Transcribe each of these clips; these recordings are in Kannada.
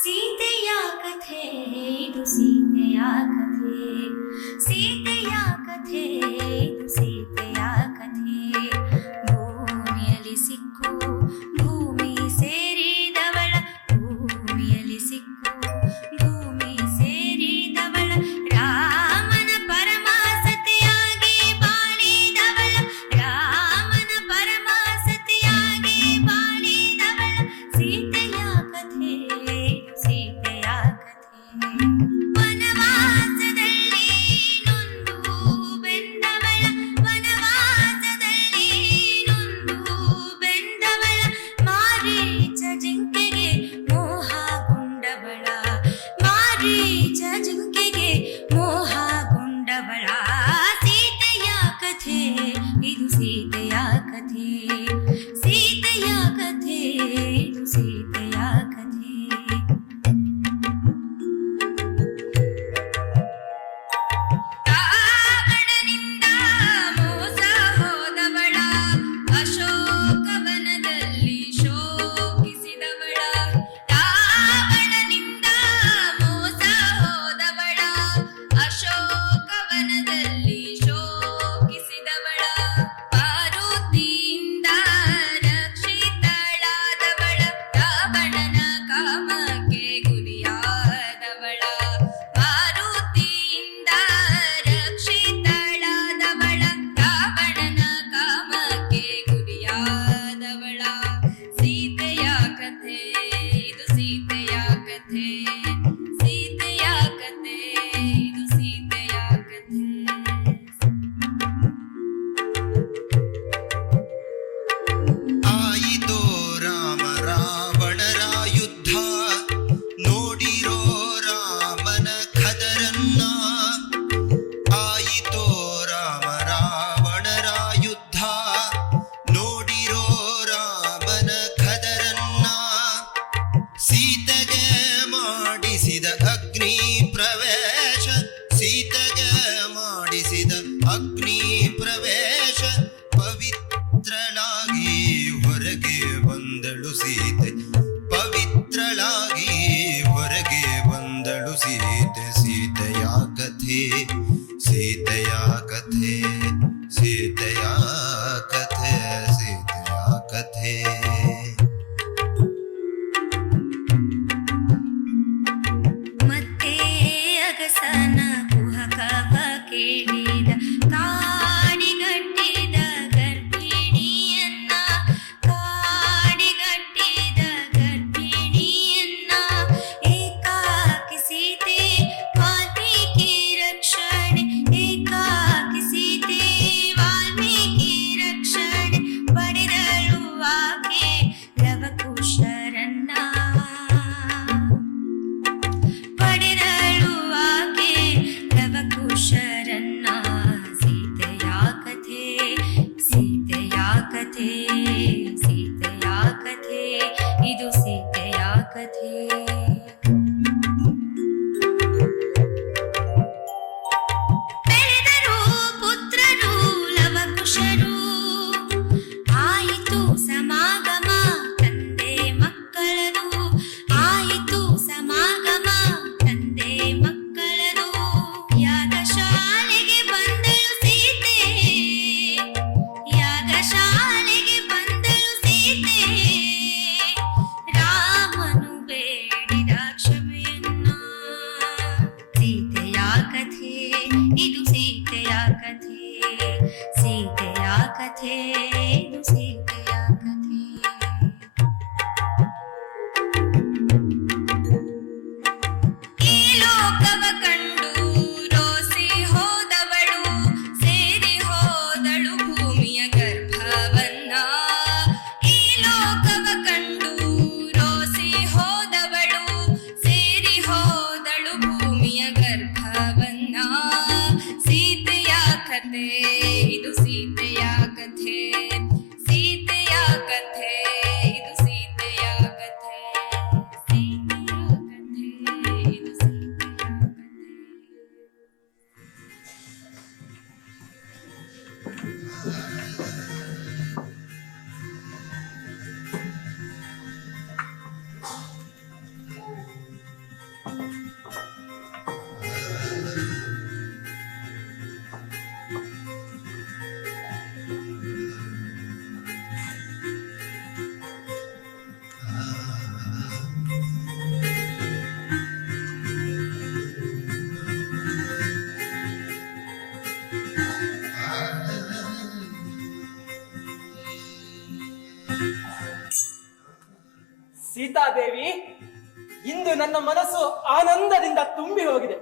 ಸೀತೆಯ ಕಥೆ ಇದು ಸೀತೆಯ ಕಥೆ, ಸೀತೆಯ ಕಥೆ ಇದು ಸೀತೆಯ ಕಥೆ. ಭೂಮಿಯಲ್ಲಿ ಸಿಕ್ಕು ಭೂಮಿ ಸೇರಿದವಳ, ಭೂಮಿಯಲ್ಲಿ ಸಿಕ್ಕು ಭೂಮಿ ಸೇರಿದವಳ, ರಾಮನ ಪರಮಾಸತಿಯಾಗಿ ಬಾಳಿದವಳ, ರಾಮನ ಪರಮಾಸತಿಯಾಗಿ ಬಾಳಿದವಳ. ಸೀತೆಯ ಕಥೆ ಸೀತೆಯ ಕಥೆ. ವನವಾಸದಲ್ಲಿ ನೊಂದು ಬೆಂದವಳ, ವನವಾಸದಲ್ಲಿ ನೊಂದು ಬೆಂದವಳ, ಮಾರೀಚ ಜಿಂಕೆಗೆ ಮೋಹಗೊಂಡವಳ, ಮಾರೀಚ ಜಿಂಕೆಗೆ ಮೋಹಗೊಂಡವಳ. ಸೀತೆಯ ಕಥೆ ಇದು ಸೀತೆಯ ಕಥೆ, ಸೀತೆಯ ಕಥೆ ಇದು ಸೀತೆಯ ಕಥೆ. ರಾವಣನಿಂದ ಮೋಸ ಹೋದವಳ, ಅಶೋಕವನದಲ್ಲಿ ಶೋಕಿಸಿದವಳ, ರಾವಣನಿಂದ ಮೋಸ ಹೋದವಳ, ಅಶೋಕವನದಲ್ಲಿ ಶೋಕಿಸಿದವಳ, ಮಾರುತಿಯಿಂದ ರಕ್ಷಿತಳಾದವಳ, ರಾವಣನ ಕಾಮಕ್ಕೆ ಗುರಿಯಾದವಳ, ಮಾರುತಿಯಿಂದ ರಕ್ಷಿತಳಾದವಳ, ರಾವಣನ ಕಾಮಕ್ಕೆ ಗುರಿಯಾದವಳ. ಸೀತೆಯ ಕಥೆ ಇದು ಸೀತೆಯ ಕಥೆ, ಸೀತೆಯ ಕಥೆ ಇದು ಸೀತೆಯ ಕಥೆ. ಆಯಿತೋ ರಾಮ ರಾವಣರ ಯುದ್ಧ, ನೋಡಿರೋ ರಾಮನ ಖದರನ್ನ. ಆಯಿತೋ ರಾಮ ರಾವಣರ ಯುದ್ಧ, ನೋಡಿರೋ ರಾಮನ ಖದರನ್ನ. ಸೀತೆಗೆ ಮಾಡಿಸಿದ ಅಗ್ನಿ ಪ್ರವೇಶ, ಸೀತೆಗೆ ಮಾಡಿಸಿದ ಅಗ್ನಿ ಪ್ರವೇಶ. ಪವಿತ್ರಳಾಗಿ ಹೊರಗೆ ಬಂದಳು ಸೀತೆ, ಪವಿತ್ರಳಾಗಿ ಹೊರಗೆ ಬಂದಳು ಸೀತೆ. ಸೀತೆಯ ಕಥೆ ಸೀತೆಯ ಕಥೆ, ಸೀತೆಯ ಕಥೆ ಸೀತೆಯ ಕಥೆ. ಮತ್ತೆ ಅಗಸನ ಕುಹಕವ ಕೇಳಿದ, ಕಾಡಿಗಟ್ಟಿದ ಗರ್ಭಿಣಿಯನ್ನ, ಕಾಡಿಗಟ್ಟಿದ ಗರ್ಭಿಣಿಯನ್ನ. ಏಕಾಕಿ ಸೀತೆ ವಾಲ್ಮೀಕಿ ರಕ್ಷಣೆ, ಏಕಾಕಿ ಸೀತೆ ವಾಲ್ಮೀಕಿ ರಕ್ಷಣೆ. ಪಡೆದಳು ಆಕೆ ಲವಕುಶರನ್ನ, ಪಡೆದಳು ಆಕೆ ಲವಕುಶರನ್ನ. ಸೀತೆಯ ಕಥೆ ಸೀತೆಯ ಕಥೆ, ಸೀತೆಯ ಕಥೆ ಇದು ಸೀತೆಯ ಕಥೆ. ಬೆಳೆದರು ಪುತ್ರರು ಲವಕುಶರು, ಆಯಿತು ಸಮಾಗಮ ತಂದೆ ಮಕ್ಕಳದು, ಆಯಿತು ಸಮಾಗಮ ತಂದೆ ಮಕ್ಕಳದು. ಯಾಗಶಾಲೆಗೆ ಬಂದಳು ಸೀತೆ, ಯಾಗಶಾಲೆಗೆ ಬಂದಳು ಸೀತೆ. ರಾಮನು ಬೇಡಿದ ಕ್ಷಮೆಯನ್ನ. ಸೀತೆಯ ಕಥೆ ಇದು ಸೀತೆಯ ಕಥೆ, ಸೀತೆಯ ಕಥೆ ಇದು ಸೀತೆಯ ಕಥೆ. ಈ ಲೋಕವ ಕಂಡು ರೋಸಿ ಹೋದವಳು, ಸೇರಿ ಹೋದಳು ಭೂಮಿಯ ಗರ್ಭವನ್ನ. ಈ ಲೋಕವ ಕಂಡು ರೋಸಿ ಹೋದವಳು, ಸೇರಿ ಹೋದಳು ಭೂಮಿಯ ಗರ್ಭವನ್ನ. ಸೀತೆಯ ಕಥೆ ಇದು ಸೀತೆಯ ಕಥೆ. ಸೀತಾದೇವಿ, ಇಂದು ನನ್ನ ಮನಸ್ಸು ಆನಂದದಿಂದ ತುಂಬಿ ಹೋಗಿದೆ.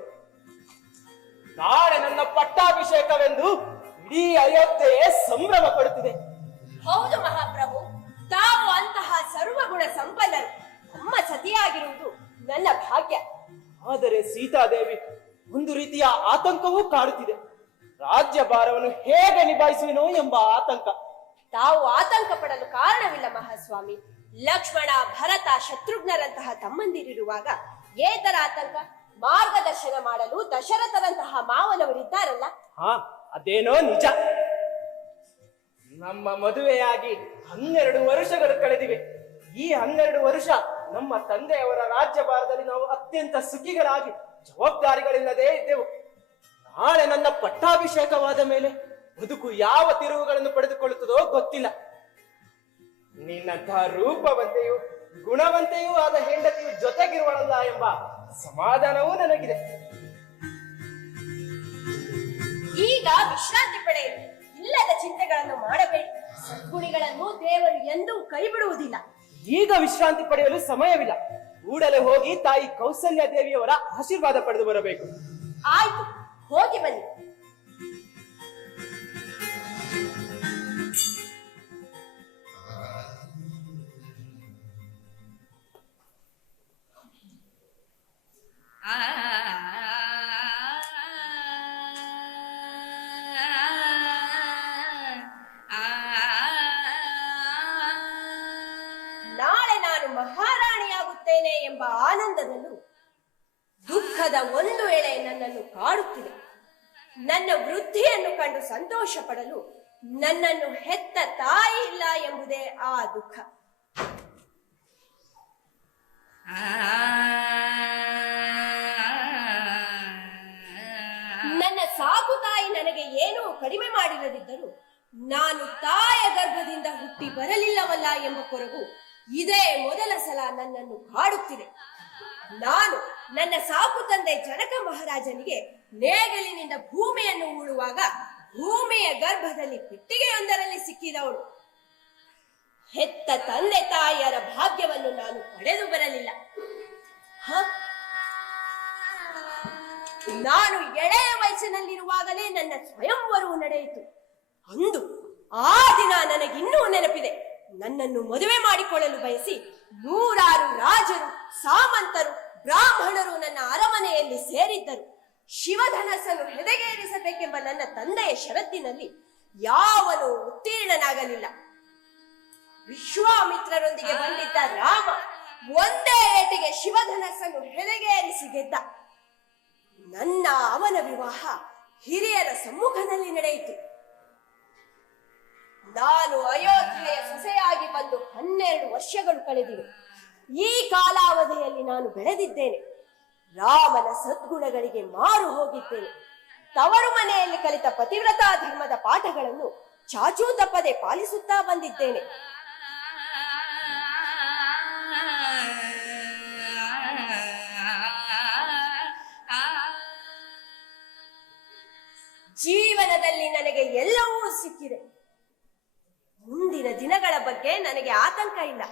ನಾಳೆ ನನ್ನ ಪಟ್ಟಾಭಿಷೇಕವೆಂದು ಇಡೀ ಅಯೋಧ್ಯೆಯೇ ಸಂಭ್ರಮ ಪಡುತ್ತಿದೆ. ಹೌದು ಮಹಾಪ್ರಭು, ತಾವು ಅಂತಹ ಸರ್ವಗುಣ ಸಂಪನ್ನರು. ಅಮ್ಮ ಸತಿಯಾಗಿರುವುದು ನನ್ನ ಭಾಗ್ಯ. ಆದರೆ ಸೀತಾದೇವಿ, ಒಂದು ರೀತಿಯ ಆತಂಕವೂ ಕಾಡುತ್ತಿದೆ. ರಾಜ್ಯ ಭಾರವನ್ನು ಹೇಗೆ ನಿಭಾಯಿಸುವೆನೋ ಎಂಬ ಆತಂಕ. ತಾವು ಆತಂಕ ಪಡಲು ಕಾರಣವಿಲ್ಲ ಮಹಾಸ್ವಾಮಿ. ಲಕ್ಷ್ಮಣ, ಭರತ, ಶತ್ರುಘ್ನರಂತಹ ತಮ್ಮಂದಿರಿರುವಾಗ ಏತರ ಆತಂಕ? ಮಾರ್ಗದರ್ಶನ ಮಾಡಲು ದಶರಥರಂತಹ ಮಾವನವರಿದ್ದಾರಲ್ಲ. ಅದೇನೋ ನಿಜ. ನಮ್ಮ ಮದುವೆಯಾಗಿ 12 ವರ್ಷಗಳು ಕಳೆದಿವೆ. ಈ 12 ವರ್ಷ ನಮ್ಮ ತಂದೆಯವರ ರಾಜ್ಯಭಾರದಲ್ಲಿ ನಾವು ಅತ್ಯಂತ ಸುಖಿಗಳಾಗಿ ಜವಾಬ್ದಾರಿಗಳಿಲ್ಲದೆ ಇದ್ದೆವು. ನಾಳೆ ನನ್ನ ಪಟ್ಟಾಭಿಷೇಕವಾದ ಮೇಲೆ ಬದುಕು ಯಾವ ತಿರುವುಗಳನ್ನು ಪಡೆದುಕೊಳ್ಳುತ್ತದೋ ಗೊತ್ತಿಲ್ಲ. ನಿನ್ನಂತಹ ರೂಪವಂತೆಯೂ ಗುಣವಂತೆಯೂ ಆದ ಹೆಂಡತಿಯು ಜೊತೆಗಿರುವಳಲ್ಲ ಎಂಬ ಸಮಾಧಾನವೂ ನನಗಿದೆ. ಈಗ ವಿಶ್ರಾಂತಿ ಪಡೆಯಿರಿ. ಇಲ್ಲದ ಚಿಂತೆಗಳನ್ನು ಮಾಡಬೇಡಿ. ಸದ್ಗುಣಿಗಳನ್ನು ದೇವರು ಎಂದೂ ಕೈ ಬಿಡುವುದಿಲ್ಲ. ಈಗ ವಿಶ್ರಾಂತಿ ಪಡೆಯಲು ಸಮಯವಿಲ್ಲ. ಕೂಡಲೇ ಹೋಗಿ ತಾಯಿ ಕೌಸಲ್ಯ ದೇವಿಯವರ ಆಶೀರ್ವಾದ ಪಡೆದು ಬರಬೇಕು. ಆಯ್ತು, ಹೋಗಿ ಬನ್ನಿ. ನಾಳೆ ನಾನು ಮಹಾರಾಣಿಯಾಗುತ್ತೇನೆ ಎಂಬ ಆನಂದದಲ್ಲೂ ದುಃಖದ ಒಂದು ವೇಳೆ ನನ್ನನ್ನು ಕಾಡುತ್ತಿದೆ. ನನ್ನ ವೃದ್ಧಿಯನ್ನು ಕಂಡು ಸಂತೋಷ ಪಡಲು ನನ್ನನ್ನು ಹೆತ್ತ ತಾಯಿ ಇಲ್ಲ ಎಂಬುದೇ ಆ ದುಃಖ. ನನ್ನ ಸಾಕು ತಾಯಿ ನನಗೆ ಏನೂ ಕಡಿಮೆ ಮಾಡಿರದಿದ್ದರೂ ನಾನು ತಾಯ ಗರ್ಭದಿಂದ ಹುಟ್ಟಿ ಬರಲಿಲ್ಲವಲ್ಲ ಎಂಬ ಕೊರಗು ಇದೇ ಮೊದಲ ಸಲ ನನ್ನನ್ನು ಕಾಡುತ್ತಿದೆ. ನಾನು ನನ್ನ ಸಾಕು ತಂದೆ ಜನಕ ಮಹಾರಾಜನಿಗೆ ನೇಗಿಲಿನಿಂದ ಭೂಮಿಯನ್ನು ಉಳುವಾಗ ಭೂಮಿಯ ಗರ್ಭದಲ್ಲಿ ಪೆಟ್ಟಿಗೆಯೊಂದರಲ್ಲಿ ಸಿಕ್ಕಿದವಳು. ಹೆತ್ತ ತಂದೆ ತಾಯಿಯರ ಭಾಗ್ಯವನ್ನು ನಾನು ಪಡೆದು ಬರಲಿಲ್ಲ. ನಾನು ಎಳೆಯ ವಯಸ್ಸಿನಲ್ಲಿರುವಾಗಲೇ ನನ್ನ ಸ್ವಯಂವರವು ನಡೆಯಿತು. ಅಂದು ಆ ದಿನ ನನಗಿನ್ನೂ ನೆನಪಿದೆ. ನನ್ನನ್ನು ಮದುವೆ ಮಾಡಿಕೊಳ್ಳಲು ಬಯಸಿ 100 ರಾಜರು, ಸಾಮಂತರು, ಬ್ರಾಹ್ಮಣರು ನನ್ನ ಅರಮನೆಯಲ್ಲಿ ಸೇರಿದ್ದರು. ಶಿವಧನಸ್ಸನ್ನು ಹೆದೆಗೇರಿಸಬೇಕೆಂಬ ನನ್ನ ತಂದೆಯ ಷರತ್ತಿನಲ್ಲಿ ಯಾವನೂ ಉತ್ತೀರ್ಣನಾಗಲಿಲ್ಲ. ವಿಶ್ವಾಮಿತ್ರರೊಂದಿಗೆ ಬಂದಿದ್ದ ರಾಮ ಒಂದೇ ಏಟಿಗೆ ಶಿವಧನಸ್ಸನ್ನು ಹೆದೆಗೇರಿಸಿ ಗೆದ್ದ. ನನ್ನ ಅವನ ವಿವಾಹ ಹಿರಿಯರ ಸಮ್ಮುಖದಲ್ಲಿ ನಡೆಯಿತು. ನಾನು ಅಯೋಧ್ಯೆಯ ಸೊಸೆಯಾಗಿ ಬಂದು 12 ವರ್ಷಗಳು ಕಳೆದಿವೆ. ಈ ಕಾಲಾವಧಿಯಲ್ಲಿ ನಾನು ಬೆಳೆದಿದ್ದೇನೆ. ರಾಮನ ಸದ್ಗುಣಗಳಿಗೆ ಮಾರು ಹೋಗಿದ್ದೇನೆ. ತವರು ಮನೆಯಲ್ಲಿ ಕಲಿತ ಪತಿವ್ರತಾ ಧರ್ಮದ ಪಾಠಗಳನ್ನು ಚಾಚೂ ತಪ್ಪದೆ ಪಾಲಿಸುತ್ತಾ ಬಂದಿದ್ದೇನೆ. ಜೀವನದಲ್ಲಿ ನನಗೆ ಎಲ್ಲವೂ ಸಿಕ್ಕಿದೆ. ಮುಂದಿನ ದಿನಗಳ ಬಗ್ಗೆ ನನಗೆ ಆತಂಕ ಇಲ್ಲ.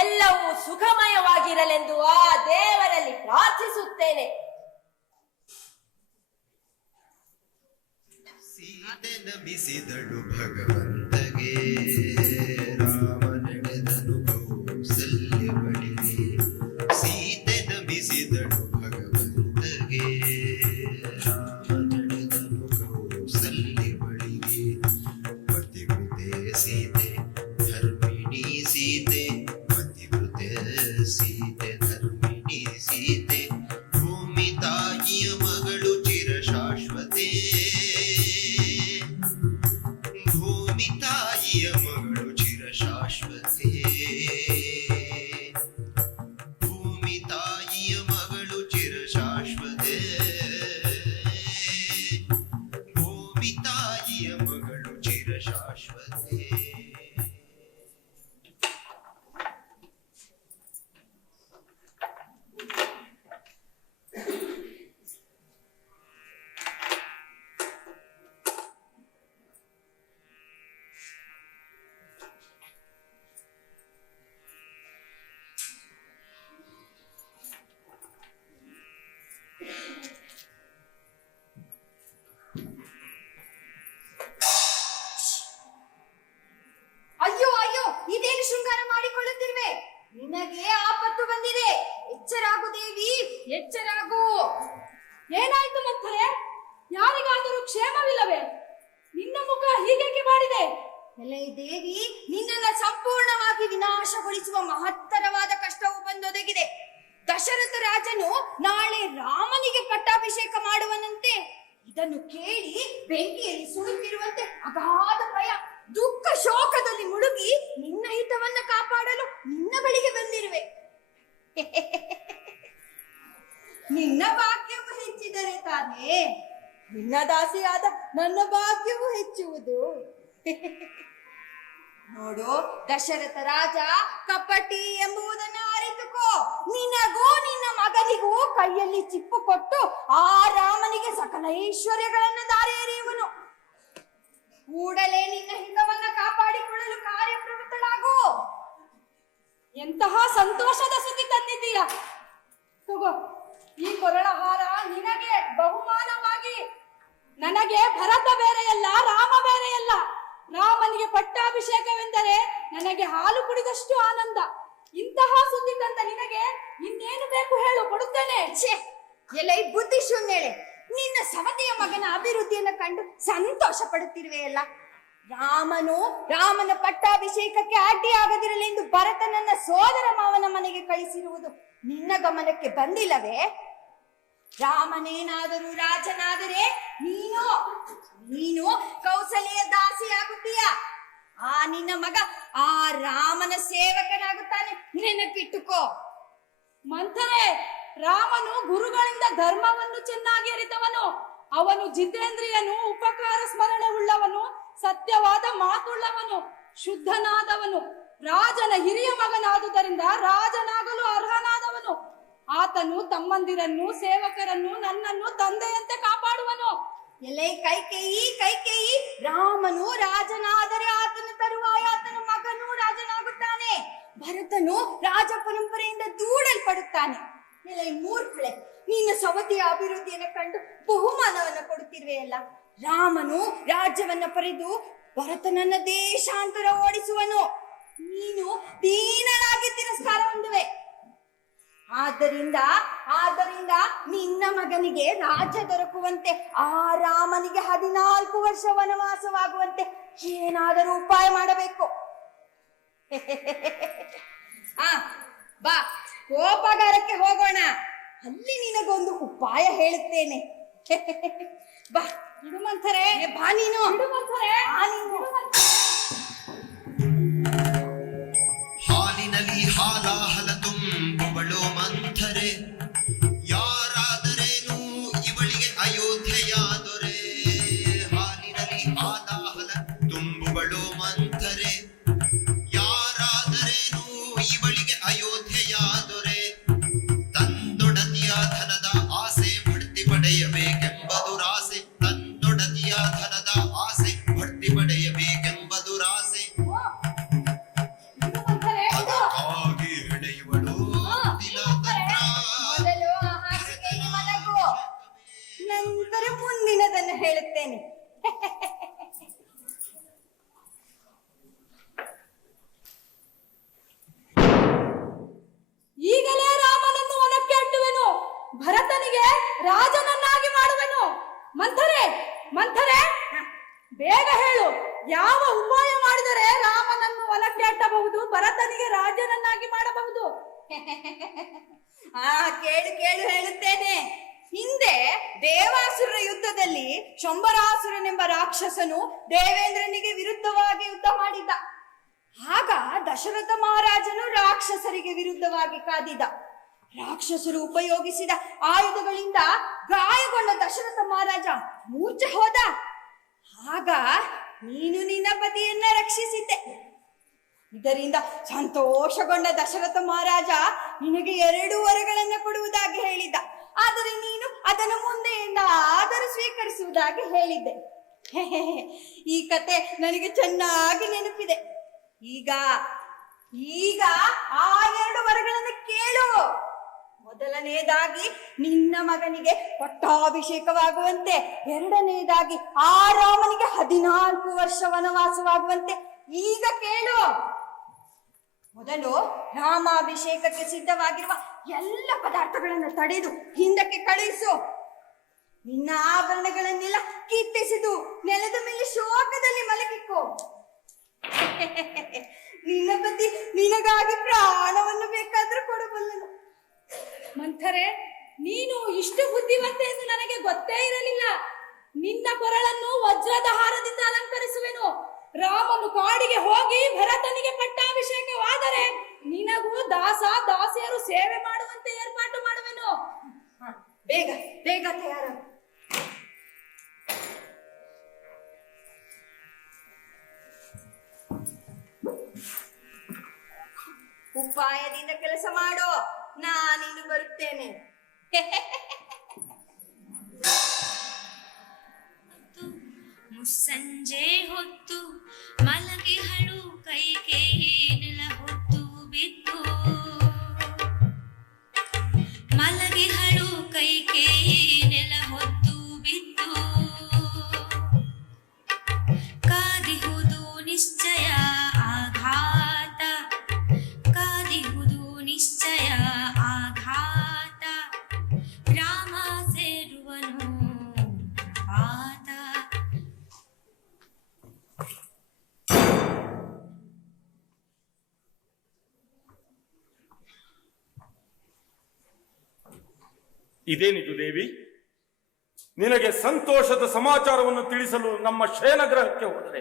ಎಲ್ಲವೂ ಸುಖಮಯವಾಗಿರಲೆಂದು ಆ ದೇವರಲ್ಲಿ ಪ್ರಾರ್ಥಿಸುತ್ತೇನೆ. ಸೀತೆ ನಮಿಸಿದಳು ಭಗವಂತಗೆ, ರಾಮ ನಡೆದನು ಕೌಸಲ್ಯ ಬಳಿಗೆ. ಸೀತೆ ನಮಿಸಿದಳು ಭಗವಂತಗೆ, ರಾಮ ನಡೆದನು ಕೌಸಲ್ಯ ಬಳಿಗೆ. ಪತಿವೃತೆ ಸೀತೆ ಧರ್ಮಿಣಿ ಸೀತೆ, ಪತಿವೃತೆ ಸೀತೆ ಧರ್ಮಿಣಿ ಸೀತೆ. ಭೂಮಿ ತಾಯಿಯ ಮಗಳು ಚಿರ ಶಾಶ್ವತೆ, ಭೂಮಿ ತಾಯಿಯ ಮಗಳು ಚಿರ ಶಾಶ್ವತೆ. ಭೂಮಿ ತಾಯಿಯ ಮಗಳು ಚಿರ ಶಾಶ್ವತೆ, ಭೂಮಿ ತಾಯಿಯ ಮಗಳು ಚಿರ ಶಾಶ್ವತೆ. ಎಚ್ಚರಾಗು. ಏನಾಯ್ತು ಮಂಥರೆ? ಯಾರಿಗಾದರೂ ಕ್ಷೇಮವಿಲ್ಲವೇ? ನಿನ್ನ ಮುಖ ಹೀಗೇಕೆ ಮಾಡಿದೆ? ಎಲೆ ದೇವಿ, ನಿನ್ನನ್ನು ಸಂಪೂರ್ಣವಾಗಿ ವಿನಾಶಗೊಳಿಸುವ ಮಹತ್ತರವಾದ ಕಷ್ಟವು ಬಂದೊದಗಿದೆ. ದಶರಥ ರಾಜನು ನಾಳೆ ರಾಮನಿಗೆ ಪಟ್ಟಾಭಿಷೇಕ ಮಾಡುವನಂತೆ. ಇದನ್ನು ಕೇಳಿ ಬೆಂಕಿಯಲ್ಲಿ ಸುಡುತ್ತಿರುವಂತೆ ಅಗಾಧ ಭಯ, ದುಃಖ, ಶೋಕದಲ್ಲಿ ಮುಳುಗಿ ನಿನ್ನ ಹಿತವನ್ನ ಕಾಪಾಡಲು ನಿನ್ನ ಬಳಿಗೆ ಬಂದಿರುವೆ. ನಿನ್ನ ಭಾಗ್ಯವು ಹೆಚ್ಚಿದರೆ ತಾನೇ ನಿನ್ನ ದಾಸಿಯಾದ ನನ್ನ ಭಾಗ್ಯವು ಹೆಚ್ಚುವುದು. ನೋಡು, ದಶರಥ ರಾಜ ಕಪಟಿ ಎಂಬುದನ್ನು ಅರಿತುಕೋ. ನಿನಗೂ ನಿನ್ನ ಮಗನಿಗೂ ಕೈಯಲ್ಲಿ ಚಿಪ್ಪು ಕೊಟ್ಟು ಆ ರಾಮನಿಗೆ ಸಕಲ ಐಶ್ವರ್ಯಗಳನ್ನು ದಾರಿ ಎರೆಯುವನು. ಕೂಡಲೇ ನಿನ್ನ ಹಿತವನ್ನ ಕಾಪಾಡಿಕೊಳ್ಳಲು ಕಾರ್ಯಪ್ರವೃತ್ತಳಾಗು. ಎಂತಹ ಸಂತೋಷದ ಸುದ್ದಿ ತಂದಿದ್ದೀಯ. ತಗೋ, ಈ ಕೊರಳ ಹಾರ ನಿನಗೆ ಬಹುಮಾನವಾಗಿ. ನನಗೆ ಭರತ ಬೇರೆಯಲ್ಲ, ರಾಮ ಬೇರೆಯಲ್ಲ. ರಾಮನಿಗೆ ಪಟ್ಟಾಭಿಷೇಕವೆಂದರೆ ನನಗೆ ಹಾಲು ಕುಡಿದಷ್ಟು ಆನಂದ. ಇಂತಹ ಸುದ್ದಿ ತಂದ ನಿನಗೆ ಇನ್ನೇನು ಬೇಕು ಹೇಳು, ಕೊಡುತ್ತೇನೆ. ಎಲೆ ಬುದ್ಧಿ ಶೂನ್ಯಳೆ, ನಿನ್ನ ಸವತಿಯ ಮಗನ ಅಭಿವೃದ್ಧಿಯನ್ನು ಕಂಡು ಸಂತೋಷ ಪಡುತ್ತಿರುವೆಯಲ್ಲ. ರಾಮನ ಪಟ್ಟಾಭಿಷೇಕಕ್ಕೆ ಅಡ್ಡಿಯಾಗದಿರಲೆಂದು ಭರತನನ್ನ ಸೋದರ ಮಾವನ ಮನೆಗೆ ಕಳಿಸಿರುವುದು ನಿನ್ನ ಗಮನಕ್ಕೆ ಬಂದಿಲ್ಲವೇ? ರಾಮನೇನಾದರೂ ರಾಜನಾದರೆ ನೀನು ಕೌಸಲ್ಯ ದಾಸಿಯಾಗುತ್ತೀಯ. ಆ ನಿನ್ನ ಮಗ ಆ ರಾಮನ ಸೇವಕನಾಗುತ್ತಾನೆ, ನೆನಪಿಟ್ಟುಕೋ. ಮಂಥರೆ, ರಾಮನು ಗುರುಗಳಿಂದ ಧರ್ಮವನ್ನು ಚೆನ್ನಾಗಿ ಅರಿತವನು. ಅವನು ಜಿತೇಂದ್ರಿಯನು, ಉಪಕಾರ ಸ್ಮರಣೆ ಉಳ್ಳವನು, ಸತ್ಯವಾದ ಮಾತುಳ್ಳವನು, ಶುದ್ಧನಾದವನು, ರಾಜನ ಹಿರಿಯ ಮಗನಾದುದರಿಂದ ರಾಜನಾಗಲು ಅರ್ಹನಾದವನು. ಆತನು ತಮ್ಮಂದಿರನ್ನು, ಸೇವಕರನ್ನು, ನನ್ನನ್ನು ತಂದೆಯಂತೆ ಕಾಪಾಡುವನು. ಎಲೆ ಕೈಕೇಯಿ, ರಾಮನು ರಾಜನಾದರೆ ಆತನ ತರುವಾಯ ಆತನ ಮಗನು ರಾಜನಾಗುತ್ತಾನೆ. ಭರತನು ರಾಜ ಪರಂಪರೆಯಿಂದ ದೂಡಲ್ಪಡುತ್ತಾನೆ. ಎಲೆ ಮೂರ್ಖಳೆ, ನಿನ್ನ ಸವತಿಯ ಅಭಿವೃದ್ಧಿಯನ್ನು ಕಂಡು ಬಹುಮಾನವನ್ನು ಕೊಡುತ್ತಿರುವೆಯಲ್ಲ. ರಾಮನು ರಾಜ್ಯವನ್ನ ಪಡೆದು ಭರತನನ್ನ ದೇಶಾಂತರ ಓಡಿಸುವನು. ನೀನು ದೀನಳಾಗಿ ತಿರಸ್ಕಾರ ಹೊಂದುವೆ. ಆದ್ದರಿಂದ ನಿನ್ನ ಮಗನಿಗೆ ರಾಜ್ಯ ದೊರಕುವಂತೆ, ಆ ರಾಮನಿಗೆ 14 ವರ್ಷ ವನವಾಸವಾಗುವಂತೆ ಏನಾದರೂ ಉಪಾಯ ಮಾಡಬೇಕು. ಬಾ, ಕೋಪಾಗಾರಕ್ಕೆ ಹೋಗೋಣ. ಅಲ್ಲಿ ನಿನಗೊಂದು ಉಪಾಯ ಹೇಳುತ್ತೇನೆ. ಬಾ. ಬಿಡು ಮಂಥರೆ, ಬಾ ನೀನು. ಬಿಡು ಮಂಥರೆ, ಹಾಲಿನಲ್ಲಿ ಹಾಲಾಹಲ ತುಂಬುವಳು ಮಂಥರೆ, ಯಾರಾದರೇನು ಇವಳಿಗೆ ಅಯೋಧ್ಯೆಯ ದೊರೆ. ಹಾಲಿನಲ್ಲಿ ಹಾಲಾಹಲ ತುಂಬುವಳು ಮಂಥರೆ, ಯಾರಾದರೇನು ಇವಳಿಗೆ ಅಯೋಧ್ಯೆಯ ದೊರೆ. ತಂದೊಡತಿಯ ಧನದ ಆಸೆ ಬಡ್ತಿ ಪಡೆಯಬೇಕೆಂಬುದು ರಾಸೆ. ತಂದೊಡತಿಯ ಧನದ ಆಸೆ ಬಡ್ತಿ ಪಡೆಯಬೇಕೆಂಬುದು ರಾಸೆ. ಅದಕ್ಕಾಗಿ ಹೆಣೆಯುವಳು ತಿಲತಂತ್ರ. ಮೊದಲು ಆ ಹಾಸಿಗೆಯಲ್ಲಿ ಮಲಗು, ನಂತರ ಮುಂದಿನದನ್ನು ಹೇಳುತ್ತೇನೆ. ಈಗಲೇ ರಾಮನನ್ನು ವನಕ್ಕೆ ಅಟ್ಟುವೆನು, ಭರತನಿಗೆ ರಾಜನನ್ನಾಗಿ ಮಾಡುವೆನು. ಮಂಥರೆ, ಬೇಗ ಹೇಳು, ಯಾವ ಉಪಾಯ ಮಾಡಿದರೆ ರಾಮನನ್ನು ವನಕ್ಕೆ ಅಟ್ಟಬಹುದು, ಭರತನಿಗೆ ರಾಜನನ್ನಾಗಿ ಮಾಡಬಹುದು? ಕೇಳು ಹೇಳುತ್ತೇನೆ. ಹಿಂದೆ ದೇವಾಸುರರ ಯುದ್ಧದಲ್ಲಿ ಶಂಬರಾಸುರನೆಂಬ ರಾಕ್ಷಸನು ದೇವೇಂದ್ರನಿಗೆ ವಿರುದ್ಧವಾಗಿ ಯುದ್ಧ ಮಾಡಿದ್ದ. ಆಗ ದಶರಥ ಮಹಾರಾಜನು ರಾಕ್ಷಸರಿಗೆ ವಿರುದ್ಧವಾಗಿ ಕಾದಿದ್ದ. ರಾಕ್ಷಸರು ಉಪಯೋಗಿಸಿದ ಆಯುಧಗಳಿಂದ ಗಾಯಗೊಂಡ ದಶರಥ ಮಹಾರಾಜ ಮೂರ್ಛೆ ಹೋದ. ಆಗ ನೀನು ನಿನ್ನ ಪತಿಯನ್ನ ರಕ್ಷಿಸಿದ್ದೆ. ಇದರಿಂದ ಸಂತೋಷಗೊಂಡ ದಶರಥ ಮಹಾರಾಜ ನಿನಗೆ 2 ವರಗಳನ್ನು ಕೊಡುವುದಾಗಿ ಹೇಳಿದ್ದ. ಆದರೆ ನೀನು ಅದನ್ನು ಮುಂದೆಯಿಂದ ಆದರೂ ಸ್ವೀಕರಿಸುವುದಾಗಿ ಹೇಳಿದ್ದೆ. ಈ ಕತೆ ನನಗೆ ಚೆನ್ನಾಗಿ ನೆನಪಿದೆ. ಈಗ ಆ 2 ವರಗಳನ್ನು ಕೇಳು. ಮೊದಲನೇದಾಗಿ ನಿನ್ನ ಮಗನಿಗೆ ಪಟ್ಟಾಭಿಷೇಕವಾಗುವಂತೆ, ಎರಡನೇದಾಗಿ ಆ ರಾಮನಿಗೆ 14 ವರ್ಷ ವನವಾಸವಾಗುವಂತೆ ಈಗ ಕೇಳು. ಮೊದಲು ರಾಮಾಭಿಷೇಕಕ್ಕೆ ಸಿದ್ಧವಾಗಿರುವ ಎಲ್ಲ ಪದಾರ್ಥಗಳನ್ನು ತಡೆದು ಹಿಂದಕ್ಕೆ ಕಳುಹಿಸು. ನಿನ್ನ ಆಭರಣಗಳನ್ನೆಲ್ಲ ಕಿತ್ತೆಸೆದು ನೆಲದ ಮೇಲೆ ಶೋಕದಲ್ಲಿ ಮಲಗಿಕೋ. ನಿನ್ನ ಪತಿ ನಿನಗಾಗಿ ಪ್ರಾಣವನ್ನು ಬೇಕಾದ್ರೂ ಕೊಡಬಲ್ಲನು. ಮಂಥರೆ, ನೀನು ಇಷ್ಟು ಬುದ್ಧಿವಂತೆ ಎಂದು ನನಗೆ ಗೊತ್ತೇ ಇರಲಿಲ್ಲ. ನಿನ್ನ ಕೊರಳನ್ನು ವಜ್ರದ ಹಾರದಿಂದ ಅಲಂಕರಿಸುವೆನು. ರಾಮನು ಕಾಡಿಗೆ ಹೋಗಿ ಭರತನಿಗೆ ಪಟ್ಟಾಭಿಷೇಕವಾದರೆ ನಿನಗೂ ದಾಸ ದಾಸಿಯರು ಸೇವೆ ಮಾಡುವಂತೆ ಏರ್ಪಾಟು ಮಾಡುವೆನು. ಬೇಗ ಬೇಗ ತಯಾರ. ಉಪಾಯದಿಂದ ಕೆಲಸ ಮಾಡೋ, ನಾನಿನ್ನು ಬರುತ್ತೇನೆ. ಮುಸ್ಸಂಜೆ ಹೊತ್ತು ಮಲಗಿಹಳು ಕೈಗೆ ನೆಲ ಹೊತ್ತು ಬಿತ್ತು. ಮಲಗಿಹಳು ಕೈಗೆ ನೆಲ ಹೊತ್ತು ಬಿತ್ತು. ಕಾದಿಹುದು ನಿಶ್ಚಯ ಆಘಾತ. ಕಾದಿಹುದು ನಿಶ್ಚಯ ಆಘಾತ. ರಾಮ ಸೇರುವನು ಆತ. ಇದೇನಿದು ದೇವಿ? ನಿನಗೆ ಸಂತೋಷದ ಸಮಾಚಾರವನ್ನು ತಿಳಿಸಲು ನಮ್ಮ ಶಯನಗ್ರಹಕ್ಕೆ ಹೋದರೆ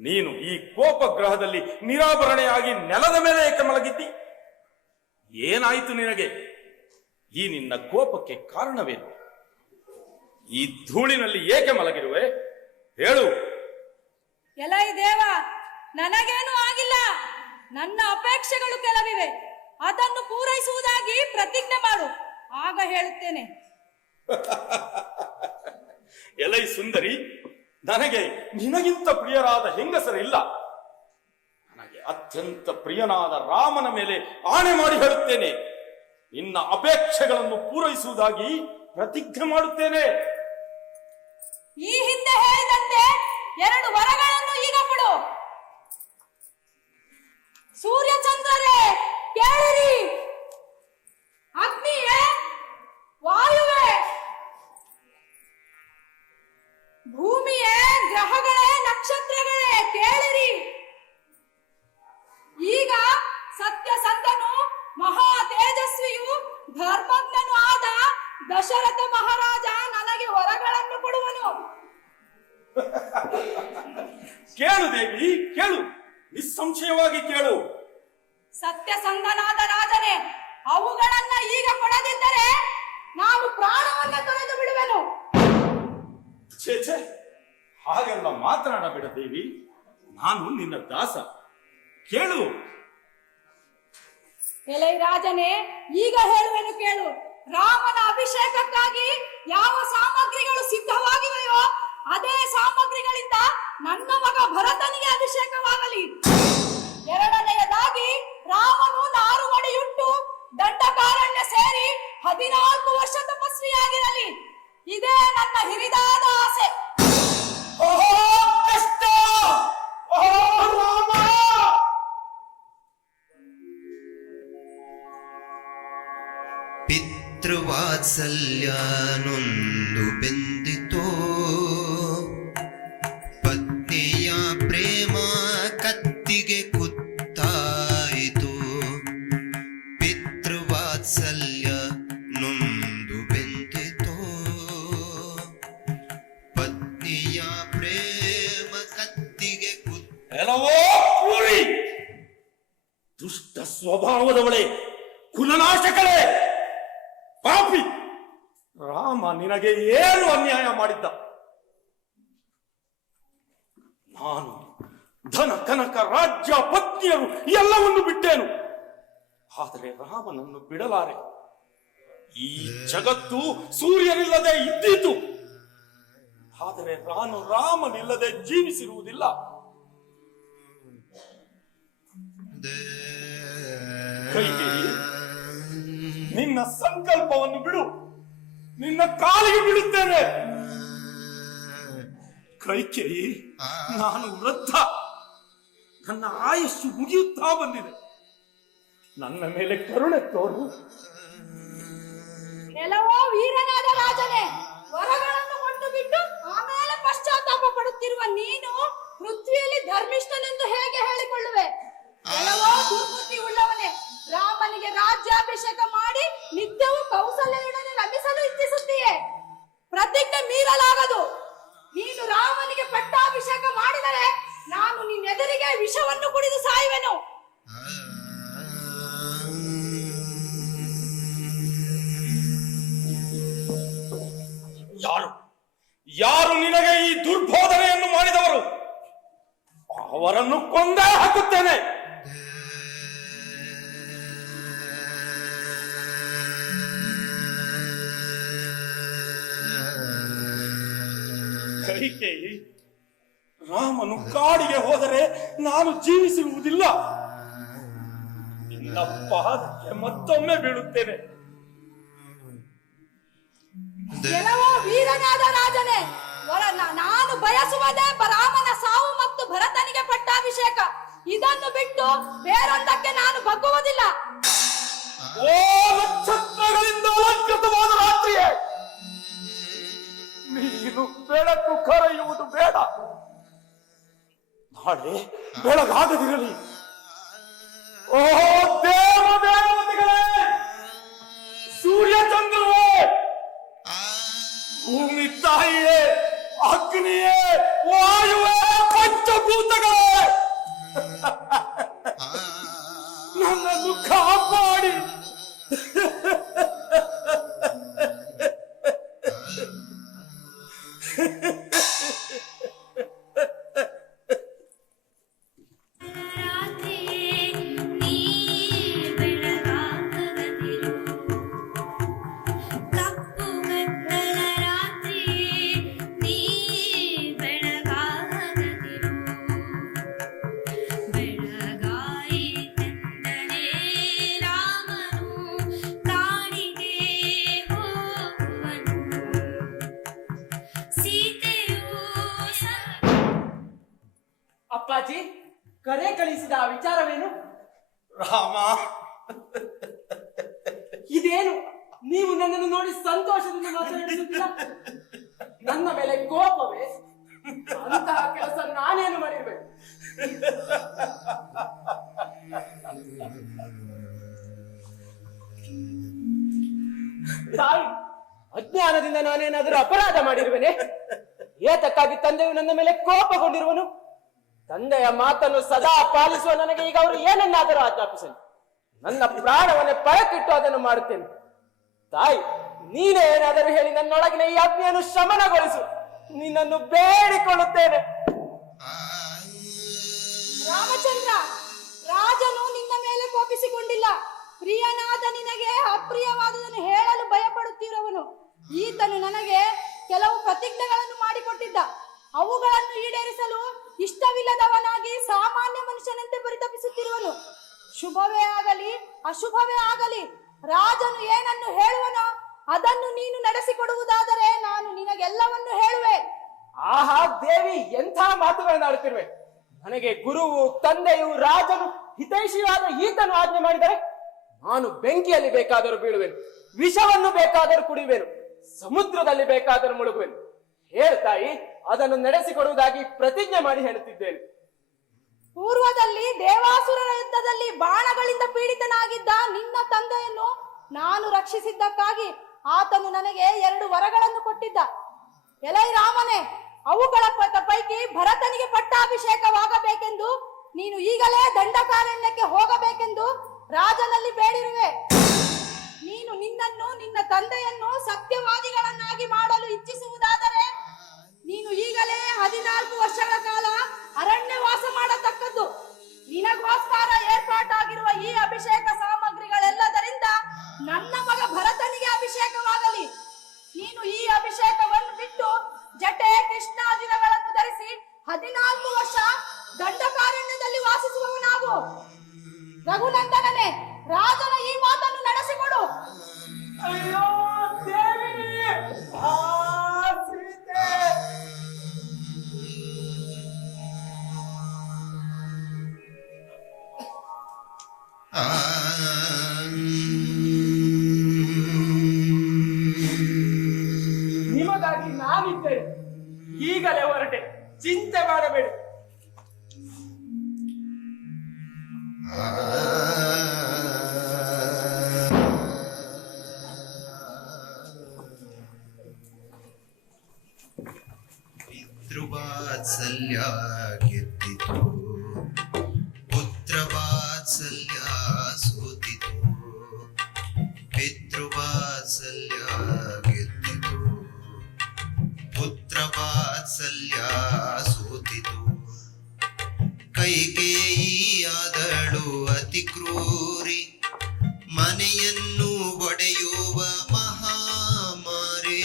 ನೀನು ಈ ಕೋಪಗ್ರಹದಲ್ಲಿ ನಿರಾಭರಣೆಯಾಗಿ ನೆಲದ ಮೇಲೆ ಏಕೆ ಮಲಗಿದ್ದಿ? ಏನಾಯಿತು ನಿನಗೆ? ಈ ನಿನ್ನ ಕೋಪಕ್ಕೆ ಕಾರಣವೇನು? ಈ ಧೂಳಿನಲ್ಲಿ ಏಕೆ ಮಲಗಿರುವೆ? ಹೇಳು. ಎಲೈ ದೇವ, ನನಗೇನು ಆಗಿಲ್ಲ. ನನ್ನ ಅಪೇಕ್ಷೆಗಳು ಕೆಲವಿವೆ, ಅದನ್ನು ಪೂರೈಸುವುದಾಗಿ ಪ್ರತಿಜ್ಞೆ ಮಾಡು, ಆಗ ಹೇಳುತ್ತೇನೆ. ಎಲೈ ಸುಂದರಿ, ನನಗೆ ನಿನಗಿಂತ ಪ್ರಿಯರಾದ ಹೆಂಗಸರಿಲ್ಲ. ನನಗೆ ಅತ್ಯಂತ ಪ್ರಿಯನಾದ ರಾಮನ ಮೇಲೆ ಆಣೆ ಮಾಡಿ ಹೇಳುತ್ತೇನೆ, ನಿನ್ನ ಅಪೇಕ್ಷೆಗಳನ್ನು ಪೂರೈಸುವುದಾಗಿ ಪ್ರತಿಜ್ಞೆ ಮಾಡುತ್ತೇನೆ. ಈ ಹಿಂದೆ ಹೇಳಿದಂತೆ 2 ವರಗಳನ್ನು ಈಗ ಕೊಡು. ಸೂರ್ಯ ಚಂದ್ರರೇ ಕೇಳಿರಿ, ಅಗ್ನಿಯೇ ವಾಯುವೇ, ಭೂಮಿಯೇ ಗ್ರಹಗಳೇ ನಕ್ಷತ್ರಗಳೇ ಕೇಳಿರಿ. ಈಗ ಸತ್ಯಸಂಧನು ಮಹಾ ತೇಜಸ್ವಿಯು ಧರ್ಮಜ್ಞನು ಆದ ದಶರಥ ಮಹಾರಾಜ ನನಗೆ ವರಗಳನ್ನು ಕೊಡುವನು. ಕೇಳು ದೇವಿ, ಕೇಳು, ನಿಸ್ಸಂಶಯವಾಗಿ ಕೇಳು. ಸತ್ಯಸಂಧನಾದ ರಾಜನೇ, ಅವುಗಳನ್ನ ಈಗ ಕೊಡದಿದ್ದರೆ ನಾನು ಪ್ರಾಣವನ್ನ ತೊರೆದು ಬಿಡುವೆನು. ಛೇ ಛೇ, ಹಾಗೆಲ್ಲ ಮಾತನಾಡಬೇಡ ದೇವಿ, ನಾನು ನಿನ್ನ ದಾಸ. ಕೇಳು. ಎಲೈ ರಾಜನೇ, ಈಗ ಹೇಳುವೆನು ಕೇಳು. ರಾಮನ ಅಭಿಷೇಕಕ್ಕಾಗಿ ಯಾವ ಸಾಮಗ್ರಿಗಳು ಸಿದ್ಧವಾಗಿವೆಯೋ ಅದೇ ಸಾಮಗ್ರಿಗಳಿಂದ ನನ್ನ ಮಗ ಭರತನಿಗೆ ಅಭಿಷೇಕವಾಗಲಿ. 2ನೇಯದಾಗಿ ರಾಮನು ನಾರುಮಡಿಯುಟ್ಟು ದಂಡಕಾರಣ್ಯ ಸೇರಿ 14 ವರ್ಷ ತಪಸ್ವಿಯಾಗಿರಲಿ. ಇದೇ ನನ್ನ ಹಿರಿದಾದ ಆಸೆ. ಕಷ್ಟ! ರಾಮ! ಪಿತೃವಾತ್ಸಲ್ಯನೊಂದು ಬೆಂದಿತೋ, ಪತ್ನಿಯ ಪ್ರೇಮ ಕತ್ತಿಗೆ ಕುತ್ತಾಯಿತು. ಪಿತೃವಾತ್ಸಲ್ಯ ನೊಂದು ಬೆಂದಿತೋ, ಪತ್ನಿಯ ಪ್ರೇಮ ಕತ್ತಿಗೆ ಎಲ್ಲವೋ ಪೂರಿ, ದುಷ್ಟ ಸ್ವಭಾವದವಳೆ, ಕುಲನಾಶಕಳೇ, ಪಾಪಿ! ರಾಮ ನಿನಗೆ ಏನು ಅನ್ಯಾಯ ಮಾಡಿದ್ದ? ನಾನು ಧನ ಕನಕ ರಾಜ್ಯ ಪತ್ನಿಯರು ಎಲ್ಲವನ್ನು ಬಿಟ್ಟೇನು, ಆದರೆ ರಾಮನನ್ನು ಬಿಡಲಾರೆ. ಈ ಜಗತ್ತು ಸೂರ್ಯನಿಲ್ಲದೆ ಇದ್ದೀತು, ಆದರೆ ನಾನು ರಾಮನಿಲ್ಲದೆ ಜೀವಿಸಿರುವುದಿಲ್ಲ. ಕೈಕೇಯಿ, ನಿನ್ನ ಸಂಕಲ್ಪವನ್ನು ಬಿಡು, ನಿನ್ನ ಕಾಲಿಗೆ ಬಿಡುತ್ತೇನೆ. ಕೈಕೇಯಿ, ನಾನು ವೃದ್ಧ, ನನ್ನ ಆಯುಷ್ಯು ಮುಗಿಯುತ್ತಾ ಬಂದಿದೆ. ನನ್ನ ಮೇಲೆ ಕರುಣೆ ತೋರು. ಕೆಲವೋ ವೀರನಾದ ರಾಜನೇ, ವರಗಳನ್ನು ಕೊಟ್ಟು ಬಿಟ್ಟು ಆಮೇಲೆ ಪಶ್ಚಾತ್ತಾಪ ಪಡುತ್ತಿರುವ ನೀನು ಪೃಥ್ವಿಯಲ್ಲಿ ಧರ್ಮಿಷ್ಠನೆಂದು ಹೇಗೆ ಹೇಳಿಕೊಳ್ಳುವೆ? ಕೆಲವೋ ದುರ್ಬುದ್ಧಿ ಉಳ್ಳವನೇ, ರಾಮನಿಗೆ ರಾಜ್ಯಾಭಿಷೇಕ ಮಾಡಿ ನಿತ್ಯವೂ ಕೌಸಲ್ಯನೊಡನೆ ರಮಿಸಲು ಇಚ್ಛಿಸುತ್ತೀಯೇ? ಪ್ರತಿಜ್ಞೆ ಮೀರಲಾಗದು. ನೀನು ರಾಮನಿಗೆ ಪಟ್ಟಾಭಿಷೇಕ ಮಾಡಿದರೆ ನಾನು ನಿನ್ನೆದುರಿಗೆ ವಿಷವನ್ನು ಕುಡಿದು ಸಾಯುವೆನು. ಯಾರು ನಿನಗೆ ಈ ದುರ್ಬೋಧನೆಯನ್ನು ಮಾಡಿದವರು? ಅವರನ್ನು ಕೊಂದೇ ಹಾಕುತ್ತೇನೆ. ಕೈಕೇಯಿ, ರಾಮನು ಕಾಡಿಗೆ ಹೋದರೆ ನಾನು ಜೀವಿಸುವುದಿಲ್ಲ. ನಿನ್ನ ಪಾದಕ್ಕೆ ಮತ್ತೊಮ್ಮೆ ಬೀಳುತ್ತೇನೆ. ಕೆಲವೋ ವೀರನಾದ ರಾಜನೇ, ನಾನು ಬಯಸುವುದೇ ರಾಮನ ಸಾವು ಮತ್ತು ಭರತನಿಗೆ ಪಟ್ಟಾಭಿಷೇಕ. ಇದನ್ನು ಬಿಟ್ಟು ಬೇರೊಂದಕ್ಕೆ ನಾನು ಬಗ್ಗುವುದಿಲ್ಲ. ಓ ನಕ್ಷತ್ರಗಳಿಂದ ಅಲಂಕೃತವಾದ ರಾತ್ರಿಯೇ, ನೀನು ಬೆಳಕು ಕರೆಯುವುದು ಬೇಡ. ನಾಳೆ ಬೆಳಗಾಗದಿರಲಿ. ಓ ದೇವದೇವತೆಗಳೇ, ಸೂರ್ಯಚಂದ್ರವೇ, ಭೂಮಿ ತಾಯಿಯೇ, ಅಗ್ನಿಯೇ, ವಾಯುವೇ, ಪಂಚಭೂತಗಳೇ, ನನ್ನನ್ನು ಕಾಪಾಡಿ. ಅಪ್ಪಾಜಿ, ಕರೆ ಕಳಿಸಿದ ಆ ವಿಚಾರವೇನು? ರಾಮ, ಇದೇನು ನೀವು ನನ್ನನ್ನು ನೋಡಿ ಸಂತೋಷದಿಂದ ಮಾತನಾಡಿಸುತ್ತಿಲ್ಲ? ನನ್ನ ಮೇಲೆ ಕೋಪವೇ? ಅಂತಹ ಕೆಲಸ ನಾನೇನು ಮಾಡಿರ್ಬೇಕು? ತಾಯಿ, ಅಜ್ಞಾನದಿಂದ ನಾನೇನಾದರೂ ಅಪರಾಧ ಮಾಡಿರುವೆನೆ? ಏತಕ್ಕಾಗಿ ತಂದೆಯು ನನ್ನ ಮೇಲೆ ಕೋಪಗೊಂಡಿರುವನು? ತಂದೆಯ ಮಾತನ್ನು ಸದಾ ಪಾಲಿಸುವ ನನಗೆ ಈಗ ಅವರು ಏನನ್ನಾದರೂ ಆಜ್ಞಾಪಿಸಲಿ. ನನ್ನ ಪ್ರಾಣವನ್ನೇ ಪರಕ್ಕಿಟ್ಟು ಅದನ್ನು ಮಾಡುತ್ತೇನೆ. ತಾಯಿ, ನೀನೇ ಏನಾದರೂ ಹೇಳಿ ನನ್ನೊಳಗಿನ ಈ ಅಗ್ನಿಯನ್ನು ಶಮನಗೊಳಿಸು. ನಿನ್ನನ್ನು ಬೇಡಿಕೊಳ್ಳುತ್ತೇನೆ. ರಾಮಚಂದ್ರ, ರಾಜನು ನಿನ್ನ ಮೇಲೆ ಕೋಪಿಸಿಕೊಂಡಿಲ್ಲ. ಪ್ರಿಯನಾದ ನಿನಗೆ ಅಪ್ರಿಯವಾದುದನ್ನು ಹೇಳಲು ಭಯಪಡುತ್ತಿರುವನು. ಈತನು ನನಗೆ ಕೆಲವು ಪ್ರತಿಜ್ಞೆಗಳನ್ನು ಮಾಡಿಕೊಟ್ಟಿದ್ದ. ಅವುಗಳನ್ನು ಈಡೇರಿಸಲು ಇಷ್ಟವಿಲ್ಲದವನಾಗಿ ಸಾಮಾನ್ಯ ಮನುಷ್ಯನಂತೆ ಪರಿತಪಿಸುತ್ತಿರುವನು. ಶುಭವೇ ಆಗಲಿ ಅಶುಭವೇ ಆಗಲಿ, ರಾಜನು ಏನನ್ನು ಹೇಳುವನೋ ಅದನ್ನು ನೀನು ನಡೆಸಿಕೊಡುವುದಾದರೆ ನಾನು ನಿನಗೆಲ್ಲವನ್ನು ಹೇಳುವೆ. ಆಹಾ ದೇವಿ, ಎಂಥ ಮಾತುಗಳನ್ನು ಆಡುತ್ತಿರುವೆ! ನನಗೆ ಗುರುವು, ತಂದೆಯು, ರಾಜನು, ಹಿತೈಷಿಯಾದ ಈತನು ಆಜ್ಞೆ ಮಾಡಿದರೆ ನಾನು ಬೆಂಕಿಯಲ್ಲಿ ಬೇಕಾದರೂ ಬೀಳುವೆನು, ವಿಷವನ್ನು ಬೇಕಾದರೂ ಕುಡಿಯುವೆನು, ಸಮುದ್ರದಲ್ಲಿ ಬೇಕಾದರೂ ಮುಳುಗುವೆನು. ಹೇಳ್ತಾಯಿ, ಅದನ್ನು ನಡೆಸಿಕೊಡುವುದಾಗಿ ಪ್ರತಿಜ್ಞೆ ಮಾಡಿ ಹೇಳುತ್ತಿದ್ದೇನೆ. ಪೂರ್ವದಲ್ಲಿ ದೇವಾಸುರರ ಯುದ್ಧದಲ್ಲಿ ಬಾಣಗಳಿಂದ ಪೀಡಿತನಾಗಿದ್ದ ನಿನ್ನ ತಂದೆಯನ್ನು ನಾನು ರಕ್ಷಿಸಿದ್ದಕ್ಕಾಗಿ ಆತನು ನನಗೆ 2 ವರಗಳನ್ನು ಕೊಟ್ಟಿದ್ದ. ಎಲೈ ರಾಮನೇ, ಅವುಗಳ ಪೈಕಿ ಭರತನಿಗೆ ಪಟ್ಟಾಭಿಷೇಕವಾಗಬೇಕೆಂದು ನೀನು ಈಗಲೇ ದಂಡಕಾರಣ್ಯಕ್ಕೆ ಹೋಗಬೇಕೆಂದು ರಾಜನಲ್ಲಿ ಬೇಡಿರುವೆ. ನೀನು ನಿನ್ನನ್ನು ನಿನ್ನ ತಂದೆಯನ್ನು ಸತ್ಯವಾದಿಗಳನ್ನಾಗಿ ಮಾಡಲು ಇಚ್ಛಿಸುವುದಾದರೆ ನೀನು ಈಗಲೇ 14 ವರ್ಷಗಳ ಕಾಲ ಅರಣ್ಯವಾಸ ಮಾಡತಕ್ಕದ್ದು. ನಿನಗೋಸ್ಕರ ಏರ್ಪಾಟಾಗಿರುವ ಈ ಅಭಿಷೇಕ ಸಾಮಗ್ರಿಗಳೆಲ್ಲದರಿಂದ ನನ್ನ ಮಗ ಭರತನಿಗೆ ಅಭಿಷೇಕವಾಗಲಿ. ನೀನು ಈ ಅಭಿಷೇಕವನ್ನು ಬಿಟ್ಟು ಜಟೆ ಕೃಷ್ಣಾಜಿನಗಳನ್ನು ಧರಿಸಿ 14 ವರ್ಷ ದಂಡಕಾರಣ್ಯದಲ್ಲಿ ವಾಸಿಸುವವನಾಗು. ರಘುನಂದನನೇ, ರಾಜನ ಈ ಮಾತನ್ನು ನಡೆಸಿಕೊಡು. ಅಯ್ಯೋ ದೇವಿ, ಸೀತೆ! ಆ ಮಾಡಬೇಡಿ. ಪಿತೃವಾತ್ಸಲ್ಯ ಗೆದ್ದಿತು, ಪುತ್ರವಾತ್ಸಲ್ಯ ಸೋತಿತು. ಪಿತೃವಾತ್ಸಲ್ಯ ಗೆದ್ದಿತು, ಪುತ್ರವಾತ್ಸಲ್ಯ ಸೋತಿತು. ಕೈಕೇಯಿಯಾದಳು ಅತಿ ಕ್ರೂರಿ, ಮನೆಯನ್ನು ಒಡೆಯುವ ಮಹಾಮಾರಿ.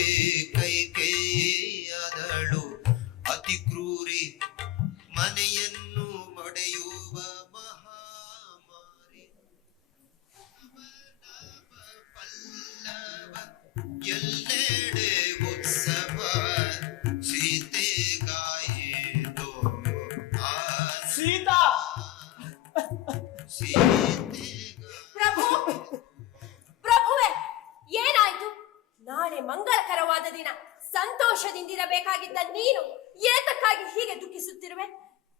ಕೈಕೇಯಿಯಾದಳು ಅತಿ ಕ್ರೂರಿ, ಮನೆಯನ್ನು ಒಡೆಯುವ ಮಹಾಮಾರಿ. ಪಲ್ಲವ ಎಲ್ಲೆಡೆ ಉತ್ಸವ, ಸೀತೆಗಾಯಿತು ಸೀತಾ, ಪ್ರಭು, ಪ್ರಭುವೆ, ಏನಾಯ್ತು? ನಾಳೆ ಮಂಗಳಕರವಾದ ದಿನ, ಸಂತೋಷದಿಂದಿರಬೇಕಾಗಿದ್ದ ನೀನು ಏತಕ್ಕಾಗಿ ಹೀಗೆ ದುಃಖಿಸುತ್ತಿರುವೆ?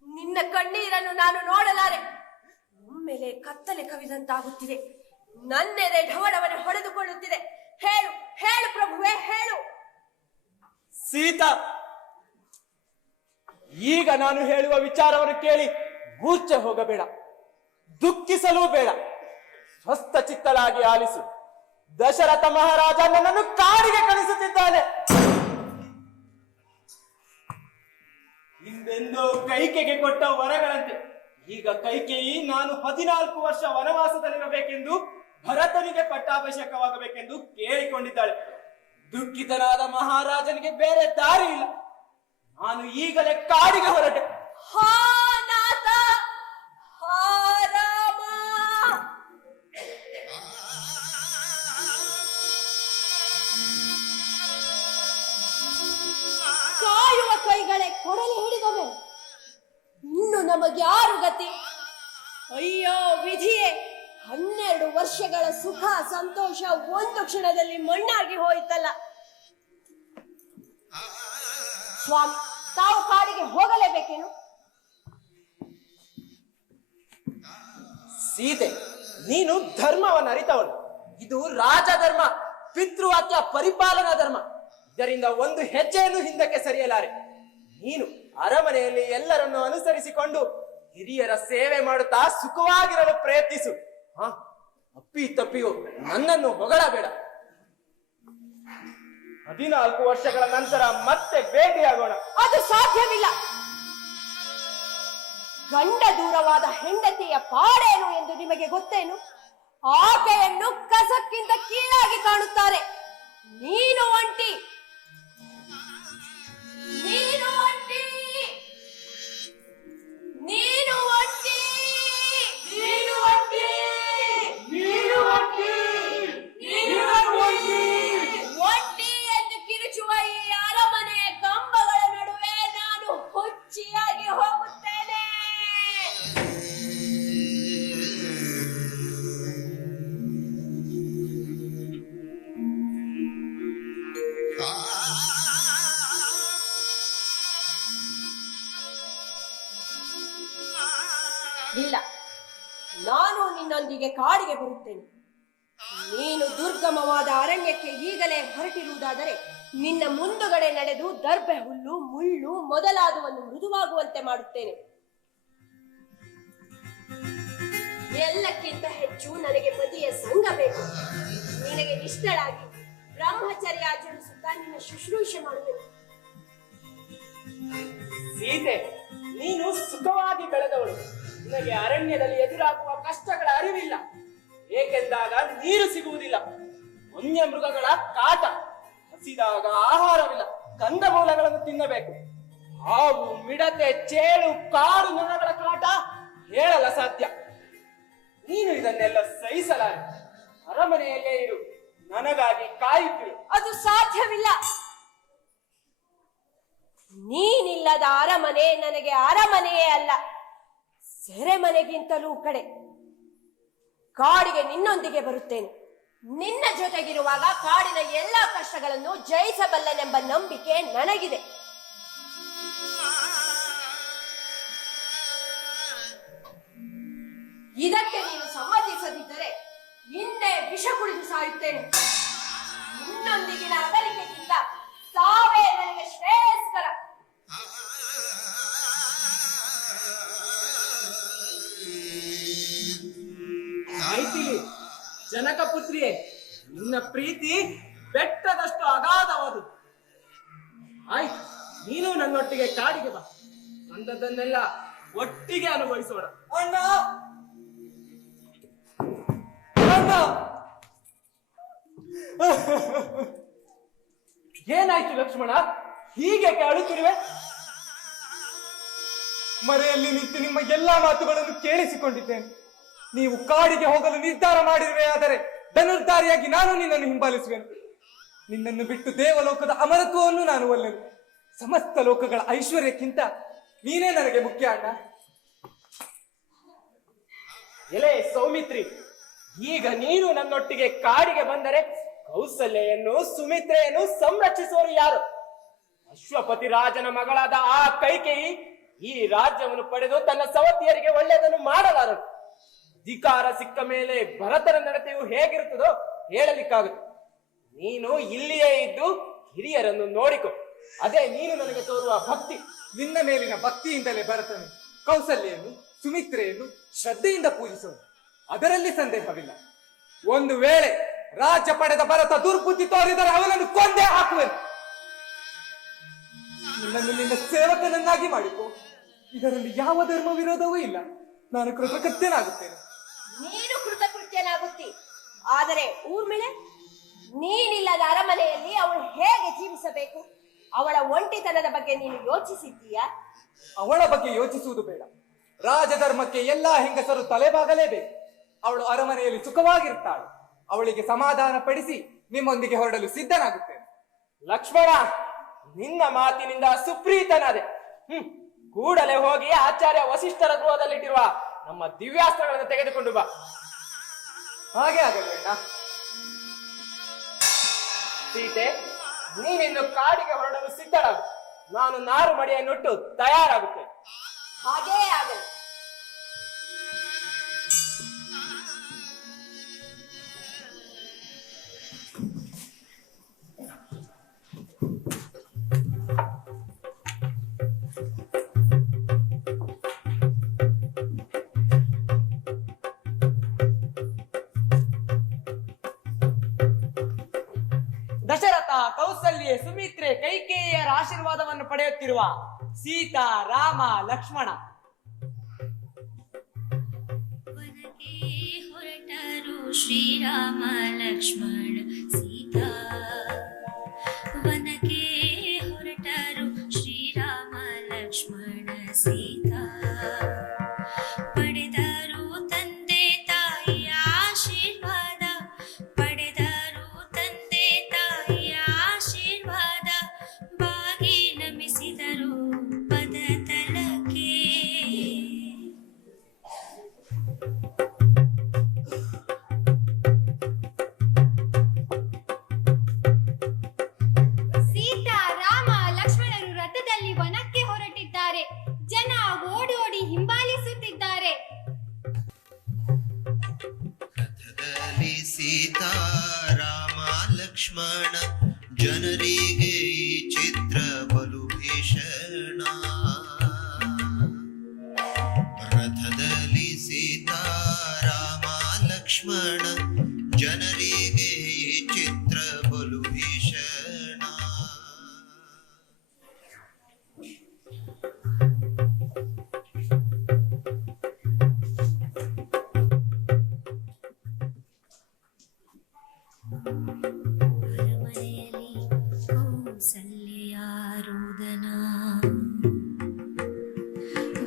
ನಿನ್ನ ಕಣ್ಣೀರನ್ನು ನಾನು ನೋಡಲಾರೆ. ಒಮ್ಮೆಲೆ ಕತ್ತಲೆ ಕವಿದಂತಾಗುತ್ತಿದೆ. ನನ್ನೆದೆ ಢವಢವನೆ ಹೊಡೆದುಕೊಳ್ಳುತ್ತಿದೆ. ಹೇಳು, ಹೇಳು ಪ್ರಭುವೆ, ಹೇಳು. ಸೀತಾ, ಈಗ ನಾನು ಹೇಳುವ ವಿಚಾರವನ್ನು ಕೇಳಿ ಮೂರ್ಛೆ ಹೋಗಬೇಡ, ದುಃಖಿಸಲೂ ಬೇಡ. ಸ್ವಸ್ಥ ಚಿತ್ತಲಾಗಿ ಆಲಿಸು. ದಶರಥ ಮಹಾರಾಜ ನನ್ನನ್ನು ಕಾಡಿಗೆ ಕಳಿಸುತ್ತಿದ್ದಾನೆ. ಹಿಂದೆಂದೋ ಕೈಕೆಗೆ ಕೊಟ್ಟ ವರಗಳಂತೆ ಈಗ ಕೈಕೇಯಿ ನಾನು 14 ವರ್ಷ ವನವಾಸದಲ್ಲಿರಬೇಕೆಂದು, ಭರತನಿಗೆ ಪಟ್ಟಾಭಿಷೇಕವಾಗಬೇಕೆಂದು ಕೇಳಿಕೊಂಡಿದ್ದಾಳೆ. ದುಃಖಿತನಾದ ಮಹಾರಾಜನಿಗೆ ಬೇರೆ ದಾರಿ ಇಲ್ಲ. ನಾನು ಈಗಲೇ ಕಾಡಿಗೆ ಹೊರಟೆ. ಹಾ ನಾಥ, ಹಾ ರಾಮ. ಕಾಯುವ ಕೈಗಳೇ ಕೊಡಲಿ ಹಿಡಿದವೆ. ಇನ್ನು ನಮಗ್ಯಾರು ಗತಿ? ಅಯ್ಯೋ ವಿಧಿಯೇ, 12 ವರ್ಷಗಳ ಸುಖ ಸಂತೋಷ ಒಂದು ಕ್ಷಣದಲ್ಲಿ ಮಣ್ಣಾಗಿ ಹೋಯಿತಲ್ಲ. ಸ್ವಾಮಿ, ತಾವು ಕಾಡಿಗೆ ಹೋಗಲೇಬೇಕೇನು? ಸೀತೆ, ನೀನು ಧರ್ಮವನ್ನು ಅರಿತವಳು. ಇದು ರಾಜಧರ್ಮ, ಪಿತೃವಾಕ್ಯ ಪರಿಪಾಲನಾ ಧರ್ಮ. ಇದರಿಂದ ಒಂದು ಹೆಜ್ಜೆಯನ್ನು ಹಿಂದಕ್ಕೆ ಸರಿಯಲಾರೆ. ನೀನು ಅರಮನೆಯಲ್ಲಿ ಎಲ್ಲರನ್ನು ಅನುಸರಿಸಿಕೊಂಡು ಹಿರಿಯರ ಸೇವೆ ಮಾಡುತ್ತಾ ಸುಖವಾಗಿರಲು ಪ್ರಯತ್ನಿಸು. ಅಪ್ಪಿ ತಪ್ಪಿಯು ನನ್ನನ್ನು ಹೊಗಳಬೇಡ. 14 ವರ್ಷಗಳ ನಂತರ ಮತ್ತೆ ಭೇಟಿಯಾಗೋಣ. ಅದು ಸಾಧ್ಯವಿಲ್ಲ. ಗಂಡ ದೂರವಾದ ಹೆಂಡತಿಯ ಪಾಡೇನು ಎಂದು ನಿಮಗೆ ಗೊತ್ತೇನು? ಆಕೆಯನ್ನು ಕಸಕ್ಕಿಂತ ಕೀಳಾಗಿ ಕಾಣುತ್ತಾರೆ. ನೀನು ಒಂಟಿ, ನೀನು ಒಂಟಿ, ನೀನು ಒಂಟಿ, ನೀನು ಒಂಟಿ, ನೀನು ಒಂಟಿ, ನೀನು ಒಂಟಿ. ಒಂಟಿ ಎಂದು ಕಿರುಚುವ ಈ ಅರಮನೆಯ ಕಂಬಗಳ ನಡುವೆ ನಾನು ಹುಚ್ಚಿಯಾಗಿ ಹೋಗುತ್ತೇನೆ. ಇಲ್ಲ, ನಾನು ನಿನ್ನೊಂದಿಗೆ ಕಾಡಿಗೆ ಬರುತ್ತೇನೆ. ನೀನು ದುರ್ಗಮವಾದ ಅರಣ್ಯಕ್ಕೆ ಈಗಲೇ ಹೊರಟಿರುವುದಾದರೆ ನಿನ್ನ ಮುಂದುಗಡೆ ನಡೆದು ದರ್ಬೆ ಹುಲ್ಲು, ಮುಳ್ಳು ಮೊದಲಾದವನ್ನು ಮೃದುವಾಗುವಂತೆ ಮಾಡುತ್ತೇನೆ. ಎಲ್ಲಕ್ಕಿಂತ ಹೆಚ್ಚು ನನಗೆ ಪತಿಯ ಸಂಘ ಬೇಕು. ನಿನಗೆ ಇಷ್ಟಳಾಗಿ ಬ್ರಹ್ಮಚರ್ಯ ಆಚರಿಸುತ್ತಾ ನಿನ್ನ ಶುಶ್ರೂಷೆ ಮಾಡಬೇಕು. ಸೀತೆ, ನೀನು ಸುಖವಾಗಿ ಬೆಳೆದವಳು. ನಿನಗೆ ಅರಣ್ಯದಲ್ಲಿ ಎದುರಾಗುವ ಕಷ್ಟಗಳ ಅರಿವಿಲ್ಲ. ಏಕೆಂದಾಗ ನೀರು ಸಿಗುವುದಿಲ್ಲ, ವನ್ಯ ಮೃಗಗಳ ಕಾಟ, ಹಸಿದಾಗ ಆಹಾರವಿಲ್ಲ, ಕಂದಮೂಲಗಳನ್ನು ತಿನ್ನಬೇಕು. ಹಾವು, ಮಿಡತೆ, ಚೇಳು, ಕಾಡು ನೊಣಗಳ ಕಾಟ ಹೇಳಲ ಸಾಧ್ಯ. ನೀನು ಇದನ್ನೆಲ್ಲ ಸಹಿಸಲಾರೆ. ಅರಮನೆಯಲ್ಲೇ ಇರು, ನನಗಾಗಿ ಕಾಯುತ್ತಿರು. ಅದು ಸಾಧ್ಯವಿಲ್ಲ. ನೀನಿಲ್ಲದ ಅರಮನೆ ನನಗೆ ಅರಮನೆಯೇ ಅಲ್ಲ, ಸೆರೆಮನೆಗಿಂತಲೂ ಕಡೆ. ಕಾಡಿಗೆ ನಿನ್ನೊಂದಿಗೆ ಬರುತ್ತೇನೆ. ನಿನ್ನ ಜೊತೆಗಿರುವಾಗ ಕಾಡಿನ ಎಲ್ಲಾ ಕಷ್ಟಗಳನ್ನು ಜಯಿಸಬಲ್ಲನೆಂಬ ನಂಬಿಕೆ ನನಗಿದೆ. ಇದಕ್ಕೆ ನೀನು ಸಮ್ಮತಿಸದಿದ್ದರೆ ಹಿಂದೆ ವಿಷ ಕುಡಿದು ಸಾಯುತ್ತೇನೆ. ನಿನ್ನೊಂದಿಗಿನ ಅಗಲಿಕೆಗಿಂತ ಸಾವೇ ನನಗೆ ಶ್ರೇಯಸ್ಕರ. ಮೈಥಿಲಿ, ಜನಕ ಪುತ್ರಿಯೇ, ನಿನ್ನ ಪ್ರೀತಿ ಬೆಟ್ಟದಷ್ಟು ಅಗಾಧವಾದುದು. ಆಯ್ತು, ನೀನು ನನ್ನೊಟ್ಟಿಗೆ ಕಾಡಿಗೆ ಬಾ. ಅಂದದ್ದನ್ನೆಲ್ಲ ಒಟ್ಟಿಗೆ ಅನುಭವಿಸೋಣ. ಅಣ್ಣ ಅಣ್ಣ ಏನಾಯ್ತು ಲಕ್ಷ್ಮಣ, ಹೀಗೆ ಅಳುತ್ತಿರುವೆ? ಮರೆಯಲ್ಲಿ ನಿಂತು ನಿಮ್ಮ ಎಲ್ಲಾ ಮಾತುಗಳನ್ನು ಕೇಳಿಸಿಕೊಂಡಿದ್ದೇನೆ. ನೀವು ಕಾಡಿಗೆ ಹೋಗಲು ನಿರ್ಧಾರ ಮಾಡಿರುವೆ, ಆದರೆ ಧನುರ್ಧಾರಿಯಾಗಿ ನಾನು ನಿನ್ನನ್ನು ಹಿಂಬಾಲಿಸುವೆನು. ನಿನ್ನನ್ನು ಬಿಟ್ಟು ದೇವಲೋಕದ ಅಮರತ್ವವನ್ನು ನಾನು ಒಲ್ಲೆನು. ಸಮಸ್ತ ಲೋಕಗಳ ಐಶ್ವರ್ಯಕ್ಕಿಂತ ನೀನೇ ನನಗೆ ಮುಖ್ಯ ಅಣ್ಣ. ಎಲೆ ಸೌಮಿತ್ರಿ, ಈಗ ನೀನು ನನ್ನೊಟ್ಟಿಗೆ ಕಾಡಿಗೆ ಬಂದರೆ ಕೌಸಲ್ಯನ್ನು ಸುಮಿತ್ರೆಯನ್ನು ಸಂರಕ್ಷಿಸುವರು ಯಾರು? ಅಶ್ವಪತಿ ರಾಜನ ಮಗಳಾದ ಆ ಕೈಕೇಯಿ ಈ ರಾಜ್ಯವನ್ನು ಪಡೆದು ತನ್ನ ಸವತಿಯರಿಗೆ ಒಳ್ಳೆಯದನ್ನು ಮಾಡಲಾರದು. ಅಧಿಕಾರ ಸಿಕ್ಕ ಮೇಲೆ ಭರತನ ನಡತೆಯು ಹೇಗಿರುತ್ತದೋ ಹೇಳಲಿಕ್ಕಾಗುತ್ತೆ. ನೀನು ಇಲ್ಲಿಯೇ ಇದ್ದು ಹಿರಿಯರನ್ನು ನೋಡಿಕೊ. ಅದೇ ನೀನು ನನಗೆ ತೋರುವ ಭಕ್ತಿ. ನಿನ್ನ ಮೇಲಿನ ಭಕ್ತಿಯಿಂದಲೇ ಭರತನು ಕೌಸಲ್ಯನ್ನು ಸುಮಿತ್ರೆಯನ್ನು ಶ್ರದ್ಧೆಯಿಂದ ಪೂಜಿಸುವನು, ಅದರಲ್ಲಿ ಸಂದೇಹವಿಲ್ಲ. ಒಂದು ವೇಳೆ ರಾಜ್ಯ ಪಡೆದ ಭರತ ದುರ್ಬುದ್ಧಿ ತೋರಿದರೆ ಅವನನ್ನು ಕೊಂದೇ ಹಾಕುವೆನು. ನಿನ್ನನ್ನು ನಿನ್ನ ಸೇವಕನನ್ನಾಗಿ ಮಾಡಿಕೊ. ಇದರಲ್ಲಿ ಯಾವ ಧರ್ಮ ವಿರೋಧವೂ ಇಲ್ಲ. ನಾನು ಕೃತಕೃತ್ಯನಾಗುತ್ತೇನೆ. ನೀನು ಕೃತಕೃತ್ಯನಾಗುತ್ತಿ, ಆದರೆ ಊರ್ಮಿಳೆ, ನೀನಿಲ್ಲದ ಅರಮನೆಯಲ್ಲಿ ಅವಳು ಹೇಗೆ ಜೀವಿಸಬೇಕು? ಅವಳ ಒಂಟಿತನದ ಬಗ್ಗೆ ನೀನು ಯೋಚಿಸಿದ್ದೀಯಾ? ಅವಳ ಬಗ್ಗೆ ಯೋಚಿಸುವುದು ಬೇಡ. ರಾಜಧರ್ಮಕ್ಕೆ ಎಲ್ಲಾ ಹೆಂಗಸರು ತಲೆಬಾಗಲೇಬೇಕು. ಅವಳು ಅರಮನೆಯಲ್ಲಿ ಸುಖವಾಗಿರುತ್ತಾಳೆ. ಅವಳಿಗೆ ಸಮಾಧಾನ ಪಡಿಸಿ ನಿಮ್ಮೊಂದಿಗೆ ಹೊರಡಲು ಸಿದ್ಧನಾಗುತ್ತೇನೆ. ಲಕ್ಷ್ಮಣ, ನಿನ್ನ ಮಾತಿನಿಂದ ಸುಪ್ರೀತನಾದೆ. ಕೂಡಲೇ ಹೋಗಿ ಆಚಾರ್ಯ ವಸಿಷ್ಠರ ಗೃಹದಲ್ಲಿಟ್ಟಿರುವ ನಮ್ಮ ದಿವ್ಯಾಸ್ತ್ರಗಳನ್ನು ತೆಗೆದುಕೊಂಡು ಬಾ. ಹಾಗೆ ಆಗಲಿ ಅಣ್ಣ. ಸೀತೆ, ನೀನಿನ್ನು ಕಾಡಿಗೆ ಹೊರಡಲು ಸಿದ್ಧಳಾಗು. ನಾನು ನಾರು ಮಡಿಯನ್ನುಟ್ಟು ತಯಾರಾಗುತ್ತೇನೆ. ಹಾಗೇ ಆಗಲಿ. ದಶರಥ, ಕೌಸಲ್ಯೆ, ಸುಮಿತ್ರೆ, ಕೈಕೇಯಿಯರ ಆಶೀರ್ವಾದವನ್ನು ಪಡೆಯುತ್ತಿರುವ ಸೀತಾ, ರಾಮ, ಲಕ್ಷ್ಮಣ. ವನಕ್ಕೆ ಹೊರಟರು ಶ್ರೀರಾಮ ಲಕ್ಷ್ಮಣ ಸೀತಾ. ವನಕ್ಕೆ ಹೊರಟರು ಶ್ರೀರಾಮ ಲಕ್ಷ್ಮಣ ಸೀತಾ. ಪಡೆದರು ತಂದೆ ತಾಯಿಯ ಆಶೀರ್ವಾದ, ಪಡೆದರು ತಂದೆ ತಾಯಿಯ ಆಶೀರ್ವಾದ. ಬಾಗಿ ನಮಿಸಿದರು ಪದತಲಕ್ಕೆ. ಸೀತಾ, ರಾಮ, ಲಕ್ಷ್ಮಣರು ರಥದಲ್ಲಿ ವನಕ್ಕೆ ಹೊರಟಿದ್ದಾರೆ. ಜನ ಓಡಿ ಓಡಿ ಹಿಂಬಾಲಿಸುತ್ತಿದ್ದಾರೆ. ರಥದಲ್ಲಿ ಸೀತಾ ರಾಮ ಲಕ್ಷ್ಮಣ, ಜನರಿಗೆ ಈ ಚಿತ್ರ ಬಲು ಭೀಷಣ. ರಥದಲ್ಲಿ ಸೀತಾ ರಾಮ ಲಕ್ಷ್ಮಣ, ಜನರಿಗೆ ಈ ಚಿತ್ರ ಬಲು ಭೀಷಣ. ಅರಮನೆಯಲ್ಲಿ ಕೌಸಲ್ಯ ರೋದನ.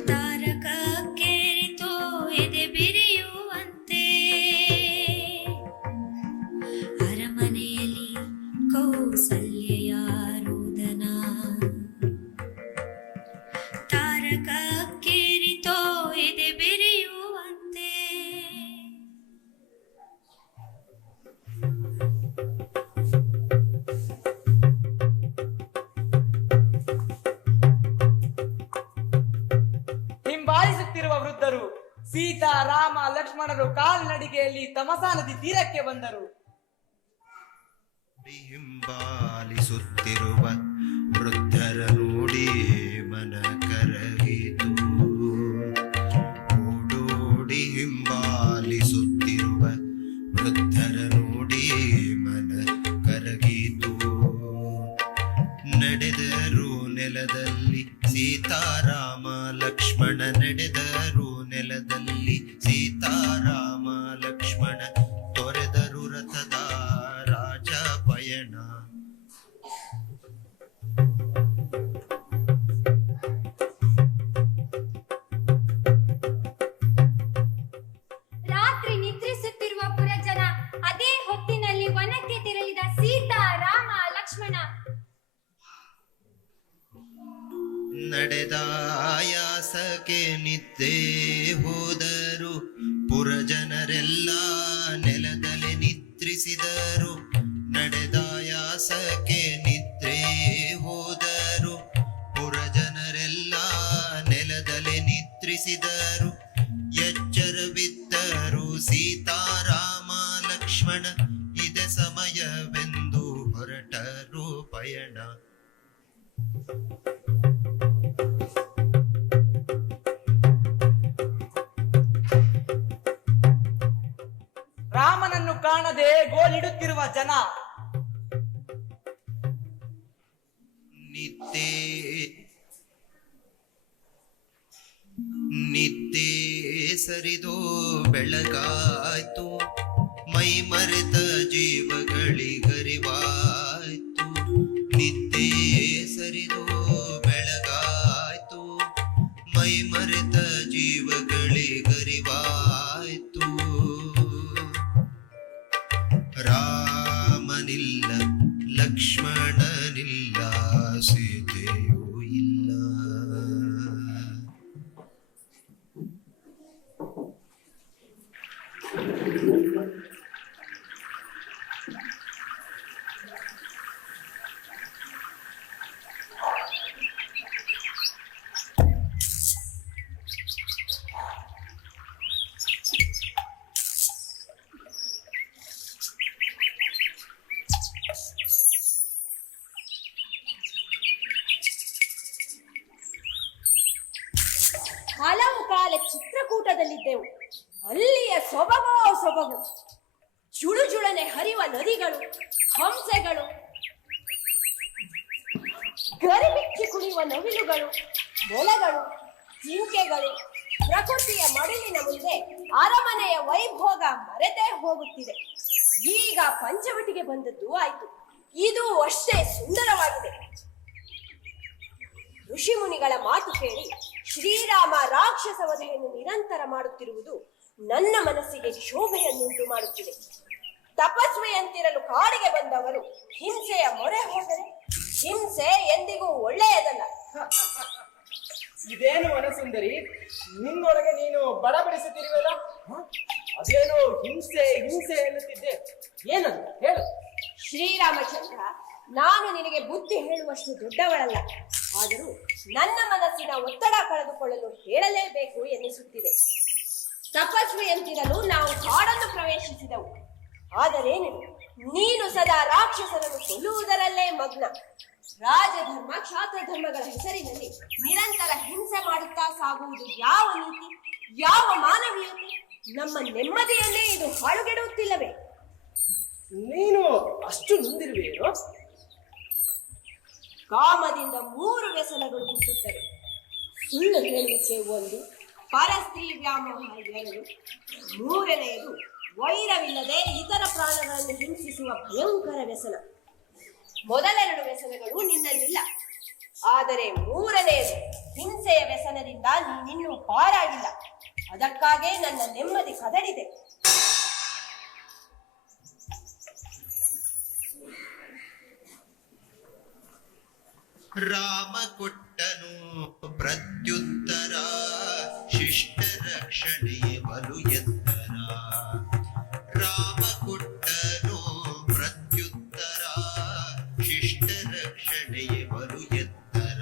ತಾರಕಕ್ಕೇರಿತೋ ಎದೆ ಬಿರಿಯುವಂತೆ. ಅರಮನೆಯಲ್ಲಿ ಕೌಸಲ್ಯ ರೋದನ. ತಾರಕಕ್ಕೇರಿತೋ ಎದೆ ಬಿರಿಯುವಂತೆ. ಹಿಂಬಾಲಿಸುತ್ತಿರುವ ವೃದ್ಧರು ಸೀತಾ ರಾಮ ಲಕ್ಷ್ಮಣರು ಕಾಲ್ನಡಿಗೆಯಲ್ಲಿ ತಮಸಾ ನದಿ ತೀರಕ್ಕೆ ಬಂದರು. ಹಿಂಬಾಲಿಸುತ್ತಿರುವ ವೃದ್ಧರ ನೋಡಿ ಮನ ಕರಗಿತು. ಓಡೋಡಿ ಹಿಂಬಾಲಿಸುತ್ತಿರುವ ವೃದ್ಧರ ನೋಡಿ ಮನ ಕರಗಿತು. ನಡೆದರು ನೆಲದಲ್ಲಿ ಸೀತಾರಾಮ ಲಕ್ಷ್ಮಣ, ನಡೆದರು ನೆಲದಲ್ಲಿ ಸೀತಾರಾಮ ಲಕ್ಷ್ಮಣ, ತೊರೆದರು ರಥದ ರಾಜ ಪಯಣ. ರಾತ್ರಿ ನಿದ್ರಿಸುತ್ತಿರುವ ಪುರಜನ, ಅದೇ ಹೊತ್ತಿನಲ್ಲಿ ವನಕ್ಕೆ ತೆರಳಿದ ಸೀತಾ ರಾಮ ಲಕ್ಷ್ಮಣ. ನಡೆದ ಆಯಾಸಕ್ಕೆ ನಿದ್ದೆ ಹೋದರು, ಪುರಜನರೆಲ್ಲ ನೆಲದಲ್ಲಿ ನಿದ್ರಿಸಿದರು. ನಡೆದ ಆಯಾಸಕ್ಕೆ ನಿದ್ರೆ ಹೋದರು, ಪುರಜನರೆಲ್ಲ ನೆಲದಲ್ಲಿ ನಿದ್ರಿಸಿದರು. ಎಚ್ಚರವಿದ್ದರು ಸೀತಾರಾಮ ಲಕ್ಷ್ಮಣ, ಇದೆ ಸಮಯವೆಂದು ಹೊರಟರು ಪಯಣ. ರಾಮನನ್ನು ಕಾಣದೆ ಗೋಳಿಡುತ್ತಿರುವ ಜನ. ನಿದ್ದೆ ಸರಿದೋ ಬೆಳಗಾಯ್ತು, ಮೈ ಮರೆತ ಜೀವಗಳಿಗರಿವಾಯ್ತು. ನಿದ್ದೆ ಸರಿದೋ ಬೆಳಗಾಯ್ತು, ಮೈ ಮರೆತ ಜೀವಗಳಿಗರಿವಾಯ್ತು. ರಾಮನಿಲ್ಲ ಲಕ್ಷ್ಮಣನಿಲ್ಲ, ಸೀತೆಯೂ ಇಲ್ಲ. ಹಲವು ಕಾಲ ಚಿತ್ರಕೂಟದಲ್ಲಿದ್ದೆವು. ಅಲ್ಲಿಯ ಸೊಬಗೋ ಸೊಬಗು. ಜುಳುಜುಳನೆ ಹರಿವ ನದಿಗಳು, ಹಂಸೆಗಳು, ಗರಿಬಿಚ್ಚಿ ಕುಣಿಯುವ ನವಿಲುಗಳು, ಮೊಲಗಳು, ಜಿಂಕೆಗಳು. ಪ್ರಕೃತಿಯ ಮಡಿಲಿನ ಮುಂದೆ ಅರಮನೆಯ ವೈಭೋಗ ಮರೆತೇ ಹೋಗುತ್ತಿದೆ. ಈಗ ಪಂಚವಟಿಗೆ ಬಂದದ್ದು ಆಯ್ತು. ಇದು ಅಷ್ಟೇ ಸುಂದರವಾಗಿದೆ. ಋಷಿ ಮುನಿಗಳ ಮಾತು ಕೇಳಿ ಶ್ರೀರಾಮ ರಾಕ್ಷಸ ವಧೆಯನ್ನು ನಿರಂತರ ಮಾಡುತ್ತಿರುವುದು ನನ್ನ ಮನಸ್ಸಿಗೆ ಶೋಭೆಯನ್ನುಂಟು ಮಾಡುತ್ತಿದೆ. ತಪಸ್ವಿಯಂತಿರಲು ಕಾಡಿಗೆ ಬಂದವರು ಹಿಂಸೆಯ ಮೊರೆ ಹೋದರೆ ಹಿಂಸೆ ಎಂದಿಗೂ ಒಳ್ಳೆಯದಲ್ಲ. ಇದೇನು ವನಸುಂದರಿ, ನಿನ್ನೊಳಗೆ ನೀನು ಬಡಬಡಿಸುತ್ತಿರುವಲ್ಲ? ಅದೇನು ಹಿಂಸೆ ಹಿಂಸೆ ಎನ್ನುತ್ತಿದ್ದೆ, ಏನಂತ ಹೇಳು. ಶ್ರೀರಾಮಚಂದ್ರ, ನಾನು ನಿನಗೆ ಬುದ್ಧಿ ಹೇಳುವಷ್ಟು ದೊಡ್ಡವಳಲ್ಲ. ಆದರೂ ನನ್ನ ಮನಸ್ಸಿನ ಒತ್ತಡ ಕಳೆದುಕೊಳ್ಳಲು ಹೇಳಲೇಬೇಕು ಎನ್ನಿಸುತ್ತಿದೆ. ತಪಸ್ವಿಯಂತಿರಲು ನಾವು ಕಾಡನ್ನು ಪ್ರವೇಶಿಸಿದೆವು. ಆದರೇನು, ನೀನು ಸದಾ ರಾಕ್ಷಸರನ್ನು ಕೊಲ್ಲುವುದರಲ್ಲೇ ಮಗ್ನ. ರಾಜಧರ್ಮ ಕ್ಷಾತ್ರಧರ್ಮಗಳ ಹೆಸರಿನಲ್ಲಿ ನಿರಂತರ ಹಿಂಸೆ ಮಾಡುತ್ತಾ ಸಾಗುವುದು ಯಾವ ನೀತಿ, ಯಾವ ಮಾನವೀಯತೆ? ನಮ್ಮ ನೆಮ್ಮದಿಯನ್ನೇ ಇದು ಹಾಳುಗೆಡುತ್ತಿಲ್ಲವೇ? ನೀನು ಅಷ್ಟು ನೊಂದಿರುವೆಯೋ? ಕಾಮದಿಂದ 3 ವ್ಯಸನಗಳು ಹುಟ್ಟುತ್ತವೆ. ಸುಳ್ಳು ಹೇಳುವಿಕೆ 1, ಪರಸ್ತ್ರೀ ವ್ಯಾಮೋಹ 2, 3ನೆಯದು ವೈರವಿಲ್ಲದೆ ಇತರ ಪ್ರಾಣಗಳನ್ನು ಹಿಂಸಿಸುವ ಭಯಂಕರ ವ್ಯಸನ. ಮೊದಲೆರಡು ವ್ಯಸನಗಳು ನಿನ್ನಲ್ಲಿಲ್ಲ, ಆದರೆ 3ನೆಯದು ಹಿಂಸೆಯ ವ್ಯಸನದಿಂದ ನೀನಿನ್ನೂ ಪಾರಾಗಿಲ್ಲ. ಅದಕ್ಕಾಗೇ ನನ್ನ ನೆಮ್ಮದಿ ಕದಡಿದೆ. ರಾಮ ಕೊಟ್ಟನು ಪ್ರತ್ಯುತ್ತರ, ಶಿಷ್ಟ ರಕ್ಷಣೆ ಬಲು ಎತ್ತರ. ರಾಮ ಕೊಟ್ಟನು ಪ್ರತ್ಯುತ್ತರ, ಶಿಷ್ಟ ರಕ್ಷಣೆ ಬಲು ಎತ್ತರ.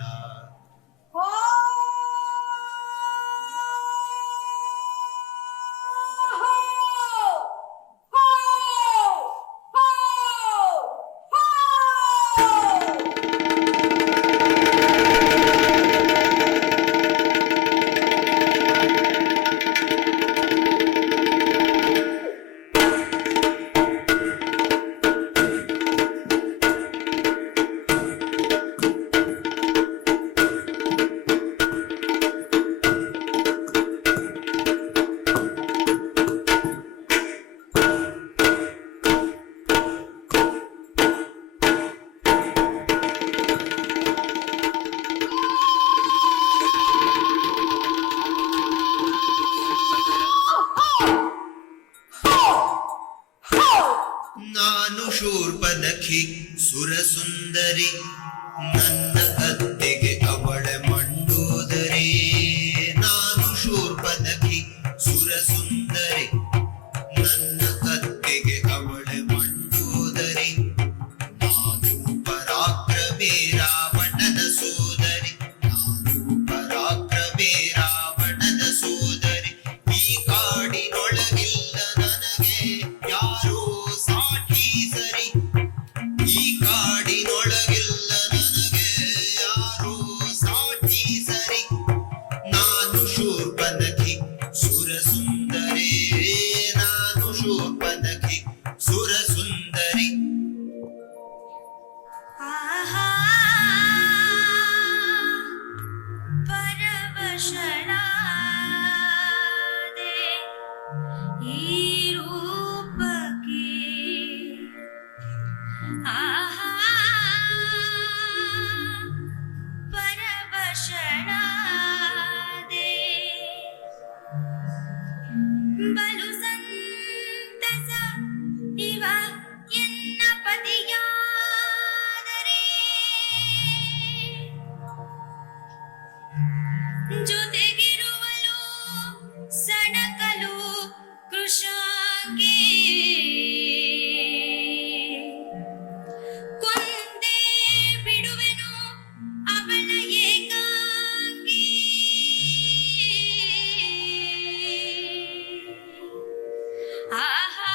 ಶೂರ್ಪನಖಿ ಸುರಸುಂದರಿ ನನ್ನ ಅತ್ತಿಗೆ ಅವಳೆ ಮಂಡೋದರಿ ನಾನು ಶೂರ್ಪನಖಿ ಸುರಸುಂದರಿ ನನ್ನ ಅತ್ತಿಗೆ ಅವಳೆ ಮಂಡೋದರಿ ನಾನು ಪರಾಕ್ರಮಿ ರಾವಣನ ಸೋದರಿ ನಾನು ಪರಾಕ್ರಮಿ ರಾವಣನ ಸೋದರಿ ಈ ಕಾಡಿನೊಳಗಿಲ್ಲ ನನಗೆ ಯಾರೋ ಸಾಠಿ ಸರಿ ಈ ಕಾಡಿನೊಳಗಿಲ್ಲ ನನಗೆ ಯಾರೋ ಸಾಠಿ ಸರಿ ನಾನು ಶೂರ್ಪನಖಿ ಸುರಸುಂದರಿ ನಾನು ಶೂರ್ಪನಖಿ ಸುರಸುಂದರಿ ಆಹಾ ಪರವಶಳಾದೆ ಈ ರೂಪಕ್ಕೆ ಆಹಾ ಪರವಶಳಾದೆ ಬಲು ಸಂತಸ ಇವ ಎನ್ನ ಪತಿಯಾದರೆ ಜೊತೆಗಿರುವಲು ಸಣಕಲು ಕೃಷಾಂಗಿ ಕೊಂದೇ ಬಿಡುವೆನು ಅವಳ ಏಕಾಂಗಿ ಆಹಾ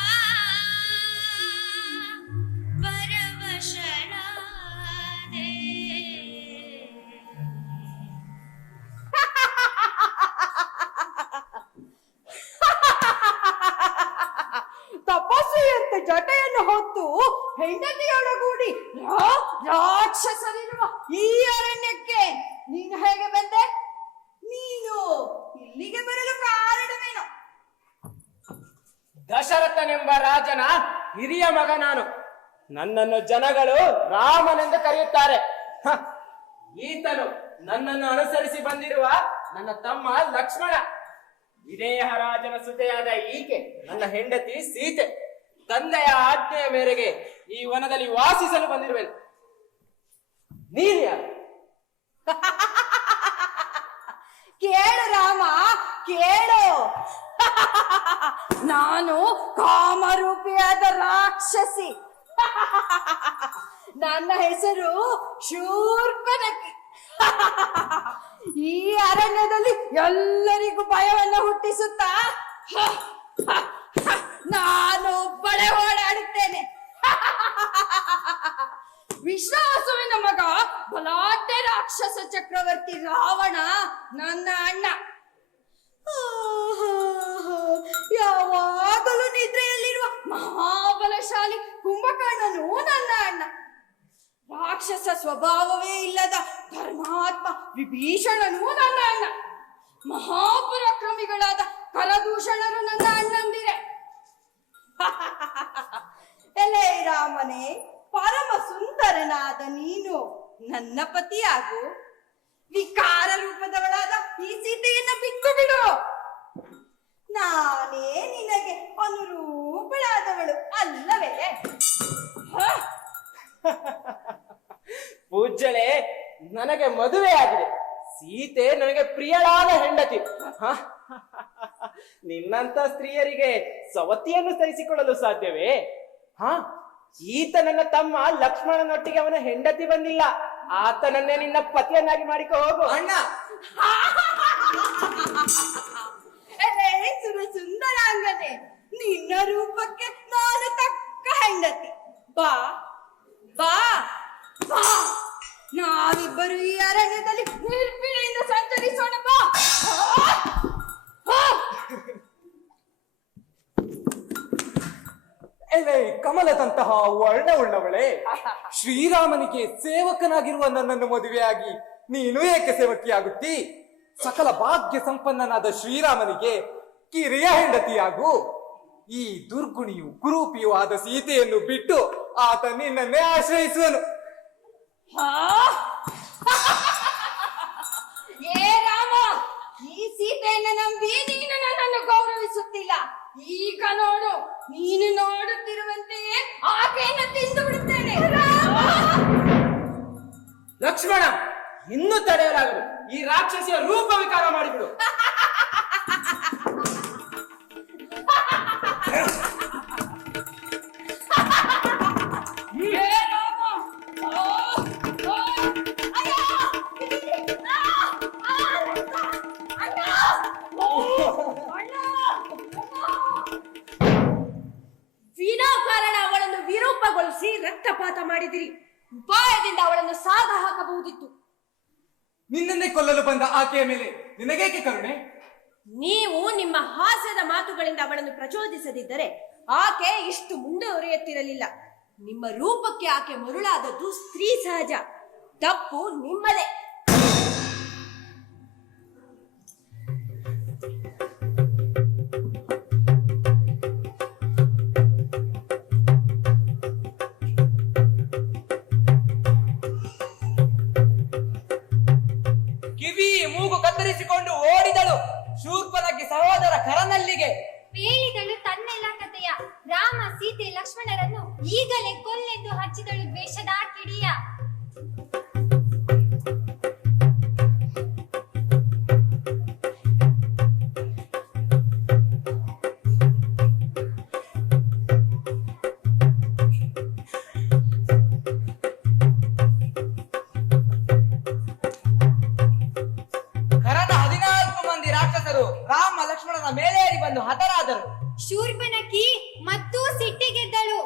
ಪರವಶಳಾದೆ ತಪಸ್ವಿಯಂತೆ ಜಟೆಯನ್ನು ಹೊತ್ತು ಹೆಂಡತಿಯೊಳಗೂಡಿ ರಾಕ್ಷಸರಿರುವ ಈ ಅರಣ್ಯಕ್ಕೆ ನೀನು ಹೇಗೆ ಬಂದೆ? ನೀನು ಇಲ್ಲಿಗೆ ಬರಲು ಕಾರಣವೇನು? ದಶರಥನೆಂಬ ರಾಜನ ಹಿರಿಯ ಮಗ ನಾನು. ನನ್ನನ್ನು ಜನಗಳು ರಾಮನೆಂದು ಕರೆಯುತ್ತಾರೆ. ಹ, ಈತನು ನನ್ನನ್ನು ಅನುಸರಿಸಿ ಬಂದಿರುವ ನನ್ನ ತಮ್ಮ ಲಕ್ಷ್ಮಣ. ವಿದೇಹ ರಾಜನ ಸುತೆಯಾದ ಈಕೆ ನನ್ನ ಹೆಂಡತಿ ಸೀತೆ. ತಂದೆಯ ಆಜ್ಞೆಯ ಮೇರೆಗೆ ಈ ವನದಲ್ಲಿ ವಾಸಿಸಲು ಬಂದಿರುವೆನು. ನೀನು ಯಾರು? ಕೇಳು ರಾಮ, ಕೇಳು. ನಾನು ಕಾಮರೂಪಿಯಾದ ರಾಕ್ಷಸಿ. ನನ್ನ ಹೆಸರು ಶೂರ್ಪನಖಿ. ಈ ಅರಣ್ಯದಲ್ಲಿ ಎಲ್ಲರಿಗೂ ಭಯವನ್ನು ಹುಟ್ಟಿಸುತ್ತಾ ನಾನು ಒಬ್ಬಳೇ ಓಡಾಡುತ್ತೇನೆ. ವಿಶ್ವಾಸುವಿನ ಮಗ ಬಲಾಢ್ಯ ರಾಕ್ಷಸ ಚಕ್ರವರ್ತಿ ರಾವಣ ನನ್ನ ಅಣ್ಣ. ಯಾವಾಗಲೂ ನಿದ್ರೆಯಲ್ಲಿರುವ ಮಹಾಬಲಶಾಲಿ ಕುಂಭಕರ್ಣನು ನನ್ನ ಅಣ್ಣ. ರಾಕ್ಷಸ ಸ್ವಭಾವವೇ ಇಲ್ಲದ ಧರ್ಮಾತ್ಮ ವಿಭೀಷಣನು ನನ್ನ ಅಣ್ಣ. ಮಹಾಪರಾಕ್ರಮಿಗಳಾದ ಕರದೂಷಣರು ನನ್ನ ಅಣ್ಣಂದಿರೆ. ಎಲೆ ರಾಮನೇ, ಪರಮ ಸುಂದರನಾದ ನೀನು ನನ್ನ ಪತಿಯಾಗು. ವಿಕಾರ ರೂಪದವಳಾದ ಈ ಸೀತೆಯನ್ನ ಬಿಟ್ಟು ಬಿಡು. ನಾನೇ ನಿನಗೆ ಅನುರೂಪಳಾದವಳು ಅಲ್ಲವೇ? ಪೂಜ್ಯಳೆ, ನನಗೆ ಮದುವೆ ಆಗಿದೆ. ಸೀತೆ ನನಗೆ ಪ್ರಿಯಳಾದ ಹೆಂಡತಿ. ಹ? ನಿನ್ನಂತ ಸ್ತ್ರೀಯರಿಗೆ ಸವತಿಯನ್ನು ಸಹಿಸಿಕೊಳ್ಳಲು ಸಾಧ್ಯವೇ? ಹ, ಈತ ನನ್ನ ತಮ್ಮ ಲಕ್ಷ್ಮಣನೊಟ್ಟಿಗೆ ಅವನ ಹೆಂಡತಿ ಬಂದಿಲ್ಲ. ಆತನನ್ನೇ ನಿನ್ನ ಪತಿಯನ್ನಾಗಿ ಮಾಡಿಕೊ ಹೋಗು. ಅಣ್ಣ, ಸುಂದರಾಂಗನೆ, ನಿನ್ನ ರೂಪಕ್ಕೆ ನಾನು ತಕ್ಕ ಹೆಂಡತಿ. ಬಾ ಬಾ ಬಾ, ನಾವಿಬ್ಬರು ಈ ಅರಣ್ಯದಲ್ಲಿ ನಿರ್ಭೀಡೆಯಿಂದ ಸಂಚರಿಸೋಣ. ಬಾ. ಎಲೆ ಕಮಲದಂತಹ ವರ್ಣವುಳ್ಳವಳೆ, ಶ್ರೀರಾಮನಿಗೆ ಸೇವಕನಾಗಿರುವ ನನ್ನನ್ನು ಮದುವೆಯಾಗಿ ನೀನು ಏಕೆ ಸೇವಕಿಯಾಗುತ್ತಿ? ಸಕಲ ಭಾಗ್ಯ ಸಂಪನ್ನನಾದ ಶ್ರೀರಾಮನಿಗೆ ಕಿರಿಯ ಹೆಂಡತಿಯಾಗು. ಈ ದುರ್ಗುಣಿಯು ಕುರೂಪಿಯೂ ಆದ ಸೀತೆಯನ್ನು ಬಿಟ್ಟು ಆತ ನಿನ್ನನ್ನೇ ಆಶ್ರಯಿಸುವನು. ಏ ರಾಮ, ಈ ಸೀತೆಯನ್ನು ನಂಬಿ ನೀನು ನನ್ನನ್ನು ಗೌರವಿಸಿ ತೋರಿಸುತ್ತಿಲ್ಲ. ಈಗ ನೋಡು, ನೀನು ನೋಡುತ್ತಿರುವಂತೆಯೇ ಆಕೆಯನ್ನು ತಿಂದು ಬಿಡುತ್ತೇನೆ. ಲಕ್ಷ್ಮಣ, ಇನ್ನೂ ತಡೆಯಲಾಗದು. ಈ ರಾಕ್ಷಸಿಯ ರೂಪ ವಿಕಾರ ಮಾಡಿಬಿಡು. ವಿನಾಕಾರಣ ಅವಳನ್ನು ವಿರೂಪಗೊಳಿಸಿ ರಕ್ತಪಾತ ಮಾಡಿದಿರಿ. ಉಪಾಯದಿಂದ ಅವಳನ್ನು ಸಾಗ ಹಾಕಬಹುದಿತ್ತು. ನಿನ್ನನ್ನೇ ಕೊಲ್ಲಲು ಬಂದ ಆಕೆಯ ಮೇಲೆ ನಿನಗೇಕೆ ಕರುಣೆ? ನೀವು ನಿಮ್ಮ ಹಾಸ್ಯದ ಮಾತುಗಳಿಂದ ಅವಳನ್ನು ಪ್ರಚೋದಿಸದಿದ್ದರೆ ಆಕೆ ಇಷ್ಟು ಮುಂದುವರಿಯುತ್ತಿರಲಿಲ್ಲ. ನಿಮ್ಮ ರೂಪಕ್ಕೆ ಆಕೆ ಮರುಳಾದದ್ದು ಸ್ತ್ರೀ ಸಹಜ. ತಪ್ಪು ನಿಮ್ಮದೇ. ಕಿವಿ ಮೂಗು ಕತ್ತರಿಸಿಕೊಂಡು ಓಡಿದಳು ಶೂರ್ಪನಖಿ ಸಹೋದರ ಖರನಲ್ಲಿಗೆ. ಹೇಳಿದಳು ತನ್ನೆಲ್ಲ ಕಥೆಯ. ರಾಮ ಸೀತೆ ಲಕ್ಷ್ಮಣರನ್ನು ಈಗಲೇ ಕೊಲ್ಲೆಂದು ಹಚ್ಚಿದಳು ದ್ವೇಷದ ಕಿಡಿಯ. ಖರನ 14 ಮಂದಿ ರಾಕ್ಷಸರು ರಾಮ ಲಕ್ಷ್ಮಣನ ಮೇಲೇರಿ ಬಂದು ಹತರಾದರು. ಶೂರ್ಪನಖಿ ಮತ್ತೂ ಸಿಟ್ಟಿಗೆದ್ದಳು.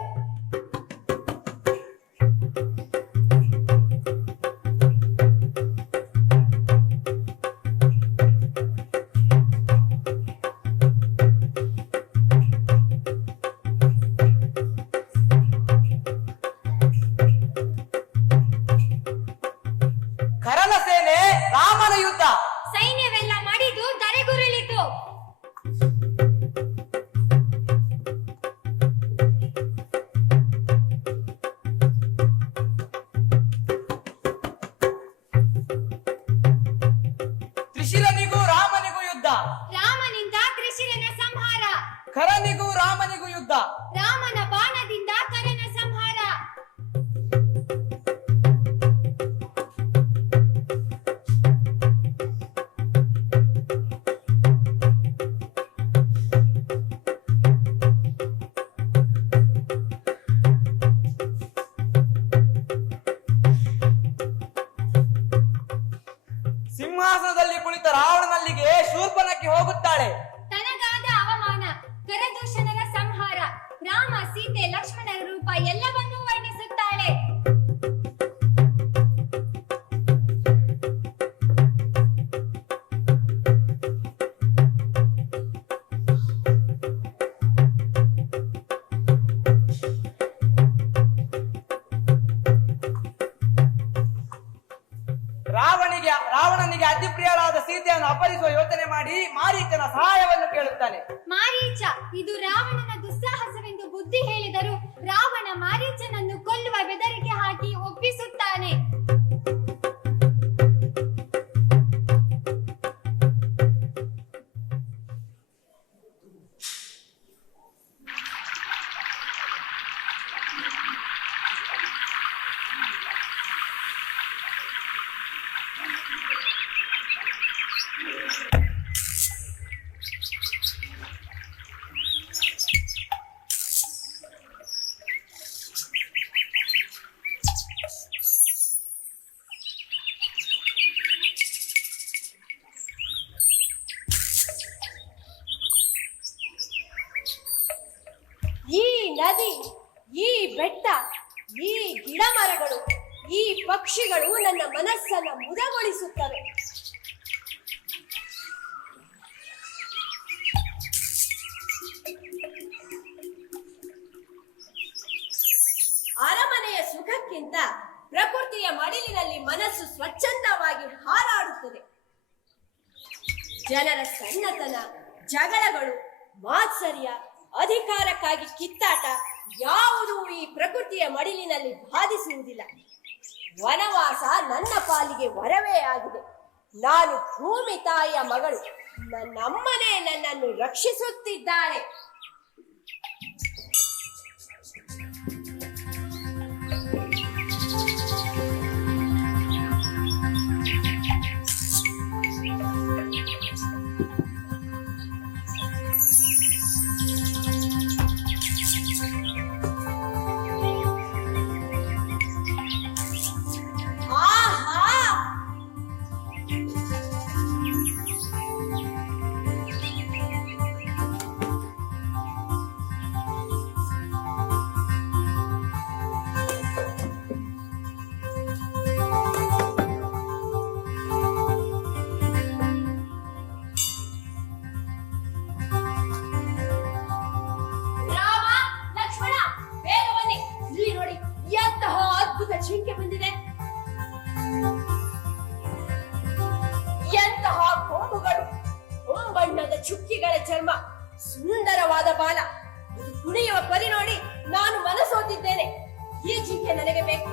ಖರನ ಸೇನೆ ರಾಮನ ಯುದ್ಧ. ಸೈನ್ಯವೆಲ್ಲ ಮಾಡಿದು ಧರೆಗುರುಳಿತು. ತ್ರಿಶಿರನಿಗೂ ರಾಮನಿಗೂ ಯುದ್ಧ. ರಾಮನಿಂದ ತ್ರಿಶಿರನ ಸಂಹಾರ. ಖರನಿಗೂ ರಾಮನಿಗೂ ಯುದ್ಧ. ರಾಮನ ಬಾಣದಿಂದ ಕರನ ಸಂಹಾರ. ಸಿಂಹಾಸನದಲ್ಲಿ ಕುಳಿತ ರಾವಣನಲ್ಲಿಗೆ ಶೂರ್ಪನಖಿ ಹೋಗುತ್ತಾಳೆ. ತನಗಾದ ಅವಮಾನ, ಕರದೂಷಣರ ಸಂಹಾರ, ರಾಮ ಸೀತೆ ಲಕ್ಷ್ಮಣರ ರೂಪ ಎಲ್ಲವನ್ನೂ ವರ್ಣಿಸುತ್ತಾಳೆ. ರಾವಣನಿಗೆ ಅತಿ ಪ್ರಿಯಳಾದ ಸೀತೆಯನ್ನು ಅಪಹರಿಸುವ ಯೋಚನೆ ಮಾಡಿ ಮಾರೀಚನ ಸಹಾಯವನ್ನು ಕೇಳುತ್ತಾನೆ. ಮಾರೀಚ ಇದು ರಾವಣನ ದುಸ್ಸಾಹಸವೆಂದು ಬುದ್ಧಿ ಹೇಳಿದರು ರಾವಣ ಮಾರೀಚನನ್ನು ಕೊಲ್ಲುವ ಬೆದರಿಕೆ ಹಾಕಿ ಒಪ್ಪಿಸುತ್ತಾನೆ. ಈ ನದಿ, ಈ ಬೆಟ್ಟ, ಈ ಗಿಡ ಮರಗಳು, ಈ ಪಕ್ಷಿಗಳು ನನ್ನ ಮನಸ್ಸನ್ನು ಮುದಗೊಳಿಸುತ್ತವೆ. ಅರಮನೆಯ ಸುಖಕ್ಕಿಂತ ಪ್ರಕೃತಿಯ ಮಡಿಲಿನಲ್ಲಿ ಮನಸ್ಸು ಸ್ವಚ್ಛಂದವಾಗಿ ಹಾರಾಡುತ್ತದೆ. ಜನರ ಸಣ್ಣತನ, ಜಗಳಗಳು, ಮಾತ್ಸರ್ಯ, ಅಧಿಕಾರಕ್ಕಾಗಿ ಕಿತ್ತಾಟ ಯಾವುದೂ ಈ ಪ್ರಕೃತಿಯ ಮಡಿಲಿನಲ್ಲಿ ಬಾಧಿಸುವುದಿಲ್ಲ. ವನವಾಸ ನನ್ನ ಪಾಲಿಗೆ ವರವೇ ಆಗಿದೆ. ನಾನು ಭೂಮಿ ತಾಯಿಯ ಮಗಳು. ನನ್ನಮ್ಮನೇ ನನ್ನನ್ನು ರಕ್ಷಿಸುತ್ತಿದ್ದಾಳೆ. ರಾಮ, ಲಕ್ಷ್ಮಣ, ಬೇಗ ಬನ್ನಿ. ಇಲ್ಲಿ ನೋಡಿ, ಎಂತಹ ಅದ್ಭುತ ಜಿಂಕೆ ಬಂದಿದೆ. ಎಂತಹ ಕೊಂಬುಗಳು, ಹೊಂಬಣ್ಣದ ಚುಕ್ಕಿಗಳ ಚರ್ಮ, ಸುಂದರವಾದ ಬಾಲ, ಅದು ಕುಣಿಯುವ ಪರಿ ನೋಡಿ ನಾನು ಮನಸೋತಿದ್ದೇನೆ. ಈ ಜಿಂಕೆ ನನಗೆ ಬೇಕು.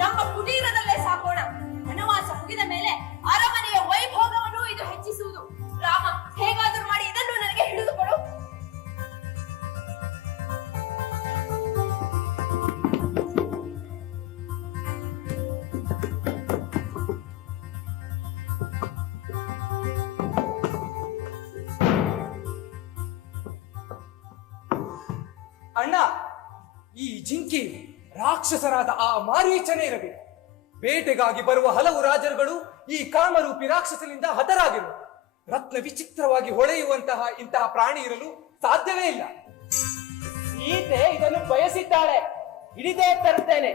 ನಮ್ಮ ಕುಟೀರದಲ್ಲೇ ಸಾಕೋಣ. ವನವಾಸ ಮುಗಿದ ಮೇಲೆ ಅರಮನೆಯ ವೈಭೋಗವನ್ನು ಇದು ಹೆಚ್ಚಿಸುವುದು. ರಾಮ, ಹೇಗಾದರೂ ಮಾಡಿ ಇದನ್ನು ನನಗೆ ಹಿಡಿದುಕೊಡು. ಅಣ್ಣ, ಈ ಜಿಂಕೆ ರಾಕ್ಷಸರಾದ ಆ ಮಾರೀಚನೇ ಇರಬೇಕು. ಬೇಟೆಗಾಗಿ ಬರುವ ಹಲವು ರಾಜರುಗಳು ಈ ಕಾಮರೂಪಿ ರಾಕ್ಷಸನಿಂದ ಹತರಾಗಿರು. ರತ್ನ ವಿಚಿತ್ರವಾಗಿ ಹೊಳೆಯುವಂತಹ ಇಂತಹ ಪ್ರಾಣಿ ಇರಲು ಸಾಧ್ಯವೇ ಇಲ್ಲ. ಸೀತೆ ಇದನ್ನು ಬಯಸಿದ್ದಾಳೆ. ಹಿಡಿದೇ ತರುತ್ತೇನೆ,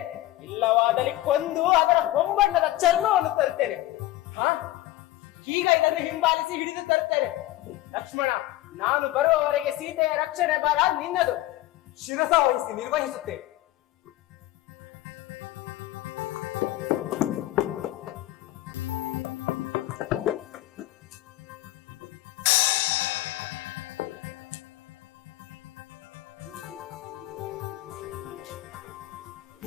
ಇಲ್ಲವಾದಲ್ಲಿ ಕೊಂದು ಅದರ ಹೊಂಬಣ್ಣದ ಚರ್ಮವನ್ನು ತರುತ್ತೇನೆ. ಈಗ ಇದನ್ನು ಹಿಂಬಾಲಿಸಿ ಹಿಡಿದು ತರುತ್ತೇನೆ. ಲಕ್ಷ್ಮಣ, ನಾನು ಬರುವವರೆಗೆ ಸೀತೆಯ ರಕ್ಷಣೆ ಭಾರ ನಿನ್ನದು. ಶಿರಸ ವಹಿಸಿ ನಿರ್ವಹಿಸುತ್ತೇನೆ.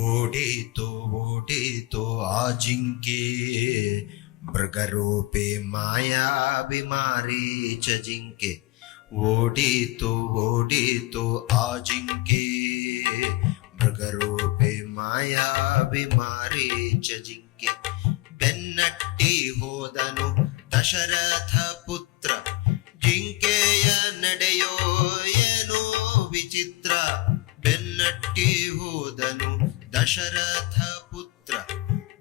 ಓಡೀತು ಓಡೀತು ಆ ಜಿಂಕೆ, ಮೃಗರೂಪಿ ಮಾಯಾಭಿಮಾರೀಚ ಜಿಂಕೆ. ಓಡೀತು ಓಡೀತು ಆ ಜಿಂಕೆ, ಮೃಗರೂಪಿ ಮಾಯಾಭಿಮಾರೀಚ ಜಿಂಕೆ. ಬೆನ್ನಟ್ಟಿ ಹೋದನು ದಶರಥ ಪುತ್ರ, ಜಿಂಕೆಯ ನಡೆಯೋ ಏನೋ ವಿಚಿತ್ರ. ಬೆನ್ನಟ್ಟಿ ಹೋದನು ದಶರಥ ಪುತ್ರ,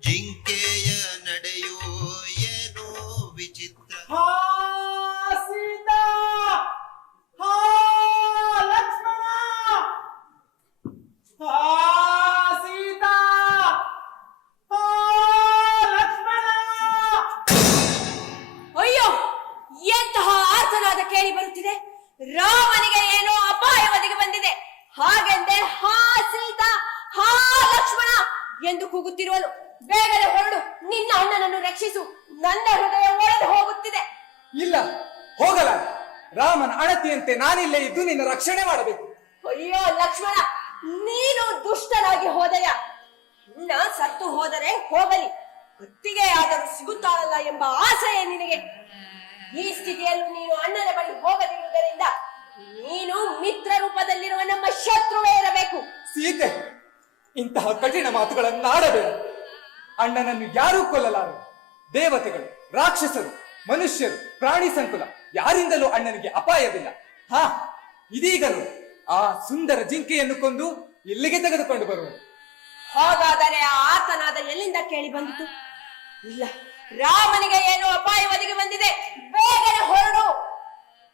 ಜಿಂಕೆಯ ನಡೆಯೋ ಏನೋ ವಿಚಿತ್ರ. ಸೀತಾ, ಲಕ್ಷ್ಮಣ, ಸೀತಾ, ಲಕ್ಷ್ಮಣ. ಅಯ್ಯೋ, ಎಂತಹ ಆರ್ತನಾದ ಕೇಳಿ ಬರುತ್ತಿದೆ. ರಾಮನಿಗೆ ಏನೋ ಅಪಾಯ ಒದಗಿ ಬಂದಿದೆ. ಹಾಗೆಂದೇ ಹಾ ಸೀತಾ, ಹಾ ಲಕ್ಷ್ಮಣ ಎಂದು ಕೂಗುತ್ತಿರುವನು. ಬೇಗನೆ ಹೊರಡು, ನಿನ್ನ ಅಣ್ಣನನ್ನು ರಕ್ಷಿಸು. ನನ್ನ ಹೃದಯ ಒಡೆದು ಹೋಗುತ್ತಿದೆ. ಇಲ್ಲ, ಹೋಗಲ. ರಾಮನ ಅಣತಿಯಂತೆ ನಾನಿಲ್ಲೇ ಇದ್ದು ನಿನ್ನ ರಕ್ಷಣೆ ಮಾಡಬೇಕು. ಅಯ್ಯೋ ಲಕ್ಷ್ಮಣ, ನೀನು ದುಷ್ಟನಾಗಿ ಹೋದೆಯ. ಅಣ್ಣ ಸತ್ತು ಹೋದರೆ ಹೋಗಲಿ, ಕತ್ತಿಗೆ ಆದರೂ ಸಿಗುತ್ತಾಳಲ್ಲ ಎಂಬ ಆಸೆಯೇ ನಿನಗೆ. ಈ ಸ್ಥಿತಿಯಲ್ಲೂ ನೀನು ಅಣ್ಣನ ಬಳಿ ಹೋಗದಿರುವುದರಿಂದ ನೀನು ಮಿತ್ರ ರೂಪದಲ್ಲಿರುವ ನಮ್ಮ ಶತ್ರುವೇ ಇರಬೇಕು. ಸೀತೆ, ಇಂತಹ ಕಠಿಣ ಮಾತುಗಳನ್ನಾಡಬೇಡ. ಅಣ್ಣನನ್ನು ಯಾರೂ ಕೊಲ್ಲಲಾರರು. ದೇವತೆಗಳು, ರಾಕ್ಷಸರು, ಮನುಷ್ಯರು, ಪ್ರಾಣಿ ಸಂಕುಲ ಯಾರಿಂದಲೂ ಅಣ್ಣನಿಗೆ ಅಪಾಯವಿಲ್ಲ. ಇದೀಗಲೂ ಆ ಸುಂದರ ಜಿಂಕೆಯನ್ನು ಕೊಂದು ಇಲ್ಲಿಗೆ ತೆಗೆದುಕೊಂಡು ಬರುವುದು. ಹಾಗಾದರೆ ಆ ಆತನಾದ ಎಲ್ಲಿಂದ ಕೇಳಿ ಬಂದಿತು? ಇಲ್ಲ, ರಾಮನಿಗೆ ಏನೋ ಅಪಾಯ ಒದಗಿ ಬಂದಿದೆ. ಬೇಗನೆ ಹೊರಡು.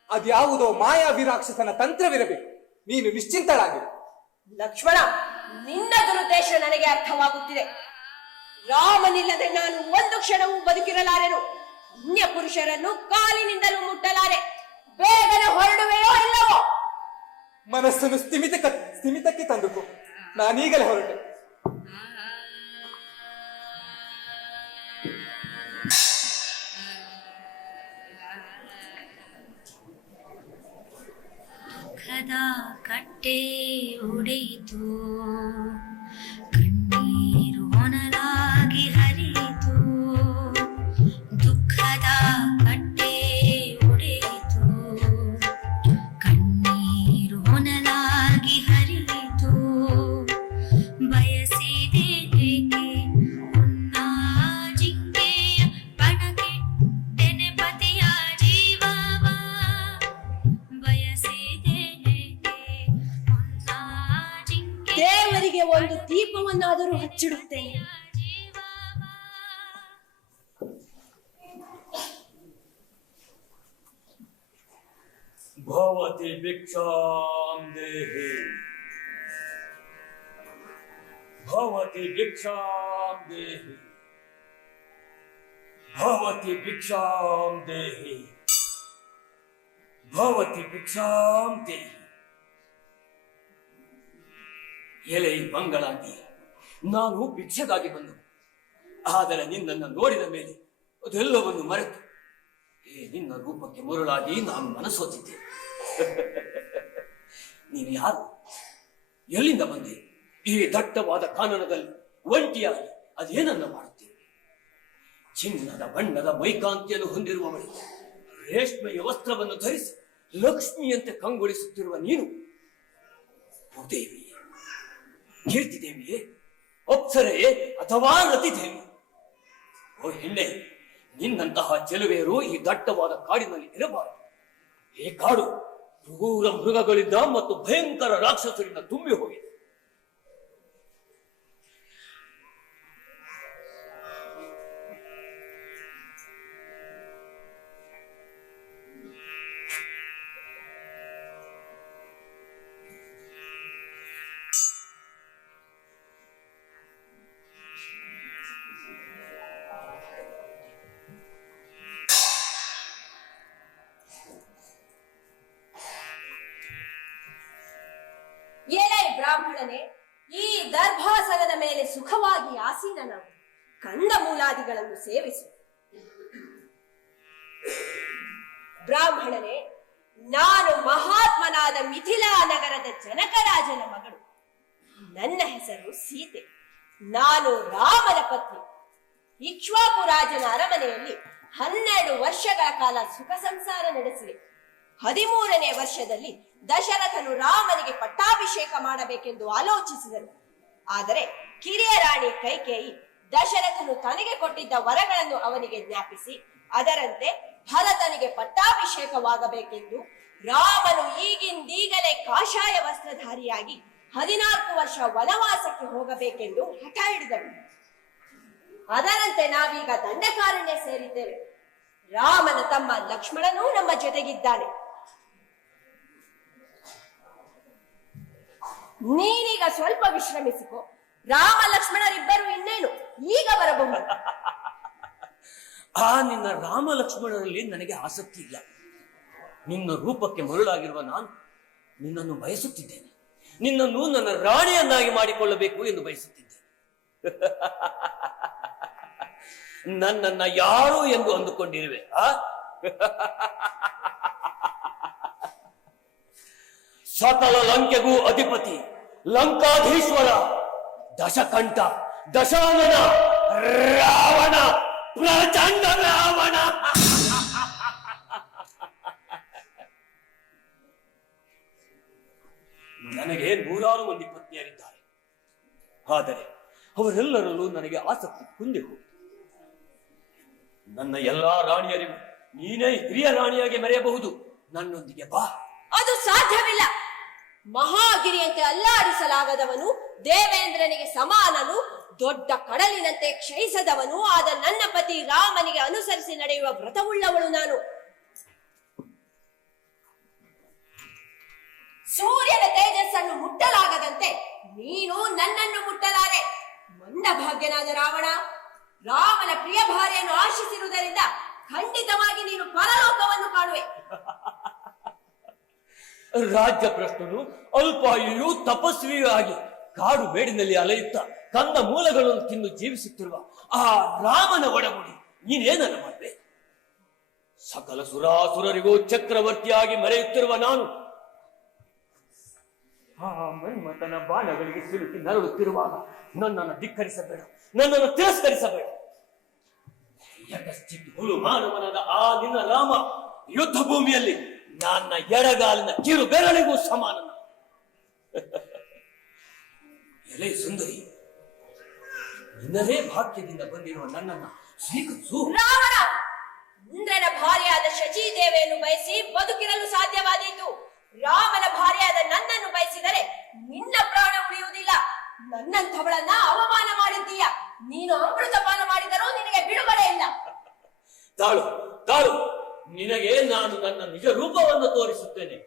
ಅದ್ಯಾವುದೋ ಮಾಯಾವಿ ರಾಕ್ಷಸನ ತಂತ್ರವಿರಬೇಕು. ನೀನು ನಿಶ್ಚಿಂತಳಾಗಿರು. ಲಕ್ಷ್ಮಣ, ನಿನ್ನ ದುರುದ್ದೇಶ ನನಗೆ ಅರ್ಥವಾಗುತ್ತಿದೆ. ರಾಮನಿಲ್ಲದೆ ನಾನು ಒಂದು ಕ್ಷಣವೂ ಬದುಕಿರಲಾರೆನು. ಅನ್ಯ ಪುರುಷರನ್ನು ಕಾಲಿನಿಂದಲೂ ಮುಟ್ಟಲಾರೆ. ಬೇಗನೆ ಹೊರಡುವೆಯೋ ಇಲ್ಲವೋ? ಮನಸ್ಸನ್ನು ಸ್ಥಿಮಿತಕ್ಕೆ ತಂದುಕೋ. ನಾನೀಗಲೇ ಹೊರಟೆ. ದುಃಖದ ಕಟ್ಟೆ ಒಡೆಯಿತು, ಕಣ್ಣೀರು ಹೊನಲಾಗಿ ಹರಿಯಿತು. ದುಃಖದ ಕಟ್ಟೆ ಒಡೆಯಿತು, ಕೈಗೆ ಒಂದು ದೀಪವನ್ನಾದರೂ ಹಚ್ಚಿಡುತ್ತೇನೆ. ಭವತಿ ಭಿಕ್ಷಾಂ ದೇಹಿ ಭವತಿ ಭಿಕ್ಷಾಂ ದೇಹಿ ಭವತಿ ಭಿಕ್ಷಾಂ ದೇಹಿ ಭವತಿ ಭಿಕ್ಷಾಂ ದೇಹಿ. ಎಲೆ ಮಂಗಳಾಗಿ ನಾನು ಭಿಕ್ಷೆಗಾಗಿ ಬಂದನು. ಆದರೆ ನಿನ್ನನ್ನು ನೋಡಿದ ಮೇಲೆ ಅದೆಲ್ಲವನ್ನು ಮರೆತು ನಿನ್ನ ರೂಪಕ್ಕೆ ಮರುಳಾಗಿ ನಾನು ಮನಸೋತಿದ್ದೆ. ನೀನು ಯಾರು? ಎಲ್ಲಿಂದ ಬಂದೆ? ಈ ದಟ್ಟವಾದ ಕಾನನದಲ್ಲಿ ಒಂಟಿಯಾಗಿ ಅದೇನನ್ನ ಮಾಡುತ್ತೇವೆ? ಚಿನ್ನದ ಬಣ್ಣದ ಮೈಕಾಂತಿಯನ್ನು ಹೊಂದಿರುವವಳು, ರೇಷ್ಮೆಯ ವಸ್ತ್ರವನ್ನು ಧರಿಸಿ ಲಕ್ಷ್ಮಿಯಂತೆ ಕಂಗೊಳಿಸುತ್ತಿರುವ ನೀನು ದೇವಿಯೇ, ಕೀರ್ತಿ ದೇವಿಯೇ, ಅಪ್ಸರೆಯೇ ಅಥವಾ ರತಿದೇವಿ? ಓ ಹೆಣ್ಣೆ, ನಿನ್ನಂತಹ ಚೆಲುವೆಯರು ಈ ದಟ್ಟವಾದ ಕಾಡಿನಲ್ಲಿ ಇರಬಾರದು. ಈ ಕಾಡು ಕ್ರೂರ ಮೃಗಗಳಿಂದ ಮತ್ತು ಭಯಂಕರ ರಾಕ್ಷಸರಿಂದ ತುಂಬಿ ಹೋಗಿದೆ. ಏಲೈ ಬ್ರಾಹ್ಮಣನೇ, ಈ ದರ್ಭಾಸನದ ಮೇಲೆ ಸುಖವಾಗಿ ಆಸೀನನಾಗು, ಕಂದಮೂಲಾದಿಗಳನ್ನು ಸೇವಿಸು. ಬ್ರಾಹ್ಮಣನೇ, ನಾನು ಮಹಾತ್ಮನಾದ ಮಿಥಿಲಾ ನಗರದ ಜನಕರಾಜನ ಮಗಳು. ನನ್ನ ಹೆಸರು ಸೀತೆ. ನಾನು ರಾಮನ ಪತ್ನಿ. ಇಕ್ಷ್ವಾಕು ರಾಜನ ಅರಮನೆಯಲ್ಲಿ 12 ವರ್ಷಗಳ ಕಾಲ ಸುಖ ಸಂಸಾರ ನಡೆಸಿದೆ. 13ನೇ ವರ್ಷದಲ್ಲಿ ದಶರಥನು ರಾಮನಿಗೆ ಪಟ್ಟಾಭಿಷೇಕ ಮಾಡಬೇಕೆಂದು ಆಲೋಚಿಸಿದನು. ಆದರೆ ಕಿರಿಯ ರಾಣಿ ಕೈಕೇಯಿ ದಶರಥನು ತನಗೆ ಕೊಟ್ಟಿದ್ದ ವರಗಳನ್ನು ಅವನಿಗೆ ಜ್ಞಾಪಿಸಿ ಅದರಂತೆ ಭರತನಿಗೆ ಪಟ್ಟಾಭಿಷೇಕವಾಗಬೇಕೆಂದು ರಾಮನು ಈಗಿಂದೀಗಲೇ ಕಾಷಾಯ ವಸ್ತ್ರಧಾರಿಯಾಗಿ 14 ವರ್ಷ ವನವಾಸಕ್ಕೆ ಹೋಗಬೇಕೆಂದು ಹಠ ಹಿಡಿದನು. ಅದರಂತೆ ನಾವೀಗ ದಂಡಕಾರಣ್ಯ ಸೇರಿದ್ದೇವೆ. ರಾಮನ ತಮ್ಮ ಲಕ್ಷ್ಮಣನೂ ನಮ್ಮ ಜೊತೆಗಿದ್ದಾನೆ. ನೀನೀಗ ಸ್ವಲ್ಪ ವಿಶ್ರಮಿಸಿಕೊ. ರಾಮ ಲಕ್ಷ್ಮಣರಿಬ್ಬರು ಇನ್ನೇನು ಈಗ ಬರಬಹುದು. ಆ ನಿನ್ನ ರಾಮ ಲಕ್ಷ್ಮಣರಲ್ಲಿ ನನಗೆ ಆಸಕ್ತಿ ಇಲ್ಲ. ನಿನ್ನ ರೂಪಕ್ಕೆ ಮರುಳಾಗಿರುವ ನಾನು ನಿನ್ನನ್ನು ಬಯಸುತ್ತಿದ್ದೇನೆ. ನಿನ್ನನ್ನು ನನ್ನ ರಾಣಿಯನ್ನಾಗಿ ಮಾಡಿಕೊಳ್ಳಬೇಕು ಎಂದು ಬಯಸುತ್ತಿದ್ದೇನೆ. ನನ್ನನ್ನ ಯಾರು ಎಂದು ಅಂದುಕೊಂಡಿರುವೆ? ಸಕಲ ಲಂಕೆಗೂ ಅಧಿಪತಿ, ಲಂಕಾಧೀಶ್ವರ, ದಶಕಂಠ, ದಶಾನನ, ರಾವಣ, ಪ್ರಚಂಡ ರಾವಣ. ನನಗೆ 100 ಮಂದಿ ಪತ್ನಿಯರಿದ್ದಾರೆ. ಆದರೆ ಅವರೆಲ್ಲರಲ್ಲೂ ನನಗೆ ಆಸಕ್ತಿ ಕುಂದಿ ಹೋಗಿದೆ. ನನ್ನ ಎಲ್ಲಾ ರಾಣಿಯರಿಗೂ ನೀನೇ ಹಿರಿಯ ರಾಣಿಯಾಗಿ ಮೆರೆಯಬಹುದು. ನನ್ನೊಂದಿಗೆ ಬಾ. ಅದು ಸಾಧ್ಯವಿಲ್ಲ. ಮಹಾಗಿರಿಯಂತೆ ಅಲ್ಲಾಡಿಸಲಾಗದವನು, ದೇವೇಂದ್ರನಿಗೆ ಸಮಾನನು, ದೊಡ್ಡ ಕಡಲಿನಂತೆ ಕ್ಷಯಿಸದವನು ಆದ ನನ್ನ ಪತಿ ರಾಮನಿಗೆ ಅನುಸರಿಸಿ ನಡೆಯುವ ವ್ರತವುಳ್ಳವಳು ನಾನು. ಸೂರ್ಯನ ತೇಜಸ್ಸನ್ನು ಮುಟ್ಟಲಾಗದಂತೆ ನೀನು ನನ್ನನ್ನು ಮುಟ್ಟಲಾರೆ. ಮಂದಭಾಗ್ಯನಾದ ರಾವಣ, ರಾಮನ ಪ್ರಿಯ ಭಾರ್ಯೆಯನ್ನು ಆಶಿಸಿರುವುದರಿಂದ ಖಂಡಿತವಾಗಿ ನೀನು ಪರಲೋಕವನ್ನು ಕಾಣುವೆ. ರಾಜ್ಯ ಭ್ರಷ್ಟನು, ಅಲ್ಪಾಯುಯು, ತಪಸ್ವಿಯೂ ಆಗಿ ಕಾಡು ಮೇಡಿನಲ್ಲಿ ಅಲೆಯುತ್ತ ಕಂದ ಮೂಲಗಳನ್ನು ತಿಂದು ಜೀವಿಸುತ್ತಿರುವ ಆ ರಾಮನ ಒಡಗುಡಿ ನೀನೇನನ್ನು ಮಾಡುವೆ? ಸಕಲ ಸುರಾಸುರರಿಗೂ ಚಕ್ರವರ್ತಿಯಾಗಿ ಮೆರೆಯುತ್ತಿರುವ ನಾನು ಆ ಮನ್ಮಥನ ಬಾಣಗಳಿಗೆ ಸಿಲುಕಿ ನರಳುತ್ತಿರುವಾಗ ನನ್ನನ್ನು ಧಿಕ್ಕರಿಸಬೇಡ, ನನ್ನನ್ನು ತಿರಸ್ಕರಿಸಬೇಡ. ಯಕಶ್ಚಿತ್ ಹುಲು ಮಾನವನಾದ ಆ ನಿನ್ನ ರಾಮ ಯುದ್ಧ ಭೂಮಿಯಲ್ಲಿ ನನ್ನ ಎಡಗಾಲಿನ ಕಿರು ಬೆರಳಿಗೂ ಸಮಾನನ. ಎಲೆ ಸುಂದರಿ, ನಿನ್ನದೇ ಭಾಗ್ಯದಿಂದ ಬಂದಿರುವ ನನ್ನನ್ನು ಸ್ವೀಕರಿಸು. ರಾವಣ, ಇಂದ್ರನ ಭಾರ್ಯೆಯಾದ ಶಚೀದೇವಿಯನ್ನು ಬಯಸಿ ಬದುಕಿರಲು ಸಾಧ್ಯವಾದೀತು. ರಾಮನ ಭಾರ್ಯೆಯಾದ ನನ್ನನ್ನು ಬಯಸಿದರೆ ನಿನ್ನ ಪ್ರಾಣ ಉಳಿಯುವುದಿಲ್ಲ. ನನ್ನ ನಿಜ ರೂಪವನ್ನು ತೋರಿಸುತ್ತೇನೆ.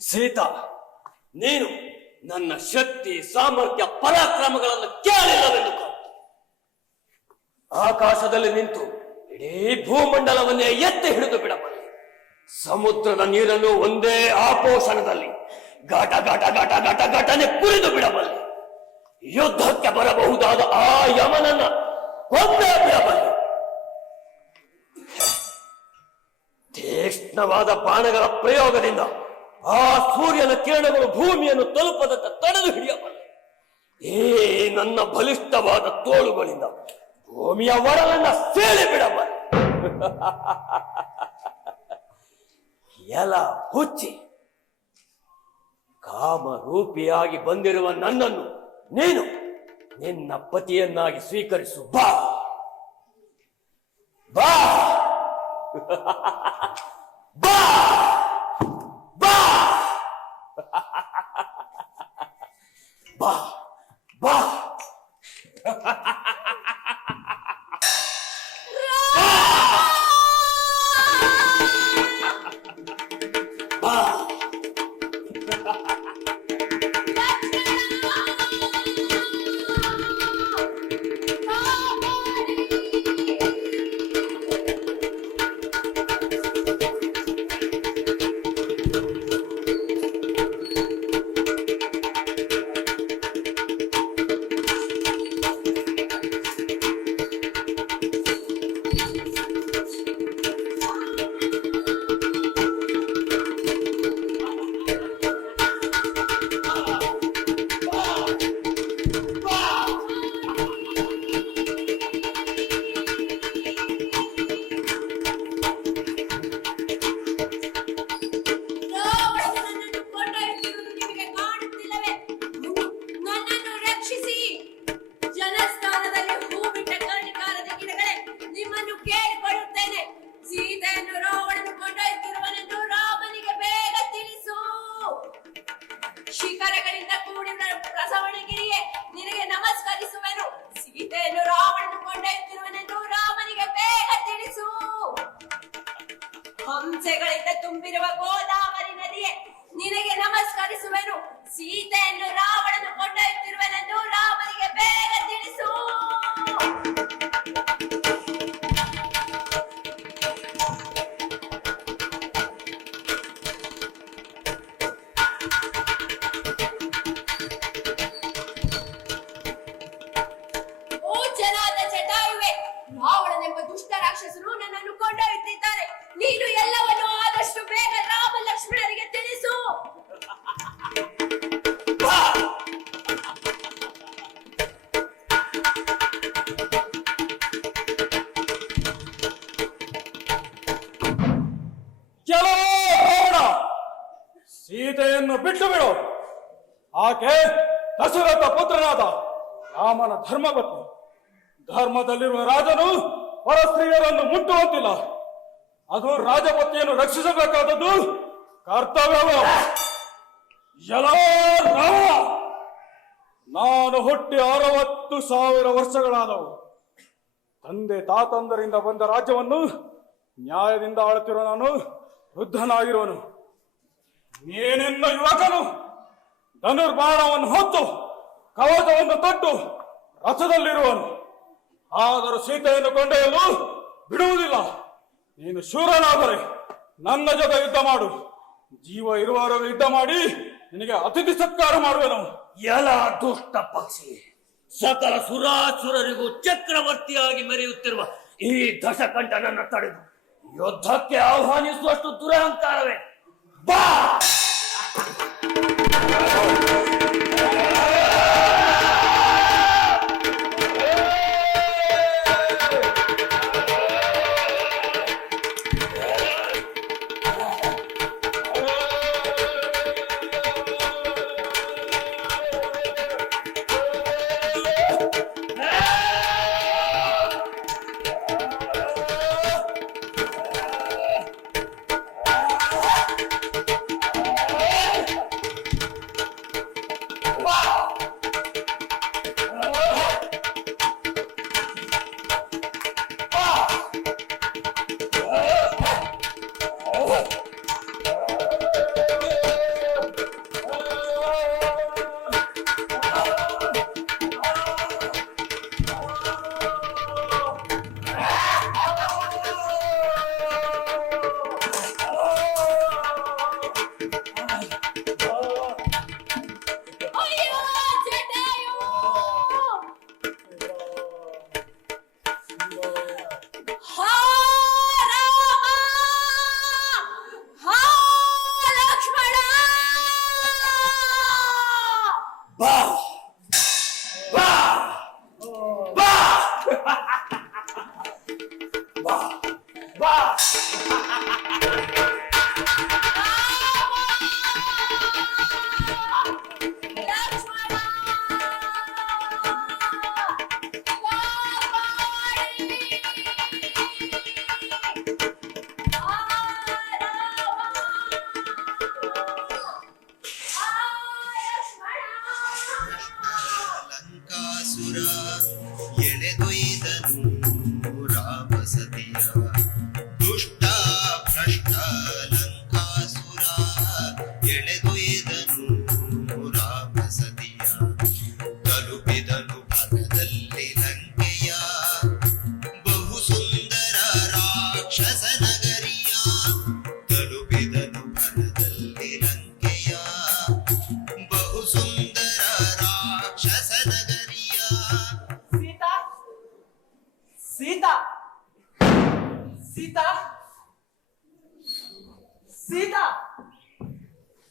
ಸೀತಾ, ನೀನು ನನ್ನ ಶಕ್ತಿ, ಸಾಮರ್ಥ್ಯ, ಪರಾಕ್ರಮಗಳನ್ನು ಕೇಳಿಲ್ಲವೆಂದು ಆಕಾಶದಲ್ಲಿ ನಿಂತು ಇಡೀ ಭೂಮಂಡಲವನ್ನೇ ಎತ್ತಿ ಹಿಡಿದು ಬಿಡಬಲ್ಲೆ. ಸಮುದ್ರದ ನೀರನ್ನು ಒಂದೇ ಆಪೋಷಣದಲ್ಲಿ ಘಟ ಘಟ ಘಟ ಘಟ ಘಟನೆ ಕುರಿದು ಬಿಡಬಲ್ಲೆ. ಯುದ್ಧಕ್ಕೆ ಬರಬಹುದಾದ ಆ ಯಮನನ್ನ ಕೊಂದೇ ಬಿಡಬಲ್ಲೆ. ತೀಕ್ಷ್ಣವಾದ ಬಾಣಗಳ ಪ್ರಯೋಗದಿಂದ ಆ ಸೂರ್ಯನ ಕಿರಣಗಳು ಭೂಮಿಯನ್ನು ತಲುಪದಂತೆ ತಡೆದು ಹಿಡಿಯಬಲ್ಲೆ. ಈ ನನ್ನ ಬಲಿಷ್ಠವಾದ ತೋಳುಗಳಿಂದ ಭೂಮಿಯ ಒಡಲನ್ನ ಸೇಳಿ ಬಿಡಬಲ್ಲೆ. ಎಲ ಹುಚ್ಚಿ, ಕಾಮರೂಪಿಯಾಗಿ ಬಂದಿರುವ ನನ್ನನ್ನು ನೀನು ನಿನ್ನ ಪತಿಯನ್ನಾಗಿ ಸ್ವೀಕರಿಸು. ಬಾ ಬಾ ಬಾ ಬಾ ಬಾ ಬಾ. ಶಿಖರಗಳಿಂದ ಕೂಡಿದ ಪ್ರಸವಣಗಿರಿಯೇ, ನಿನಗೆ ನಮಸ್ಕರಿಸುವೆನು. ಸೀತೆಯನ್ನು ರಾವಣನು ಕೊಂಡೊಯ್ಯುತ್ತಿರುವನೆಂದು ರಾಮನಿಗೆ ಬೇಗ ತಿಳಿಸು. ಹಂಸೆಗಳಿಂದ ತುಂಬಿರುವ ಗೋದಾವರಿ ನದಿಯೇ, ನಿನಗೆ ನಮಸ್ಕರಿಸುವೆನು. ಸೀತೆಯನ್ನು ರಾವಣನು ಕೊಂಡೊಯ್ಯುತ್ತಿರುವನೆಂದು ರಾಮನಿಗೆ ಬೇಗ ತಿಳಿಸು. ರಾವಣನೆಂಬ ದುಷ್ಟ ರಾಕ್ಷಸರು ನನ್ನನ್ನು ಕೊಂಡೊಯ್ಯುತ್ತಿದ್ದಾರೆ. ನೀನು ಎಲ್ಲವನ್ನು ಆದಷ್ಟು ಬೇಗ ರಾಮ ಲಕ್ಷ್ಮಣರಿಗೆ ತಿಳಿಸು. ಸೀತೆಯನ್ನು ಬಿಟ್ಟು ಬಿಡು. ಆಕೆ ದಶರಥ ಪುತ್ರನಾದ ರಾಮನ ಧರ್ಮಪತ್ನಿ. ಧರ್ಮದಲ್ಲಿರುವ ರಾಜನು ಪರಸ್ತ್ರೀಯರನ್ನು ಮುಟ್ಟುವಂತಿಲ್ಲ. ಅದು ರಾಜಪತ್ನಿಯನ್ನು ರಕ್ಷಿಸಬೇಕಾದದ್ದು ಕರ್ತವ್ಯವು. ನಾನು ಹುಟ್ಟಿ 60,000 ವರ್ಷಗಳಾದವು. ತಂದೆ ತಾತಂದರಿಂದ ಬಂದ ರಾಜ್ಯವನ್ನು ನ್ಯಾಯದಿಂದ ಆಳುತ್ತಿರುವ ನಾನು ವೃದ್ಧನಾಗಿರುವನು. ನೀನೆನ್ನ ಯುವಕನು ಧನುರ್ಬಾಣವನ್ನು ಹೊತ್ತು ಕವಚವನ್ನು ತೊಟ್ಟು ರಥದಲ್ಲಿರುವನು. ಆದರೂ ಸೀತೆಯನ್ನು ಕೊಂಡೊಯ್ಯಲು ಬಿಡುವುದಿಲ್ಲ. ನೀನು ಶೂರನಾದರೆ ನನ್ನ ಜೊತೆ ಯುದ್ಧ ಮಾಡು. ಜೀವ ಇರುವವರೆಗೂ ಯುದ್ಧ ಮಾಡಿ ನಿನಗೆ ಅತಿಥಿ ಸತ್ಕಾರ ಮಾಡುವೆನು. ಎಲ ದುಷ್ಟ ಪಕ್ಷಿ, ಸಕಲ ಸುರಾಸುರರಿಗೂ ಚಕ್ರವರ್ತಿಯಾಗಿ ಮೆರೆಯುತ್ತಿರುವ ಈ ದಶಕಂಠನನ್ನು ತಡೆದು ಯುದ್ಧಕ್ಕೆ ಆಹ್ವಾನಿಸುವಷ್ಟು ದುರಹಂಕಾರವೇ? ಬಾ!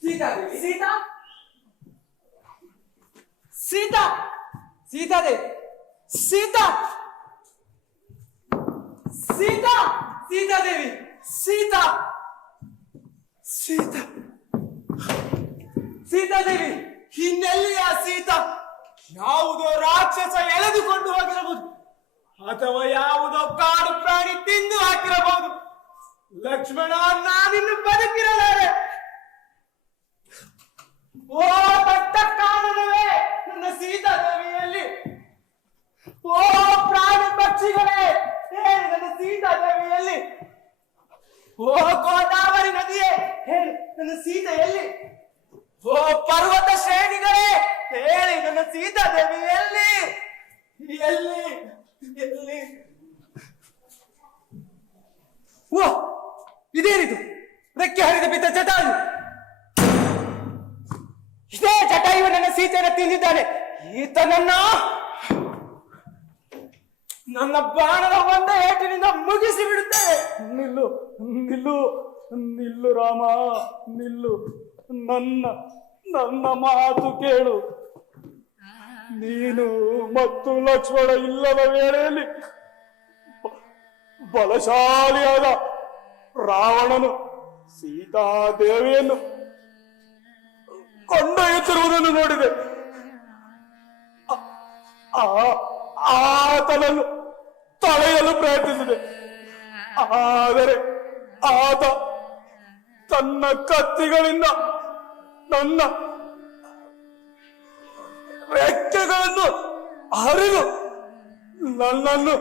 ಸೀತಾದೇವಿ, ಸೀತಾ, ಸೀತಾ, ಸೀತಾದೇವಿ, ಸೀತಾ, ಸೀತಾ, ಸೀತಾದೇವಿ, ಇನ್ನೆಲ್ಲಿಯ ಸೀತಾ? ಯಾವುದೋ ರಾಕ್ಷಸ ಎಳೆದುಕೊಂಡು ಹೋಗಿರಬಹುದು, ಅಥವಾ ಯಾವುದೋ ಕಾಡು ಪ್ರಾಣಿ ತಿಂದು ಹಾಕಿರಬಹುದು. ಲಕ್ಷ್ಮಣ, ನಾನಿನ್ನು ಬದುಕಿರಲಾರೆ. ಓ ದಟ್ಟ ಕಾರಣವೇ ನನ್ನ ಸೀತಾದೇವಿಯಲ್ಲಿ. ಓ ಪ್ರಾಣಿ ಪಕ್ಷಿಗಳೇ, ಹೇಳಿ ನನ್ನ ಸೀತಾದೇವಿಯಲ್ಲಿ. ಓ ಗೋದಾವರಿ ನದಿಯೇ, ಹೇಳಿ ನನ್ನ ಸೀತೆಯಲ್ಲಿ. ಓ ಪರ್ವತ ಶ್ರೇಣಿಗಳೇ, ಹೇಳಿ ನನ್ನ ಸೀತಾದೇವಿಯಲ್ಲಿ. ಎಲ್ಲಿ ಎಲ್ಲಿ? ಓ, ಇದೇನಿದು? ರೆಕ್ಕೆ ಹರಿದ ಬಿದ್ದ ಜಟಾಯು. ಇದೇ ಜಟಾಯು ನನ್ನ ಸೀತೆಯನ್ನು ತಿಂದಿದ್ದಾನೆ. ಈತ ನನ್ನ ಬಾಣದ ಒಂದೇ ಏಟಿನಿಂದ ಮುಗಿಸಿ ಬಿಡುತ್ತೇನೆ. ನಿಲ್ಲು, ನಿಲ್ಲು, ನಿಲ್ಲು ರಾಮ, ನಿಲ್ಲು. ನನ್ನ ಮಾತು ಕೇಳು. ನೀನು ಮತ್ತು ಲಕ್ಷ್ಮಣ ಇಲ್ಲದ ವೇಳೆಯಲ್ಲಿ ಬಲಶಾಲಿಯಾದ ರಾವಣನು ಸೀತಾದೇವಿಯನ್ನು ಕೊಂಡೊಯ್ಯುತ್ತಿರುವುದನ್ನು ನೋಡಿದೆ. ಆತನನ್ನು ತಡೆಯಲು ಪ್ರಯತ್ನಿಸಿದೆ. ಆದರೆ ಆತ ತನ್ನ ಕತ್ತಿಗಳಿಂದ ನನ್ನ ರೆಕ್ಕೆಗಳನ್ನು ಹರಿದು ನನ್ನನ್ನು